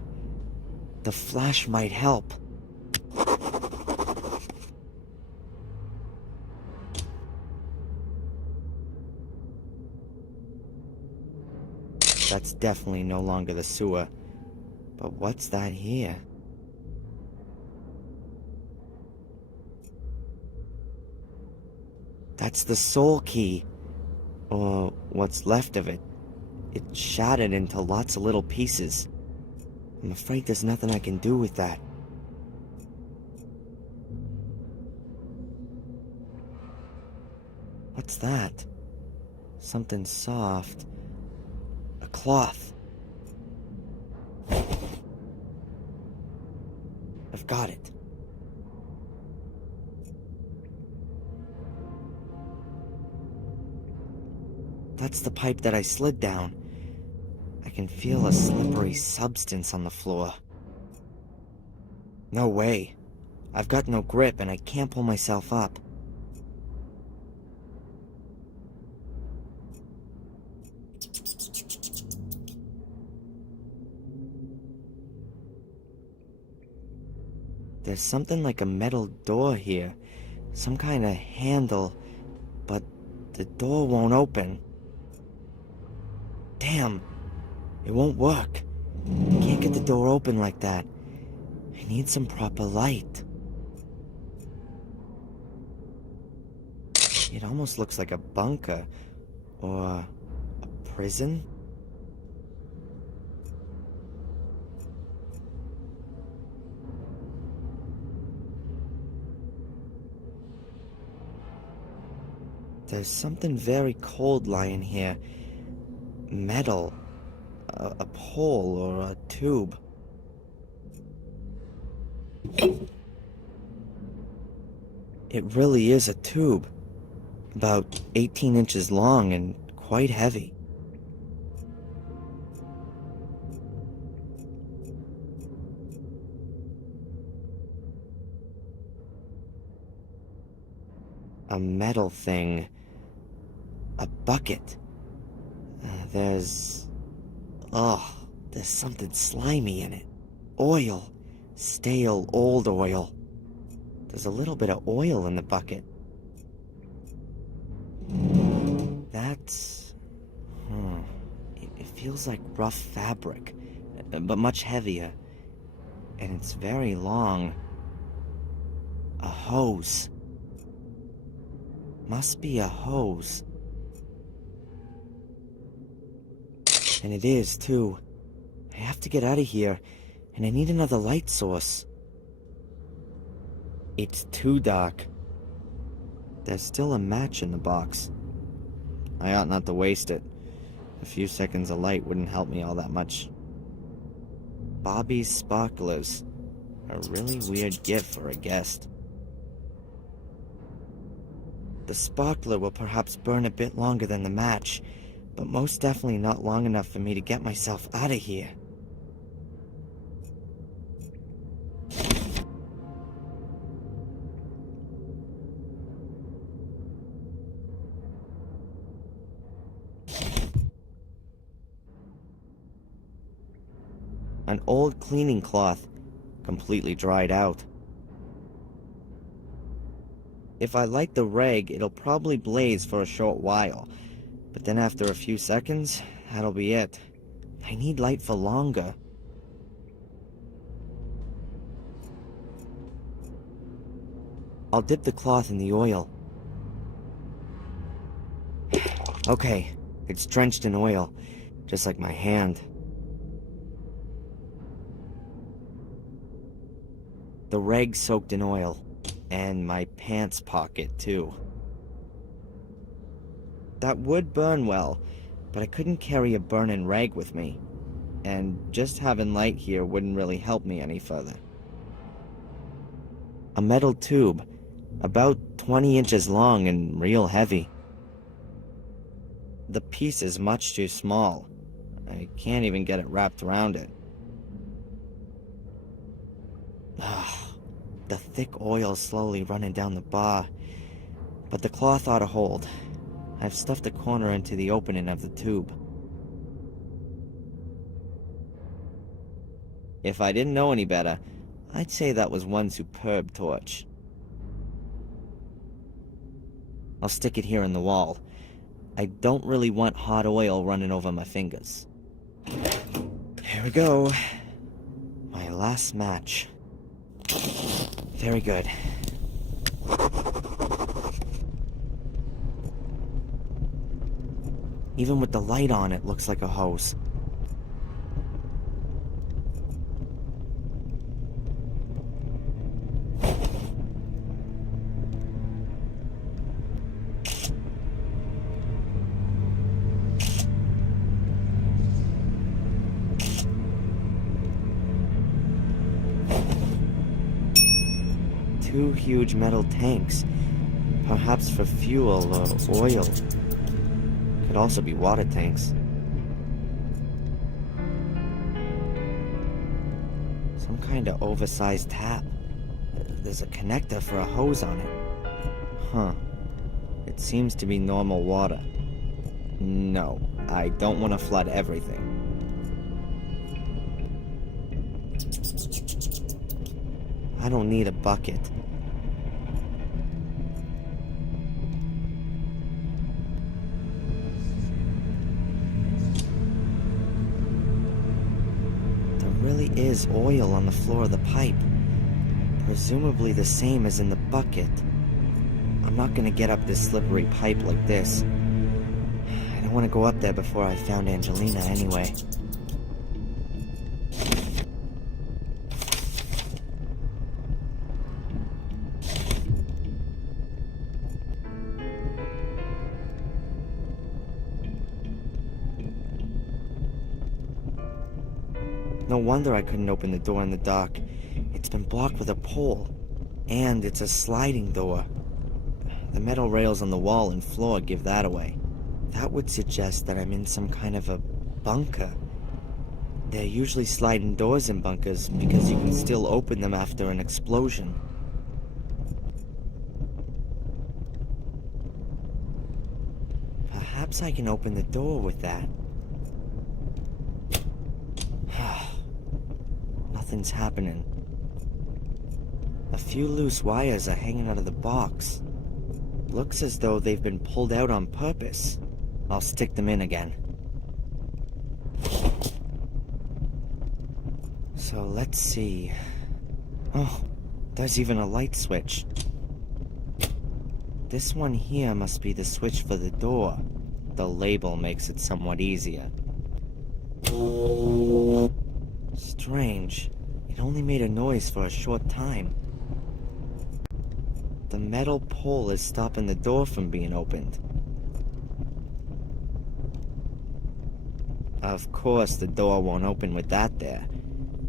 The flash might help. That's definitely no longer the sewer. But what's that here? That's the soul key. Or what's left of it. It's shattered into lots of little pieces. I'm afraid there's nothing I can do with that. What's that? Something soft. A cloth. I've got it. That's the pipe that I slid down. I can feel a slippery substance on the floor. No way. I've got no grip and I can't pull myself up. There's something like a metal door here. Some kind of handle, but The door won't open. Damn, it won't work. Can't get the door open like that. I need some proper light. It almost looks like a bunker or a prison. There's something very cold lying here. Metal. A pole or a tube. It really is a tube. About 18 inches long and quite heavy. A metal thing. A bucket. There's something slimy in it. Oil. Stale, old oil. There's a little bit of oil in the bucket. That's... It feels like rough fabric, but much heavier. And it's very long. A hose. Must be a hose. And it is, too. I have to get out of here, and I need another light source. It's too dark. There's still a match in the box. I ought not to waste it. A few seconds of light wouldn't help me all that much. Bobby's sparklers. A really weird gift for a guest. The sparkler will perhaps burn a bit longer than the match, but most definitely not long enough for me to get myself out of here. An old cleaning cloth, completely dried out. If I light the rag, it'll probably blaze for a short while, but then after a few seconds, that'll be it. I need light for longer. I'll dip the cloth in the oil. Okay, it's drenched in oil, just like my hand. The rag's soaked in oil, and my pants pocket, too. That would burn well, but I couldn't carry a burning rag with me, and just having light here wouldn't really help me any further. A metal tube, about 20 inches long and real heavy. The piece is much too small. I can't even get it wrapped around it. The thick oil slowly running down the bar, but the cloth ought to hold. I've stuffed a corner into the opening of the tube. If I didn't know any better, I'd say that was one superb torch. I'll stick it here in the wall. I don't really want hot oil running over my fingers. Here we go. My last match. Very good. Even with the light on, it looks like a hose. Two huge metal tanks, perhaps for fuel or oil. Could also be water tanks. Some kind of oversized tap. There's a connector for a hose on it. Huh. It seems to be normal water. No, I don't want to flood everything. I don't need a bucket. really is oil on the floor of the pipe. Presumably the same as in the bucket. I'm not gonna get up this slippery pipe like this. I don't want to go up there before I found Angelina anyway. No wonder I couldn't open the door in the dark. It's been blocked with a pole. And it's a sliding door. The metal rails on the wall and floor give that away. That would suggest that I'm in some kind of a bunker. There are usually sliding doors in bunkers because you can still open them after an explosion. Perhaps I can open the door with that. Nothing's happening. A few loose wires are hanging out of the box. Looks as though they've been pulled out on purpose. I'll stick them in again. So let's see. Oh, there's even a light switch. This one here must be the switch for the door. The label makes it somewhat easier. Strange. It only made a noise for a short time. The metal pole is stopping the door from being opened. Of course, the door won't open with that there.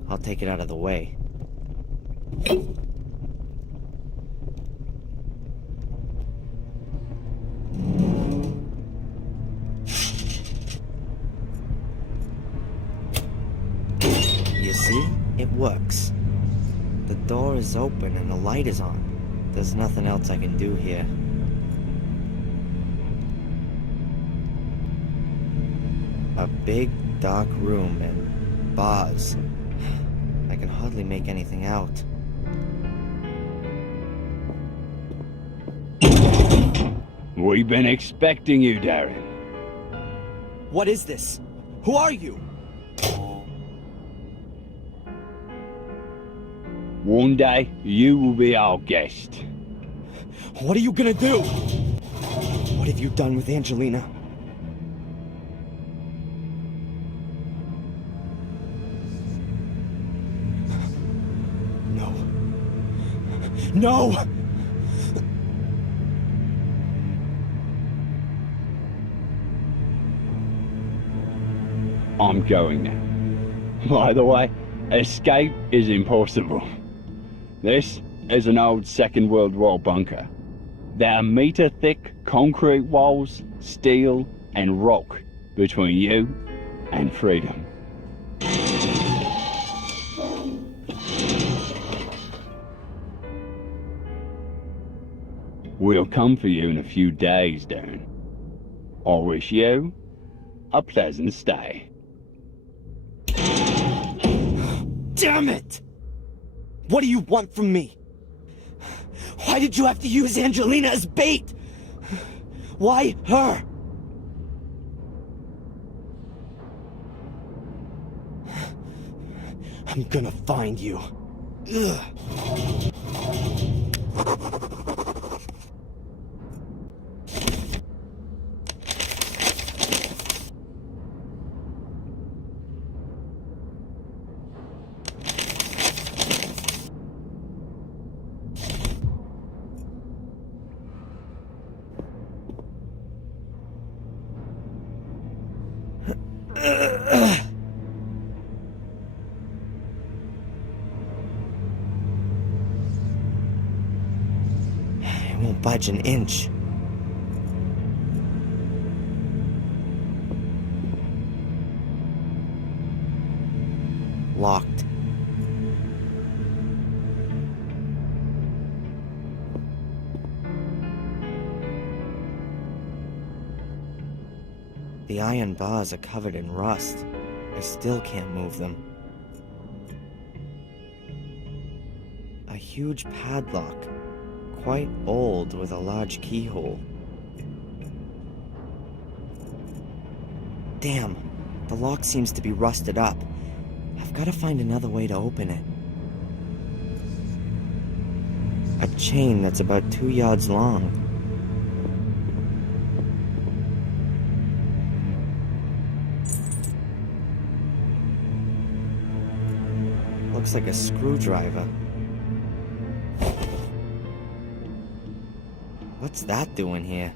I'll take it out of the way. You see? It works. The door is open and the light is on. There's nothing else I can do here. A big, dark room and bars. I can hardly make anything out. We've been expecting you, Darren. What is this? Who are you? One day, you will be our guest. What are you gonna do? What have you done with Angelina? No. No! I'm going now. By the way, escape is impossible. This is an old Second World War bunker. There are meter-thick concrete walls, steel, and rock between you and freedom. We'll come for you in a few days, Darren. I wish you a pleasant stay. Damn it! What do you want from me? Why did you have to use Angelina as bait? Why her? I'm gonna find you. Ugh. I won't budge an inch. Locked. The iron bars are covered in rust. I still can't move them. A huge padlock, quite old with a large keyhole. Damn, the lock seems to be rusted up. I've I've got to find another way to open it. A chain that's about 2 yards long. Looks like a screwdriver. What's that doing here?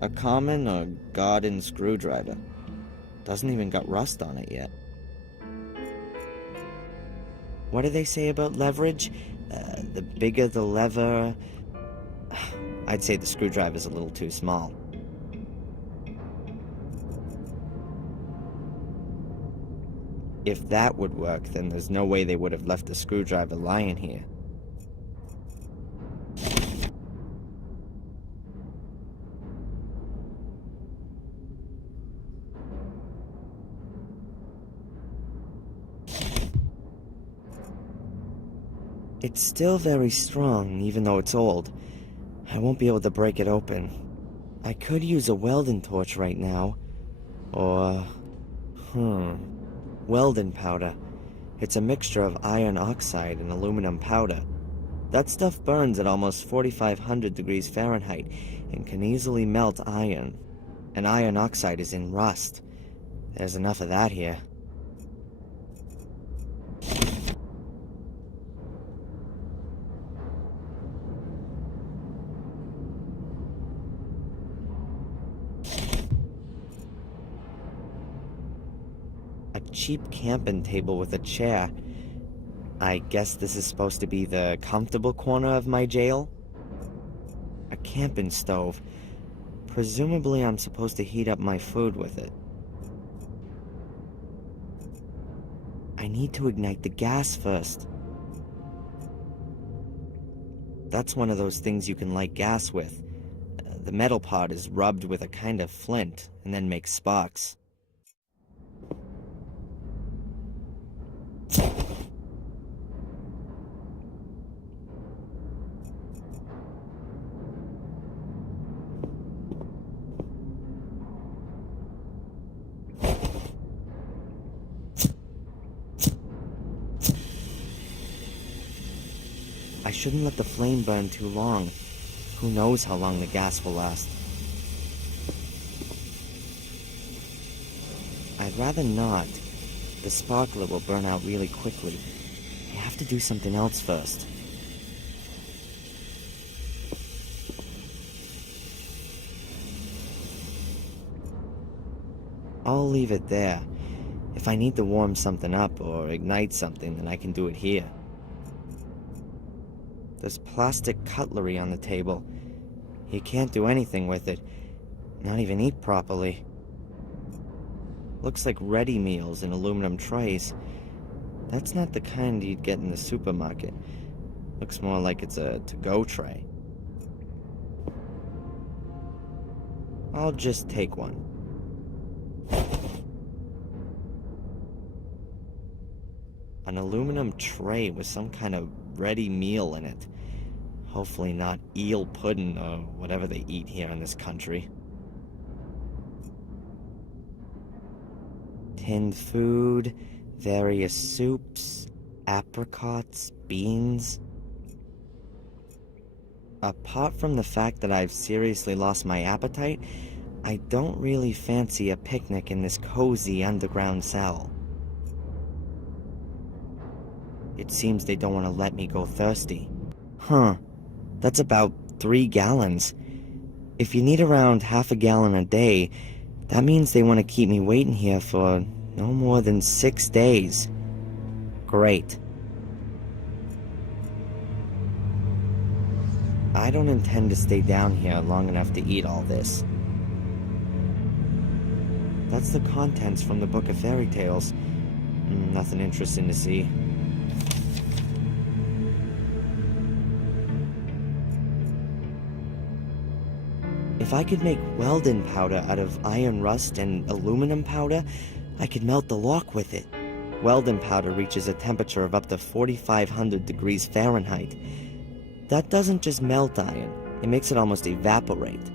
A common or garden screwdriver. Doesn't even got rust on it yet. What do they say about leverage? The bigger the lever... I'd say the screwdriver's a little too small. If that would work, then there's no way they would have left the screwdriver lying here. It's still very strong, even though it's old. I won't be able to break it open. I could use a welding torch right now. Or... Welding powder. It's a mixture of iron oxide and aluminum powder. That stuff burns at almost 4,500 degrees Fahrenheit and can easily melt iron. And iron oxide is in rust. There's enough of that here. Cheap camping table with a chair. I guess this is supposed to be the comfortable corner of my jail? A camping stove. Presumably I'm supposed to heat up my food with it. I need to ignite the gas first. That's one of those things you can light gas with. The metal part is rubbed with a kind of flint and then makes sparks. I shouldn't let the flame burn too long. Who knows how long the gas will last. I'd rather not. The sparkler will burn out really quickly. I have to do something else first. I'll leave it there. If I need to warm something up or ignite something, then I can do it here. There's plastic cutlery on the table. You can't do anything with it. Not even eat properly. Looks like ready meals in aluminum trays. That's not the kind you'd get in the supermarket. Looks more like it's a to-go tray. I'll just take one. An aluminum tray with some kind of ready meal in it. Hopefully not eel pudding or whatever they eat here in this country. Tinned food, various soups, apricots, beans. Apart from the fact that I've seriously lost my appetite, I don't really fancy a picnic in this cozy underground cell. It seems they don't want to let me go thirsty. That's about 3 gallons. If you need around half a gallon a day, that means they want to keep me waiting here for no more than 6 days. Great. I don't intend to stay down here long enough to eat all this. That's the contents from the Book of Fairy Tales. Nothing interesting to see. If I could make welding powder out of iron rust and aluminum powder, I could melt the lock with it. Welding powder reaches a temperature of up to 4,500 degrees Fahrenheit. That doesn't just melt iron, it makes it almost evaporate.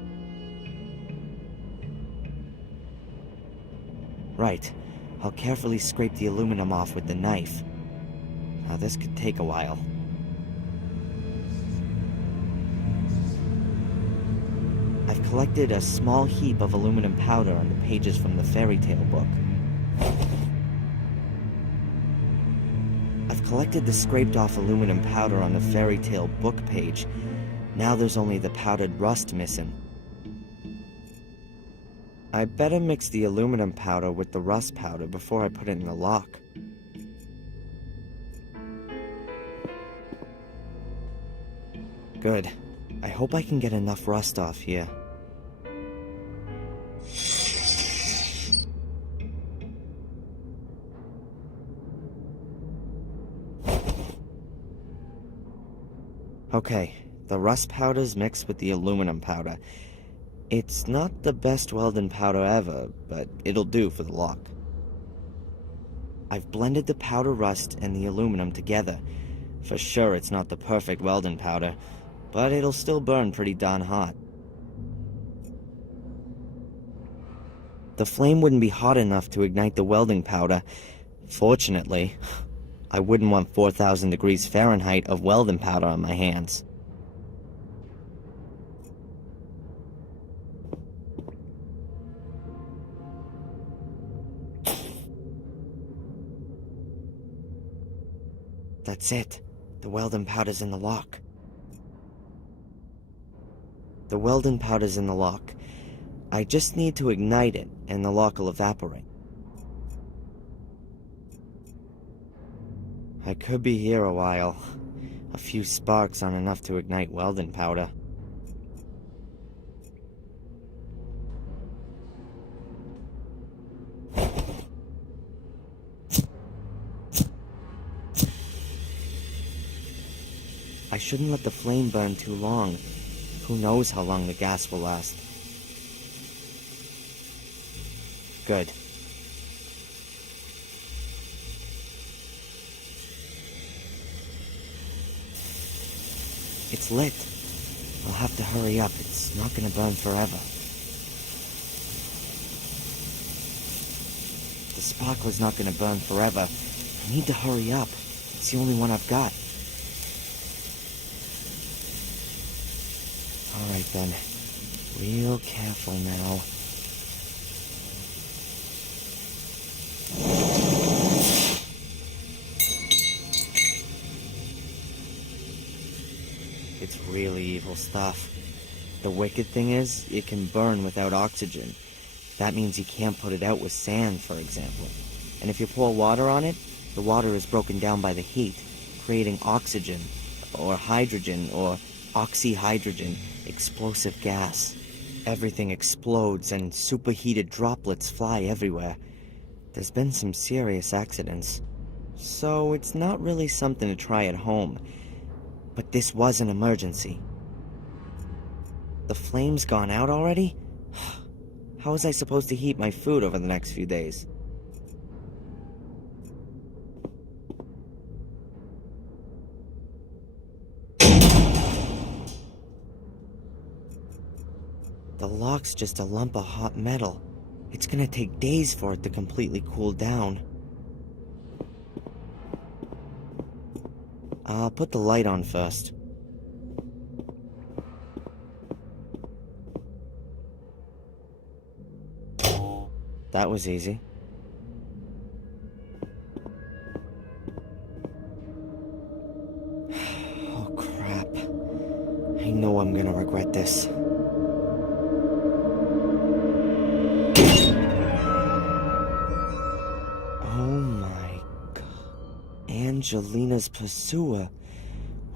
Right. I'll carefully scrape the aluminum off with the knife. Now this could take a while. I've collected a small heap of aluminum powder on the pages from the fairy tale book. I've collected the scraped off aluminum powder on the fairy tale book page. Now there's only the powdered rust missing. I better mix the aluminum powder with the rust powder before I put it in the lock. Good. I hope I can get enough rust off here. Okay, the rust powder's mixed with the aluminum powder. It's not the best welding powder ever, but it'll do for the lock. I've blended the powder rust and the aluminum together. For sure it's not the perfect welding powder, but it'll still burn pretty darn hot. The flame wouldn't be hot enough to ignite the welding powder. Fortunately, I wouldn't want 4,000 degrees Fahrenheit of welding powder on my hands. That's it. The welding powder's in the lock. The welding powder's in the lock. I just need to ignite it, and the lock will evaporate. I could be here a while. A few sparks aren't enough to ignite welding powder. I shouldn't let the flame burn too long. Who knows how long the gas will last. Good. It's lit. I'll have to hurry up. It's not gonna burn forever. The sparkler's not gonna burn forever. I need to hurry up. It's the only one I've got. Alright then. Real careful now. It's really evil stuff. The wicked thing is, it can burn without oxygen. That means you can't put it out with sand, for example. And if you pour water on it, the water is broken down by the heat, creating oxygen, or hydrogen, or oxyhydrogen, explosive gas. Everything explodes and superheated droplets fly everywhere. There's been some serious accidents. So it's not really something to try at home. But this was an emergency. The flame's gone out already? How was I supposed to heat my food over the next few days? The lock's just a lump of hot metal. It's gonna take days for it to completely cool down. I'll put the light on first. That was easy. Oh crap. I know I'm gonna regret this. Oh my god. Angelina's pursuer,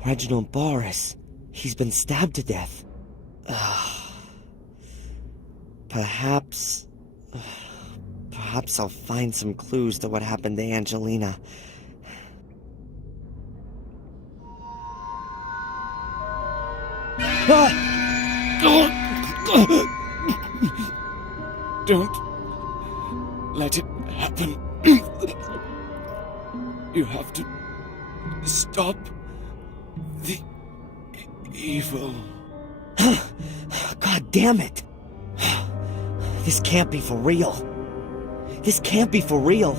Reginald Boris. He's been stabbed to death. Perhaps I'll find some clues to what happened to Angelina. Don't let it happen. You have to stop the evil. God damn it! This can't be for real. This can't be for real.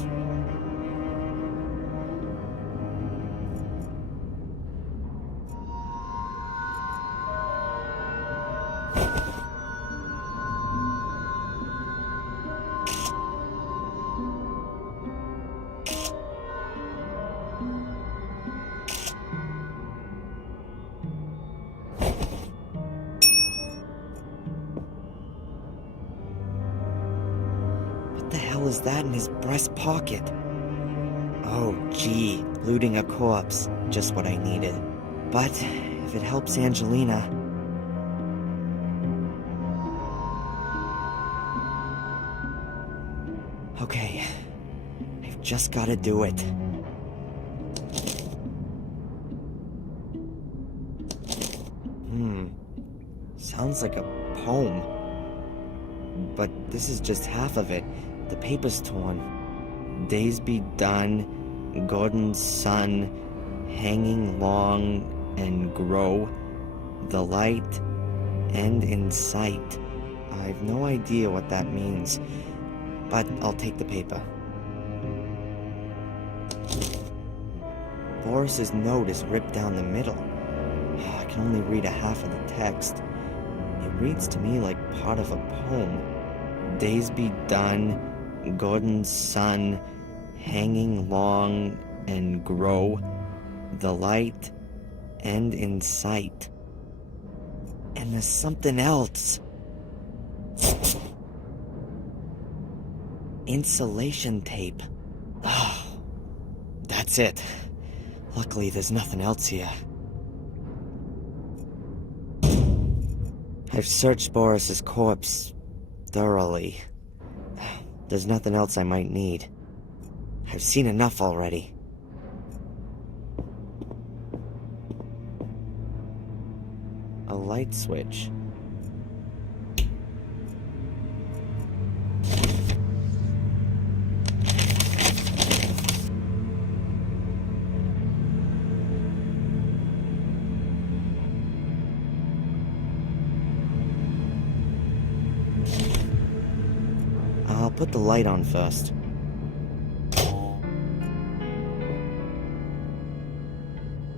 What the hell is that in his breast pocket? Oh, gee, looting a corpse. Just what I needed. But if it helps Angelina... Okay, I've just gotta do it. Sounds like a poem. But this is just half of it. The paper's torn. Days be done, Gordon's sun, hanging long and grow, the light end in sight. I've no idea what that means, but I'll take the paper. Boris's note is ripped down the middle. I can only read a half of the text. It reads to me like part of a poem. Days be done, Gordon's sun, hanging long and grow, the light end in sight. And there's something else. Insulation tape. Oh, that's it. Luckily, there's nothing else here. I've searched Boris's corpse thoroughly. There's nothing else I might need. I've seen enough already. A light switch. I'll put the light on first.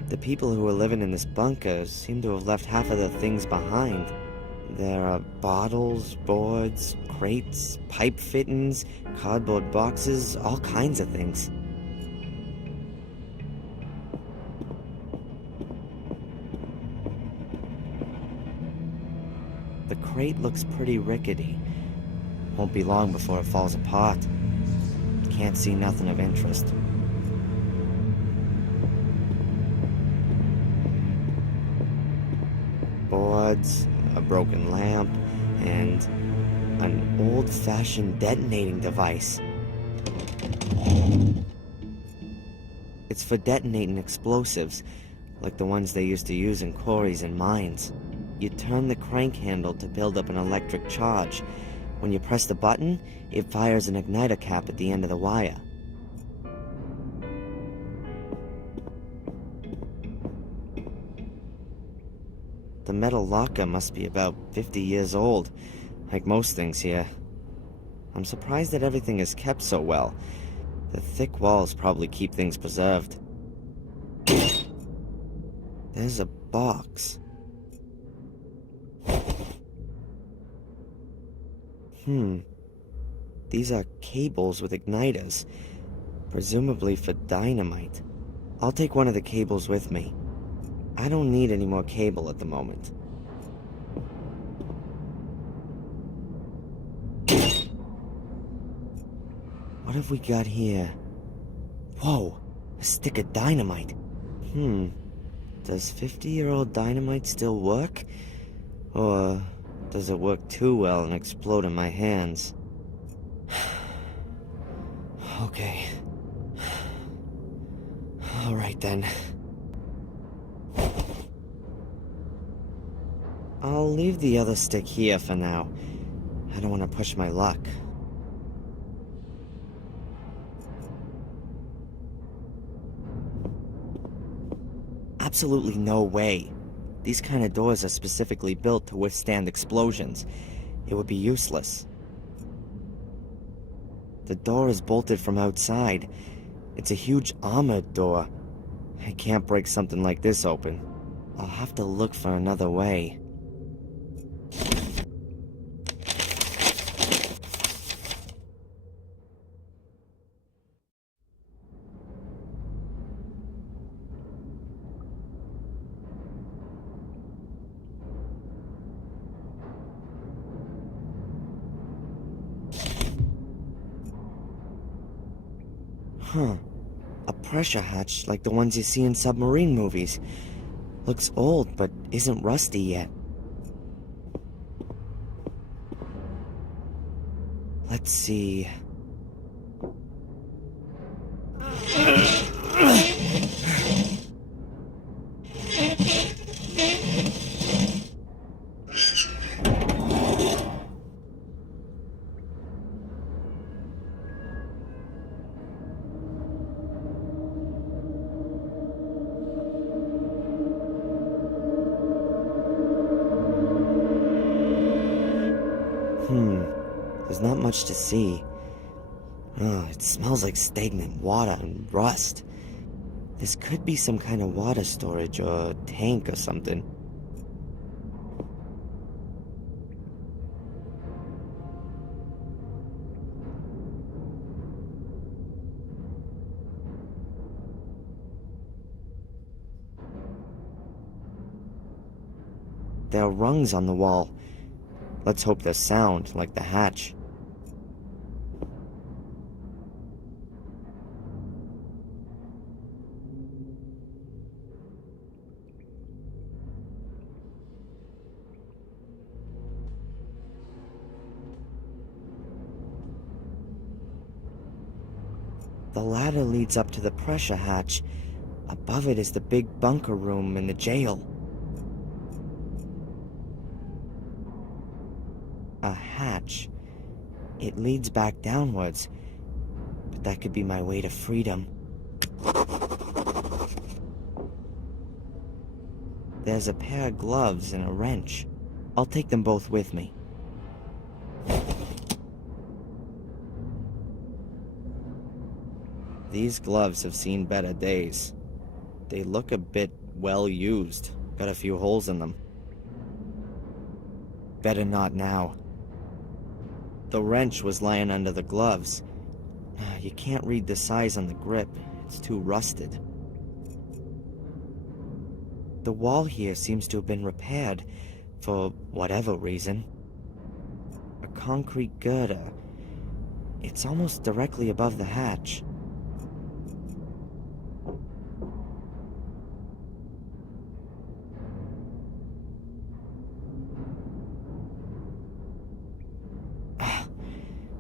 The people who were living in this bunker seem to have left half of their things behind. There are bottles, boards, crates, pipe fittings, cardboard boxes, all kinds of things. The crate looks pretty rickety. Won't be long before it falls apart. Can't see nothing of interest. Boards, a broken lamp, and an old-fashioned detonating device. It's for detonating explosives, like the ones they used to use in quarries and mines. You turn the crank handle to build up an electric charge. When you press the button, it fires an igniter cap at the end of the wire. The metal locker must be about 50 years old, like most things here. I'm surprised that everything is kept so well. The thick walls probably keep things preserved. There's a box. These are cables with igniters, presumably for dynamite. I'll take one of the cables with me. I don't need any more cable at the moment. What have we got here? Whoa, a stick of dynamite. Does 50-year-old dynamite still work? Or does it work too well and explode in my hands? Okay. All right then. I'll leave the other stick here for now. I don't want to push my luck. Absolutely no way. These kind of doors are specifically built to withstand explosions. It would be useless. The door is bolted from outside. It's a huge armored door. I can't break something like this open. I'll have to look for another way. Huh. A pressure hatch like the ones you see in submarine movies. Looks old, but isn't rusty yet. Let's see. There's not much to see. Oh, it smells like stagnant water and rust. This could be some kind of water storage or tank or something. There are rungs on the wall. Let's hope they're sound, like the hatch. The ladder leads up to the pressure hatch. Above it is the big bunker room in the jail. A hatch. It leads back downwards, but that could be my way to freedom. There's a pair of gloves and a wrench. I'll take them both with me. These gloves have seen better days. They look a bit well used. Got a few holes in them. Better not now. The wrench was lying under the gloves. You can't read the size on the grip. It's too rusted. The wall here seems to have been repaired, for whatever reason. A concrete girder. It's almost directly above the hatch.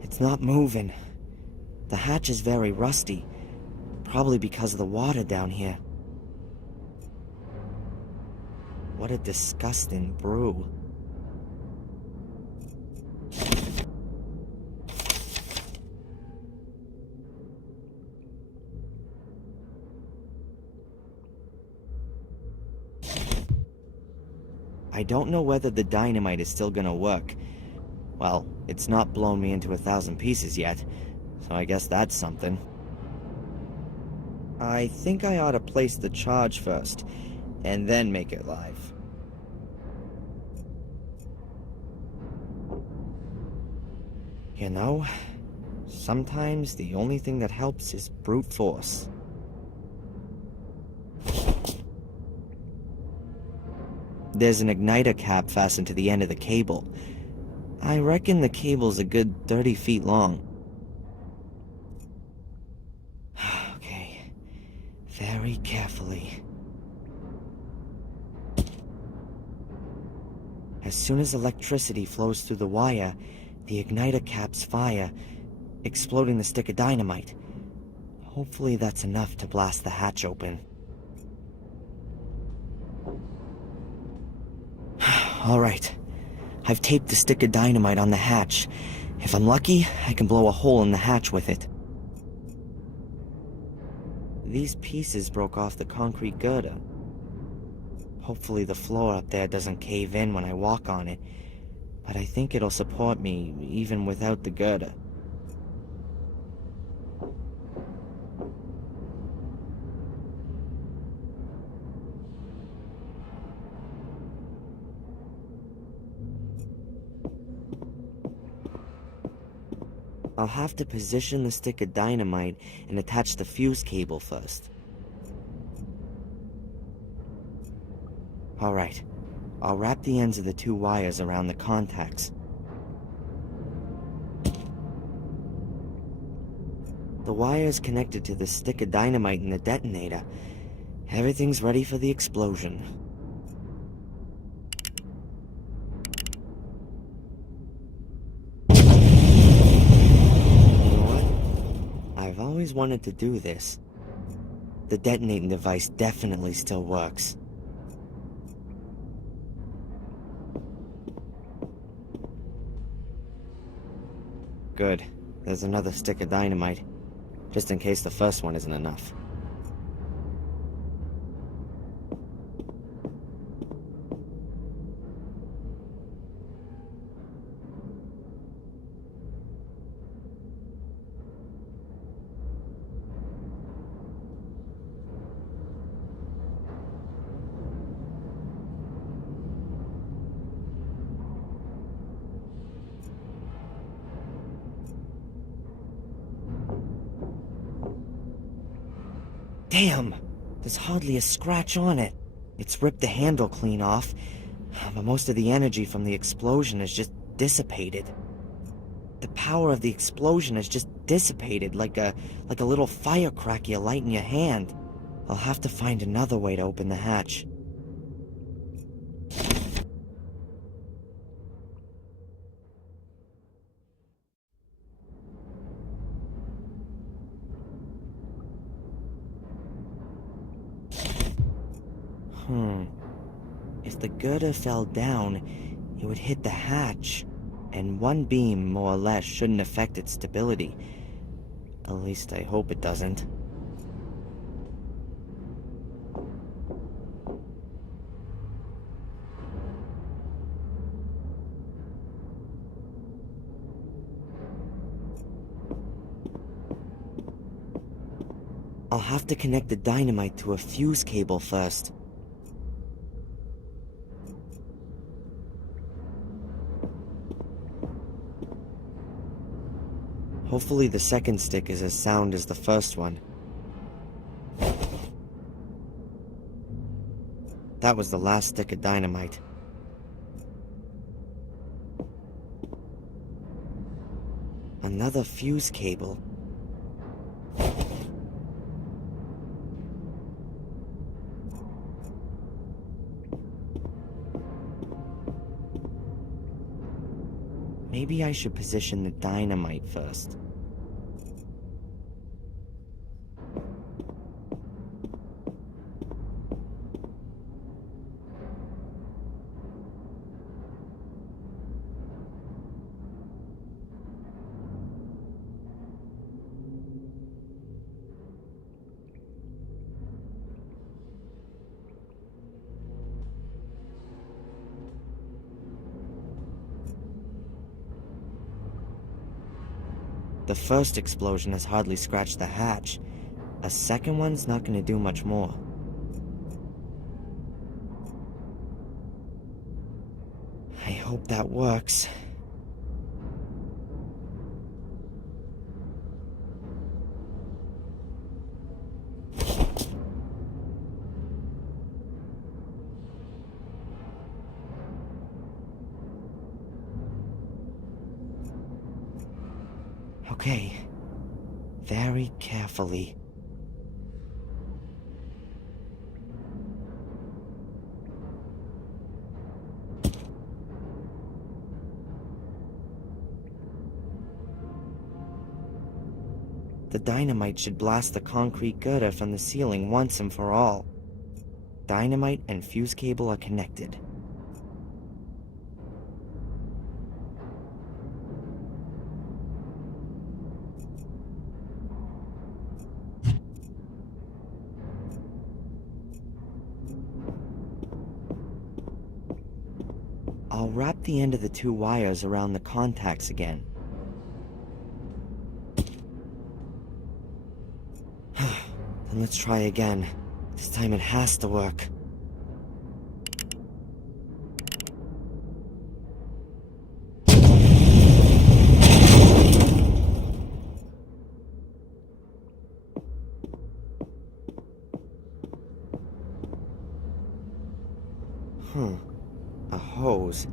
It's not moving. The hatch is very rusty, probably because of the water down here. What a disgusting brew. I don't know whether the dynamite is still gonna work. Well, it's not blown me into 1,000 pieces yet, so I guess that's something. I think I ought to place the charge first, and then make it live. You know, sometimes the only thing that helps is brute force. There's an igniter cap fastened to the end of the cable. I reckon the cable's a good 30 feet long. Okay, very carefully. As soon as electricity flows through the wire, the igniter caps fire, exploding the stick of dynamite. Hopefully that's enough to blast the hatch open. All right. I've taped the stick of dynamite on the hatch. If I'm lucky, I can blow a hole in the hatch with it. These pieces broke off the concrete girder. Hopefully the floor up there doesn't cave in when I walk on it, but I think it'll support me even without the girder. I'll have to position the stick of dynamite and attach the fuse cable first. Alright, I'll wrap the ends of the 2 wires around the contacts. The wire's connected to the stick of dynamite in the detonator. Everything's ready for the explosion. You know what? I've always wanted to do this. The detonating device definitely still works. Good. There's another stick of dynamite, just in case the first one isn't enough. Damn! There's hardly a scratch on it. It's ripped the handle clean off, but most of the energy from the explosion has just dissipated. The power of the explosion has just dissipated like a little firecracker you light in your hand. I'll have to find another way to open the hatch. If the girder fell down, it would hit the hatch, and one beam, more or less, shouldn't affect its stability. At least I hope it doesn't. I'll have to connect the dynamite to a fuse cable first. Hopefully the second stick is as sound as the first one. That was the last stick of dynamite. Another fuse cable. Maybe I should position the dynamite first. The first explosion has hardly scratched the hatch. A second one's not gonna do much more. I hope that works. Okay, very carefully. The dynamite should blast the concrete girder from the ceiling once and for all. Dynamite and fuse cable are connected. I'll wrap the end of the 2 wires around the contacts again. Then let's try again. This time it has to work. A hose.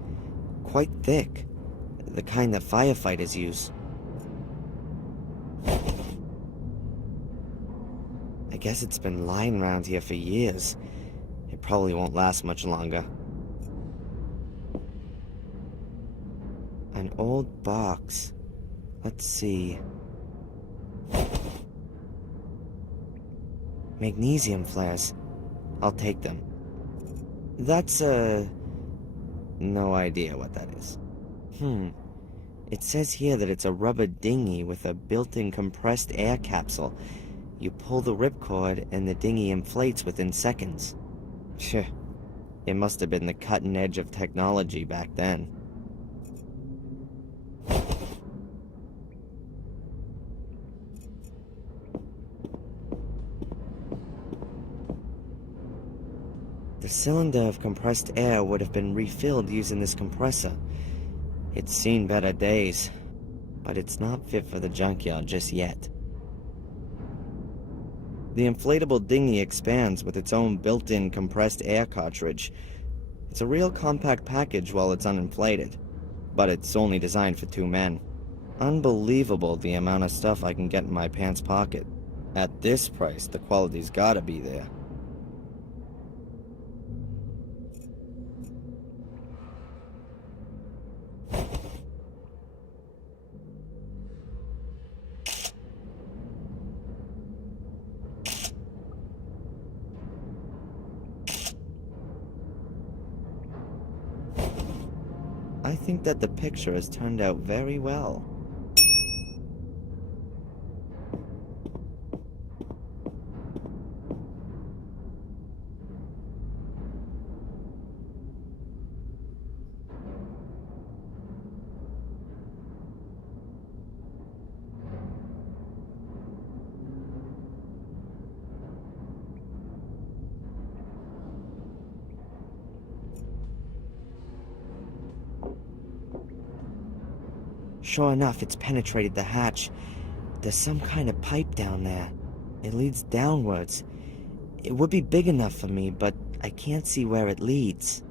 Quite thick. The kind that firefighters use. I guess it's been lying around here for years. It probably won't last much longer. An old box. Let's see. Magnesium flares. I'll take them. That's no idea what that is. It says here that it's a rubber dinghy with a built-in compressed air capsule. You pull the ripcord and the dinghy inflates within seconds. Phew. It must have been the cutting edge of technology back then. The cylinder of compressed air would have been refilled using this compressor. It's seen better days, but it's not fit for the junkyard just yet. The inflatable dinghy expands with its own built-in compressed air cartridge. It's a real compact package while it's uninflated, but it's only designed for 2 men. Unbelievable the amount of stuff I can get in my pants pocket. At this price, the quality's gotta be there. I think that the picture has turned out very well. Sure enough, it's penetrated the hatch. There's some kind of pipe down there. It leads downwards. It would be big enough for me, but I can't see where it leads.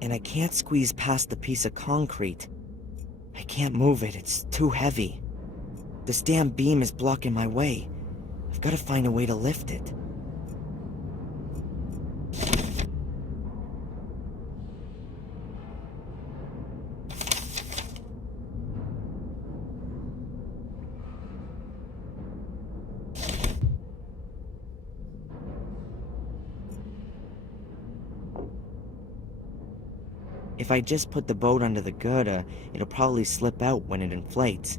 And I can't squeeze past the piece of concrete. I can't move it, it's too heavy. This damn beam is blocking my way. I've got to find a way to lift it. If I just put the boat under the girder, it'll probably slip out when it inflates.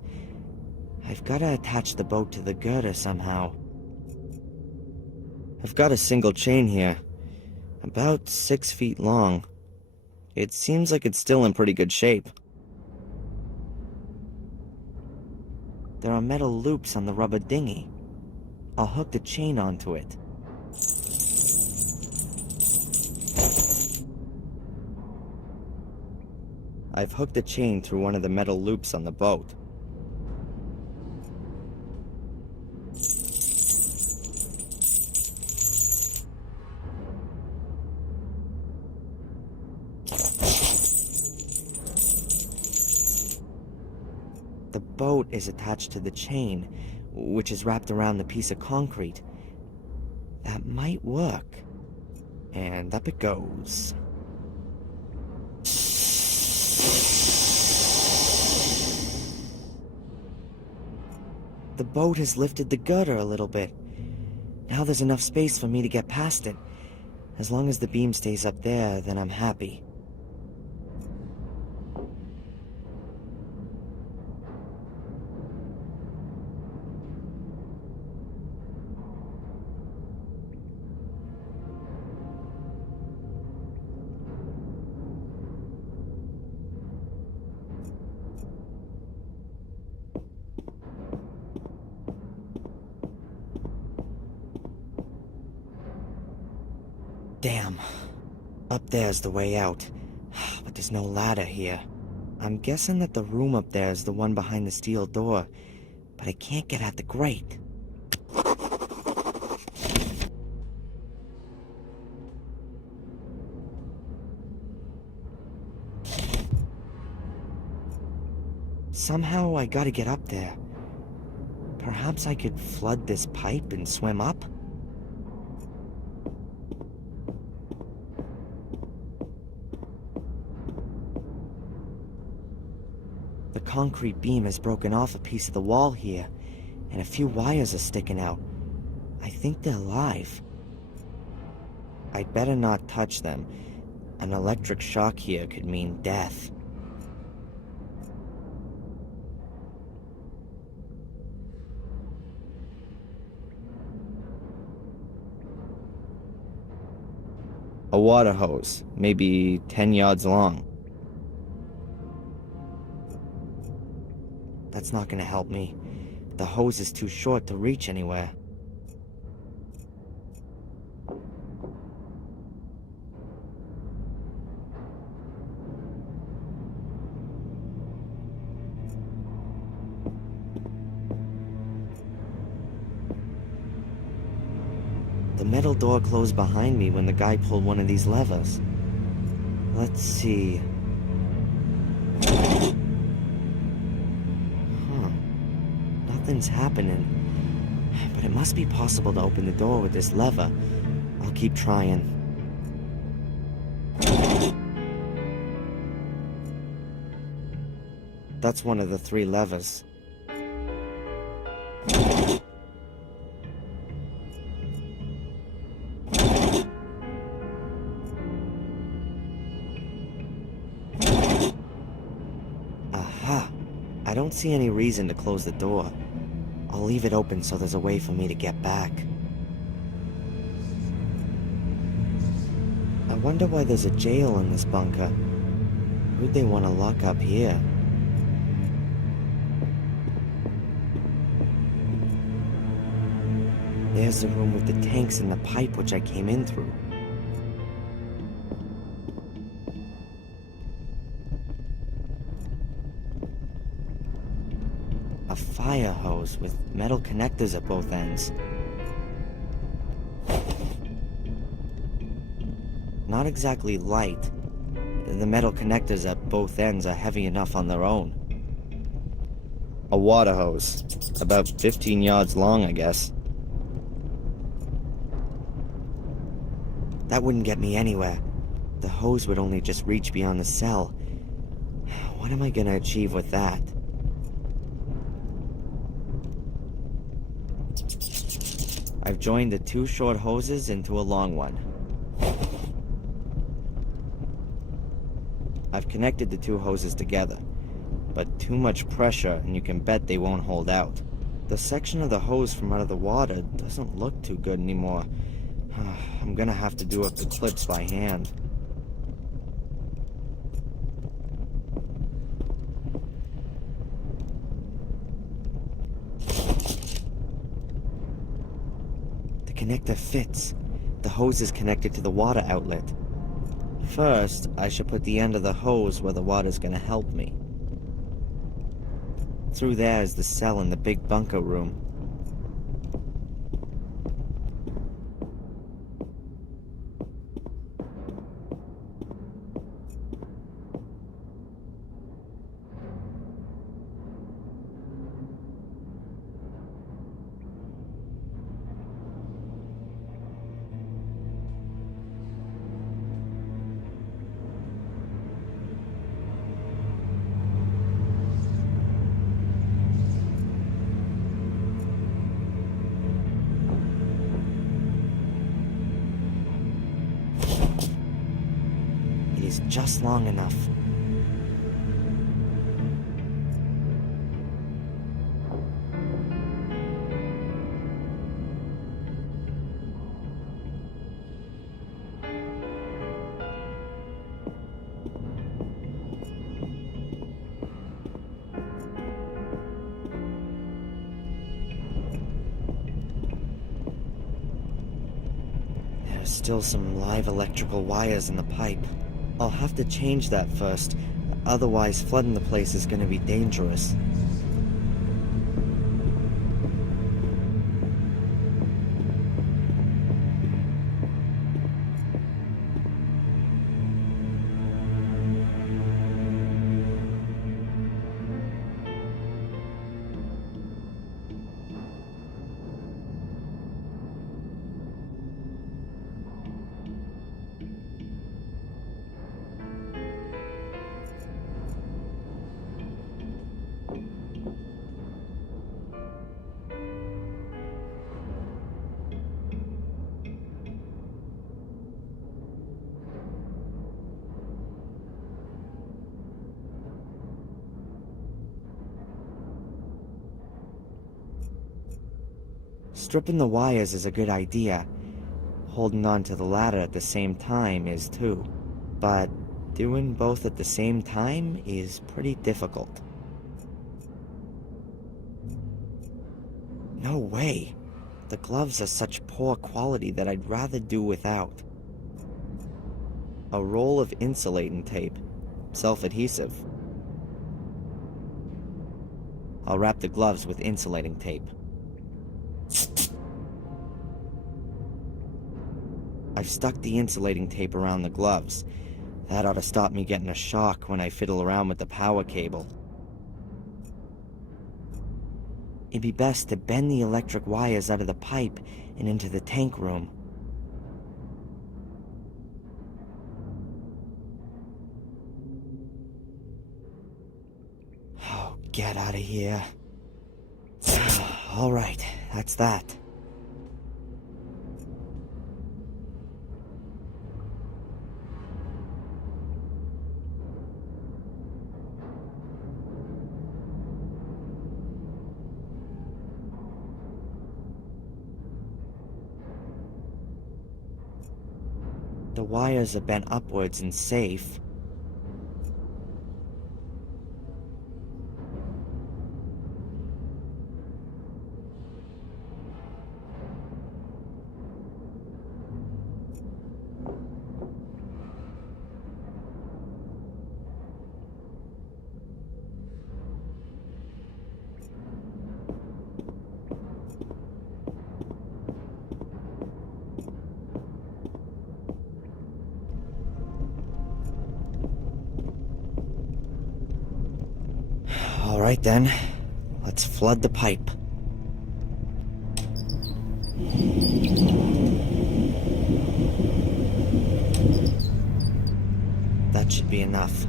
I've got to attach the boat to the girder somehow. I've got a single chain here, about 6 feet long. It seems like it's still in pretty good shape. There are metal loops on the rubber dinghy. I'll hook the chain onto it. I've hooked the chain through one of the metal loops on the boat. The boat is attached to the chain, which is wrapped around the piece of concrete. That might work. And up it goes. The boat has lifted the girder a little bit. Now there's enough space for me to get past it. As long as the beam stays up there, then I'm happy. Damn. Up there's the way out. But there's no ladder here. I'm guessing that the room up there is the one behind the steel door. But I can't get at the grate. Somehow I gotta get up there. Perhaps I could flood this pipe and swim up? The concrete beam has broken off a piece of the wall here, and a few wires are sticking out. I think they're live. I'd better not touch them. An electric shock here could mean death. A water hose, maybe 10 yards long. That's not gonna help me. The hose is too short to reach anywhere. The metal door closed behind me when the guy pulled one of these levers. Let's see. Nothing's happening. But it must be possible to open the door with this lever. I'll keep trying. That's one of the 3 levers. Aha! I don't see any reason to close the door. I'll leave it open so there's a way for me to get back. I wonder why there's a jail in this bunker. Who'd they want to lock up here? There's the room with the tanks and the pipe which I came in through. A fire hose with metal connectors at both ends. Not exactly light. The metal connectors at both ends are heavy enough on their own. A water hose. About 15 yards long, I guess. That wouldn't get me anywhere. The hose would only just reach beyond the cell. What am I gonna achieve with that? I've joined the 2 short hoses into a long one. I've connected the 2 hoses together, but too much pressure and you can bet they won't hold out. The section of the hose from out of the water doesn't look too good anymore. I'm gonna have to do up the clips by hand. The connector fits. The hose is connected to the water outlet. First, I should put the end of the hose where the water's gonna help me. Through there is the cell in the big bunker room. Just long enough. There's still some live electrical wires in the pipe. I'll have to change that first, otherwise flooding the place is gonna be dangerous. Stripping the wires is a good idea. Holding on to the ladder at the same time is too. But doing both at the same time is pretty difficult. No way. The gloves are such poor quality that I'd rather do without. A roll of insulating tape. Self-adhesive. I'll wrap the gloves with insulating tape. I've stuck the insulating tape around the gloves. That ought to stop me getting a shock when I fiddle around with the power cable. It'd be best to bend the electric wires out of the pipe and into the tank room. Oh, get out of here. All right, that's that. The wires are bent upwards and safe. All right then, let's flood the pipe. That should be enough.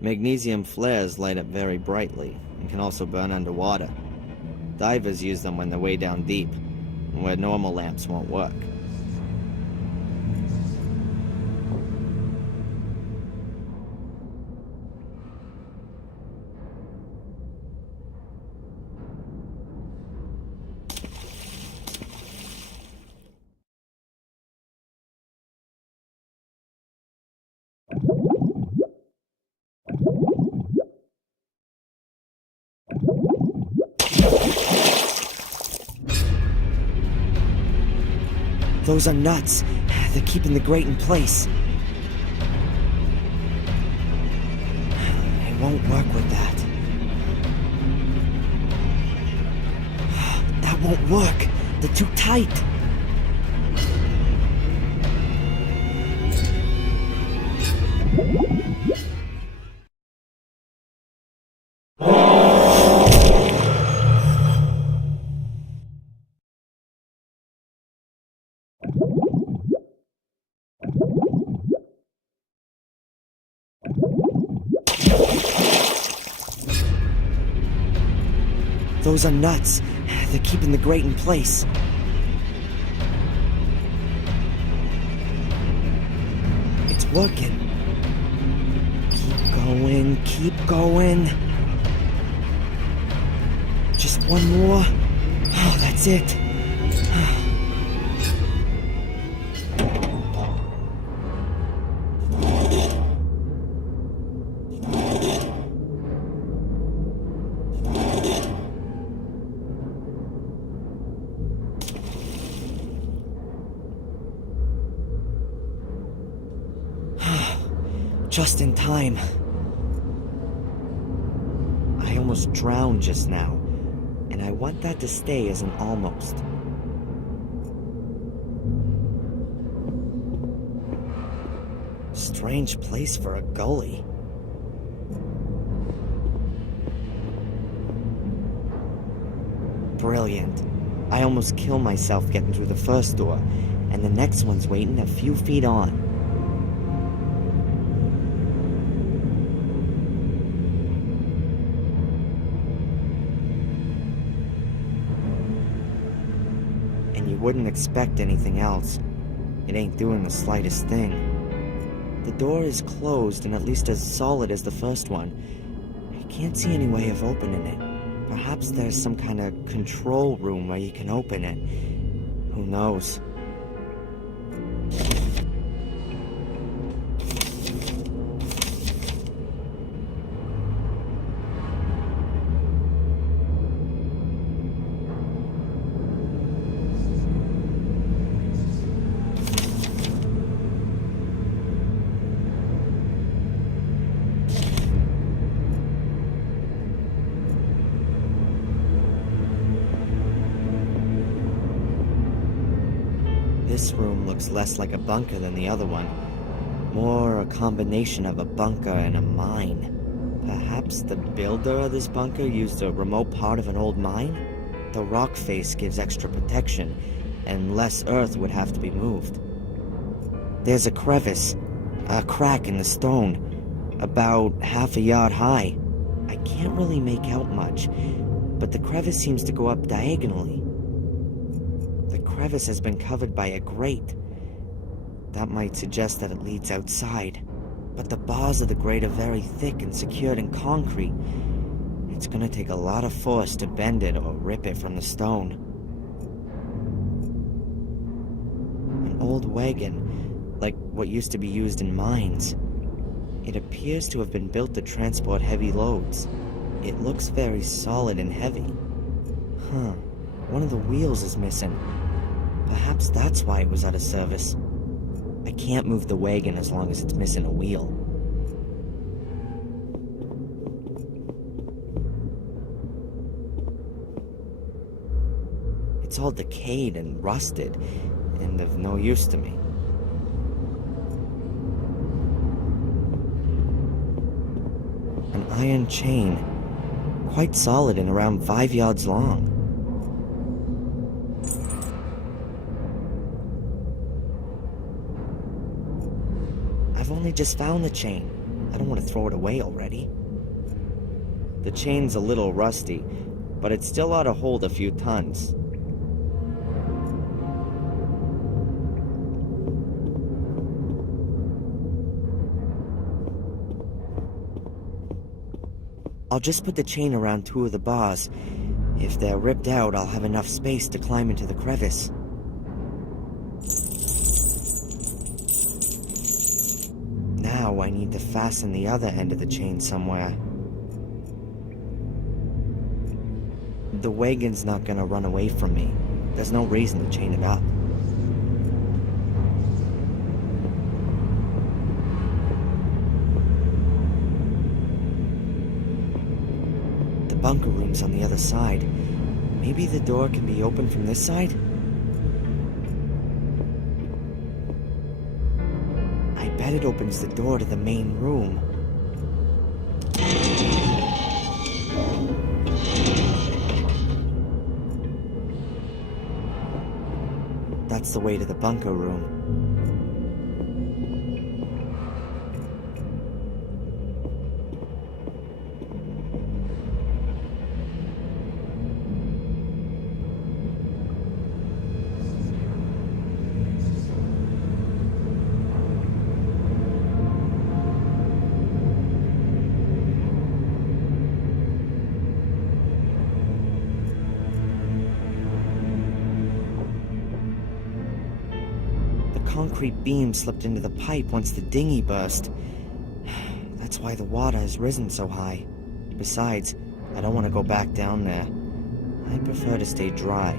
Magnesium flares light up very brightly and can also burn underwater. Divers use them when they're way down deep, where normal lamps won't work. Those are nuts. They're keeping the grate in place. It won't work with that. That won't work. They're too tight. Those are nuts. They're keeping the grate in place. It's working. Keep going, keep going. Just one more. Oh, that's it. Just in time. I almost drowned just now, and I want that to stay as an almost. Strange place for a gully. Brilliant. I almost killed myself getting through the first door, and the next one's waiting a few feet on. And you wouldn't expect anything else. It ain't doing the slightest thing. The door is closed and at least as solid as the first one. I can't see any way of opening it. Perhaps there's some kind of control room where you can open it. Who knows? This room looks less like a bunker than the other one. More a combination of a bunker and a mine. Perhaps the builder of this bunker used a remote part of an old mine? The rock face gives extra protection, and less earth would have to be moved. There's a crevice, a crack in the stone, about half a yard high. I can't really make out much, but the crevice seems to go up diagonally. The crevice has been covered by a grate. That might suggest that it leads outside. But the bars of the grate are very thick and secured in concrete. It's gonna take a lot of force to bend it or rip it from the stone. An old wagon, like what used to be used in mines. It appears to have been built to transport heavy loads. It looks very solid and heavy. Huh. One of the wheels is missing. Perhaps that's why it was out of service. I can't move the wagon as long as it's missing a wheel. It's all decayed and rusted, and of no use to me. An iron chain, quite solid and around 5 yards long. I've only just found the chain. I don't want to throw it away already. The chain's a little rusty, but it still ought to hold a few tons. I'll just put the chain around 2 of the bars. If they're ripped out, I'll have enough space to climb into the crevice. Now I need to fasten the other end of the chain somewhere. The wagon's not gonna run away from me. There's no reason to chain it up. The bunker room's on the other side. Maybe the door can be opened from this side? I bet it opens the door to the main room. That's the way to the bunker room. Concrete beam slipped into the pipe once the dinghy burst. That's why the water has risen so high. Besides, I don't want to go back down there. I prefer to stay dry.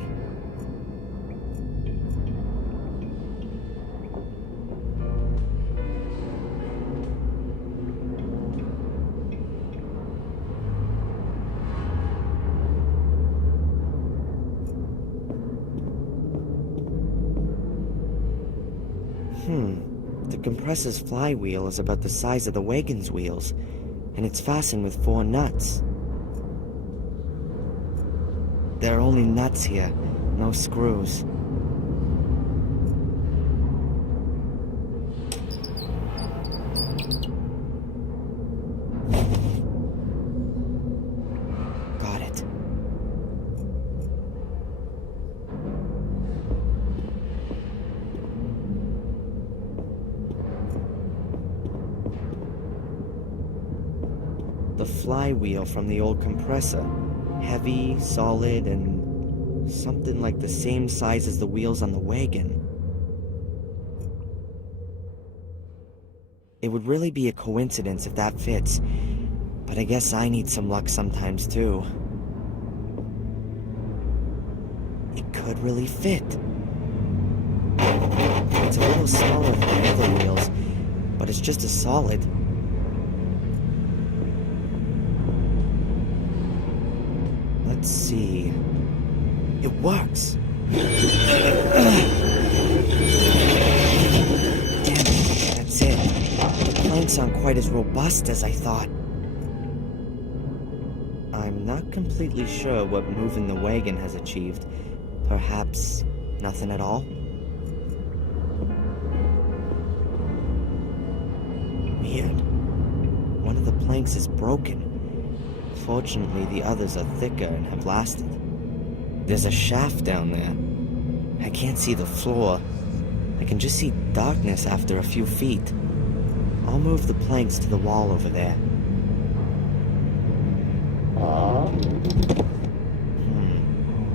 The compressor's flywheel is about the size of the wagon's wheels, and it's fastened with 4 nuts. There are only nuts here, no screws. Got it. The flywheel from the old compressor. Heavy, solid, and something like the same size as the wheels on the wagon. It would really be a coincidence if that fits, but I guess I need some luck sometimes too. It could really fit. It's a little smaller than the other wheels, but it's just as solid. Let's see. It works. Damn it, that's it. The planks aren't quite as robust as I thought. I'm not completely sure what moving the wagon has achieved. Perhaps nothing at all? Weird. One of the planks is broken. Fortunately, the others are thicker and have lasted. There's a shaft down there. I can't see the floor. I can just see darkness after a few feet. I'll move the planks to the wall over there.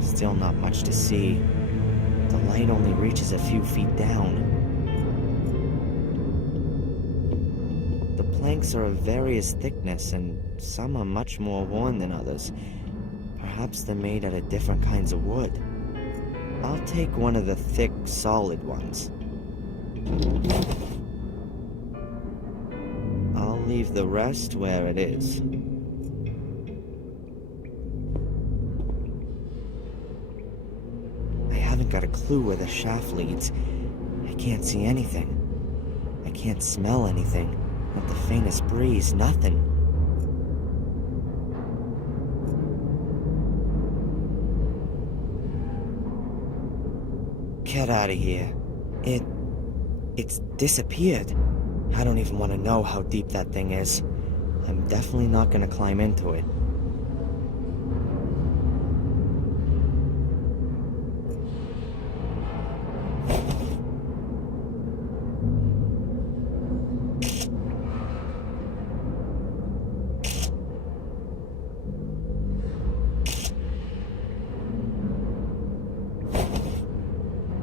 Still not much to see. The light only reaches a few feet down. The planks are of various thickness, and some are much more worn than others. Perhaps they're made out of different kinds of wood. I'll take one of the thick, solid ones. I'll leave the rest where it is. I haven't got a clue where the shaft leads. I can't see anything. I can't smell anything. Not the faintest breeze, nothing. Get out of here. It's disappeared. I don't even want to know how deep that thing is. I'm definitely not going to climb into it.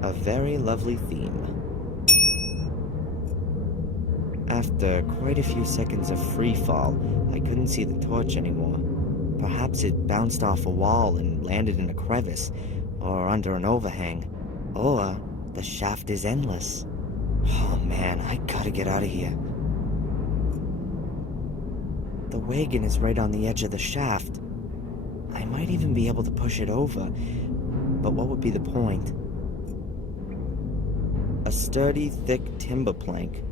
A very lovely theme. After quite a few seconds of free fall, I couldn't see the torch anymore. Perhaps it bounced off a wall and landed in a crevice, or under an overhang. Or the shaft is endless. Oh man, I gotta get out of here. The wagon is right on the edge of the shaft. I might even be able to push it over, but what would be the point? A sturdy, thick timber plank.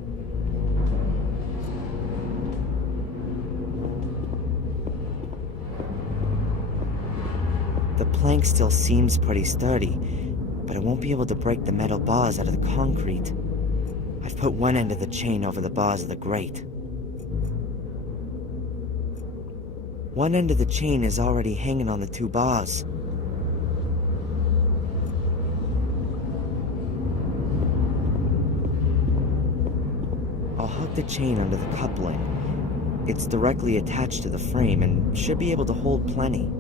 The plank still seems pretty sturdy, but it won't be able to break the metal bars out of the concrete. I've put one end of the chain over the bars of the grate. One end of the chain is already hanging on the two bars. I'll hook the chain under the coupling. It's directly attached to the frame and should be able to hold plenty.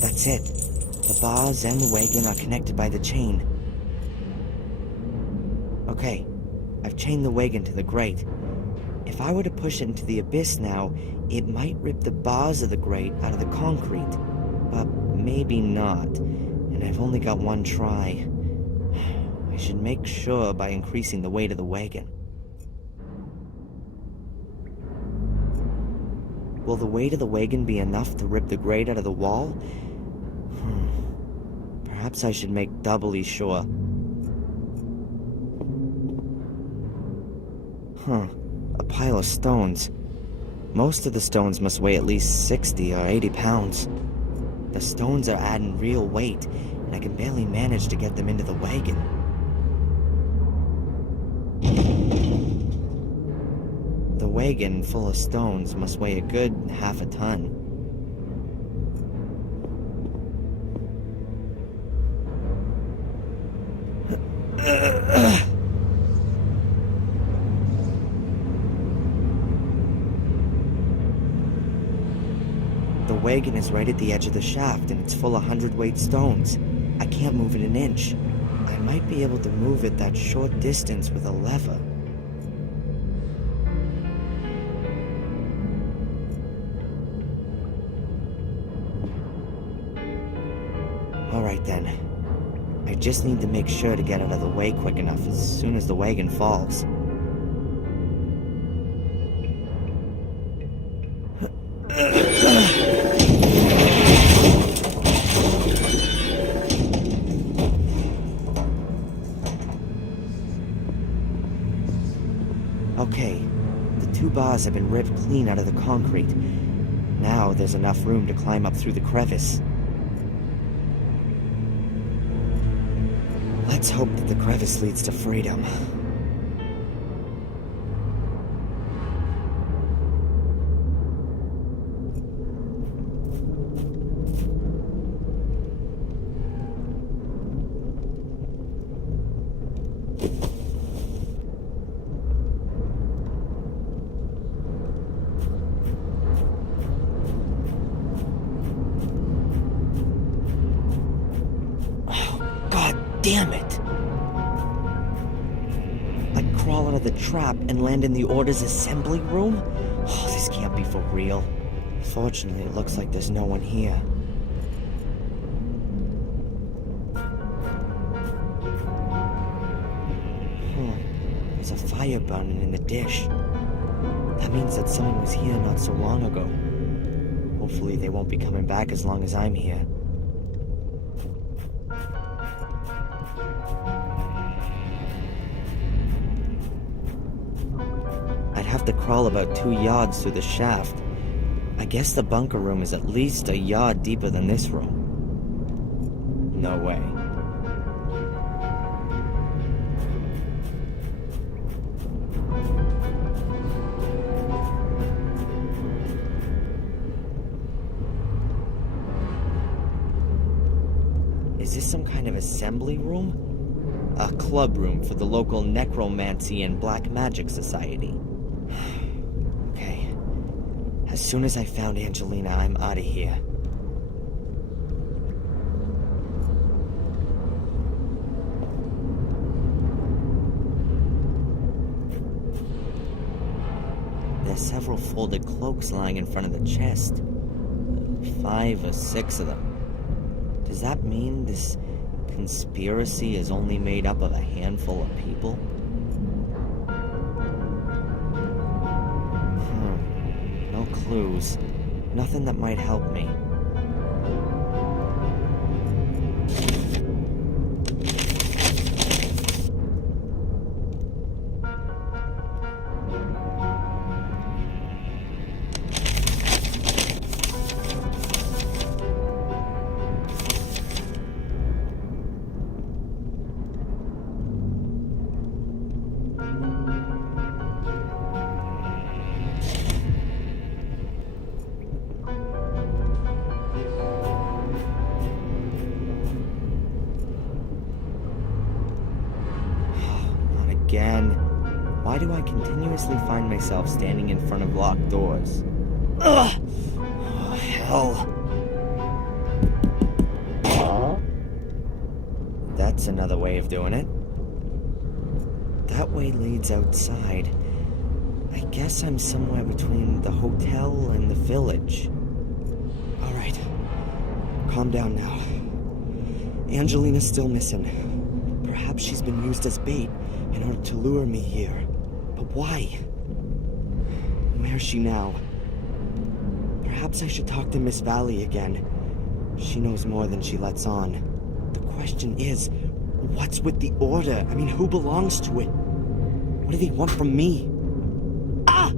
That's it. The bars and the wagon are connected by the chain. Okay, I've chained the wagon to the grate. If I were to push it into the abyss now, it might rip the bars of the grate out of the concrete. But maybe not, and I've only got one try. I should make sure by increasing the weight of the wagon. Will the weight of the wagon be enough to rip the grate out of the wall? Perhaps I should make doubly sure. A pile of stones. Most of the stones must weigh at least 60 or 80 pounds. The stones are adding real weight, and I can barely manage to get them into the wagon. The wagon full of stones must weigh a good half a ton. The wagon is right at the edge of the shaft, and it's full of 100-weight stones. I can't move it an inch. I might be able to move it that short distance with a lever. Alright then. I just need to make sure to get out of the way quick enough as soon as the wagon falls. Okay, the two bars have been ripped clean out of the concrete. Now there's enough room to climb up through the crevice. Let's hope that the crevice leads to freedom. Damn it! I'd crawl out of the trap and land in the Order's assembly room? Oh, this can't be for real. Fortunately, it looks like there's no one here. There's a fire burning in the dish. That means that someone was here not so long ago. Hopefully they won't be coming back as long as I'm here. Have to crawl about 2 yards through the shaft. I guess the bunker room is at least a yard deeper than this room. No way. Is this some kind of assembly room? A club room for the local necromancy and black magic society. Okay. As soon as I found Angelina, I'm out of here. There's several folded cloaks lying in front of the chest. 5 or 6 of them. Does that mean this conspiracy is only made up of a handful of people? No clues. Nothing that might help me. Again. Why do I continuously find myself standing in front of locked doors? Ugh! Oh, hell. That's another way of doing it. That way leads outside. I guess I'm somewhere between the hotel and the village. Alright. Calm down now. Angelina's still missing. Perhaps she's been used as bait in order to lure me here. But why? Where's she now? Perhaps I should talk to Miss Valley again. She knows more than she lets on. The question is, what's with the Order? I mean, who belongs to it? What do they want from me? Ah!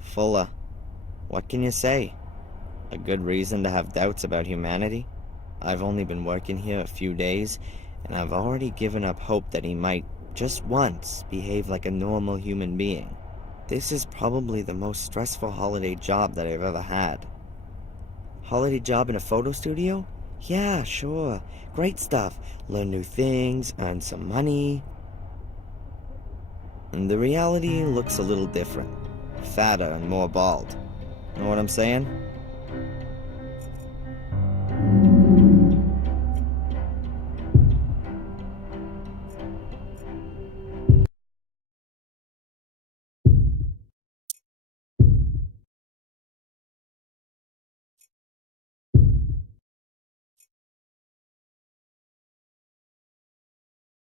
Fuller. What can you say? A good reason to have doubts about humanity? I've only been working here a few days, and I've already given up hope that he might, just once, behave like a normal human being. This is probably the most stressful holiday job that I've ever had. Holiday job in a photo studio? Yeah, sure. Great stuff. Learn new things, earn some money. And the reality looks a little different. Fatter and more bald. Know what I'm saying?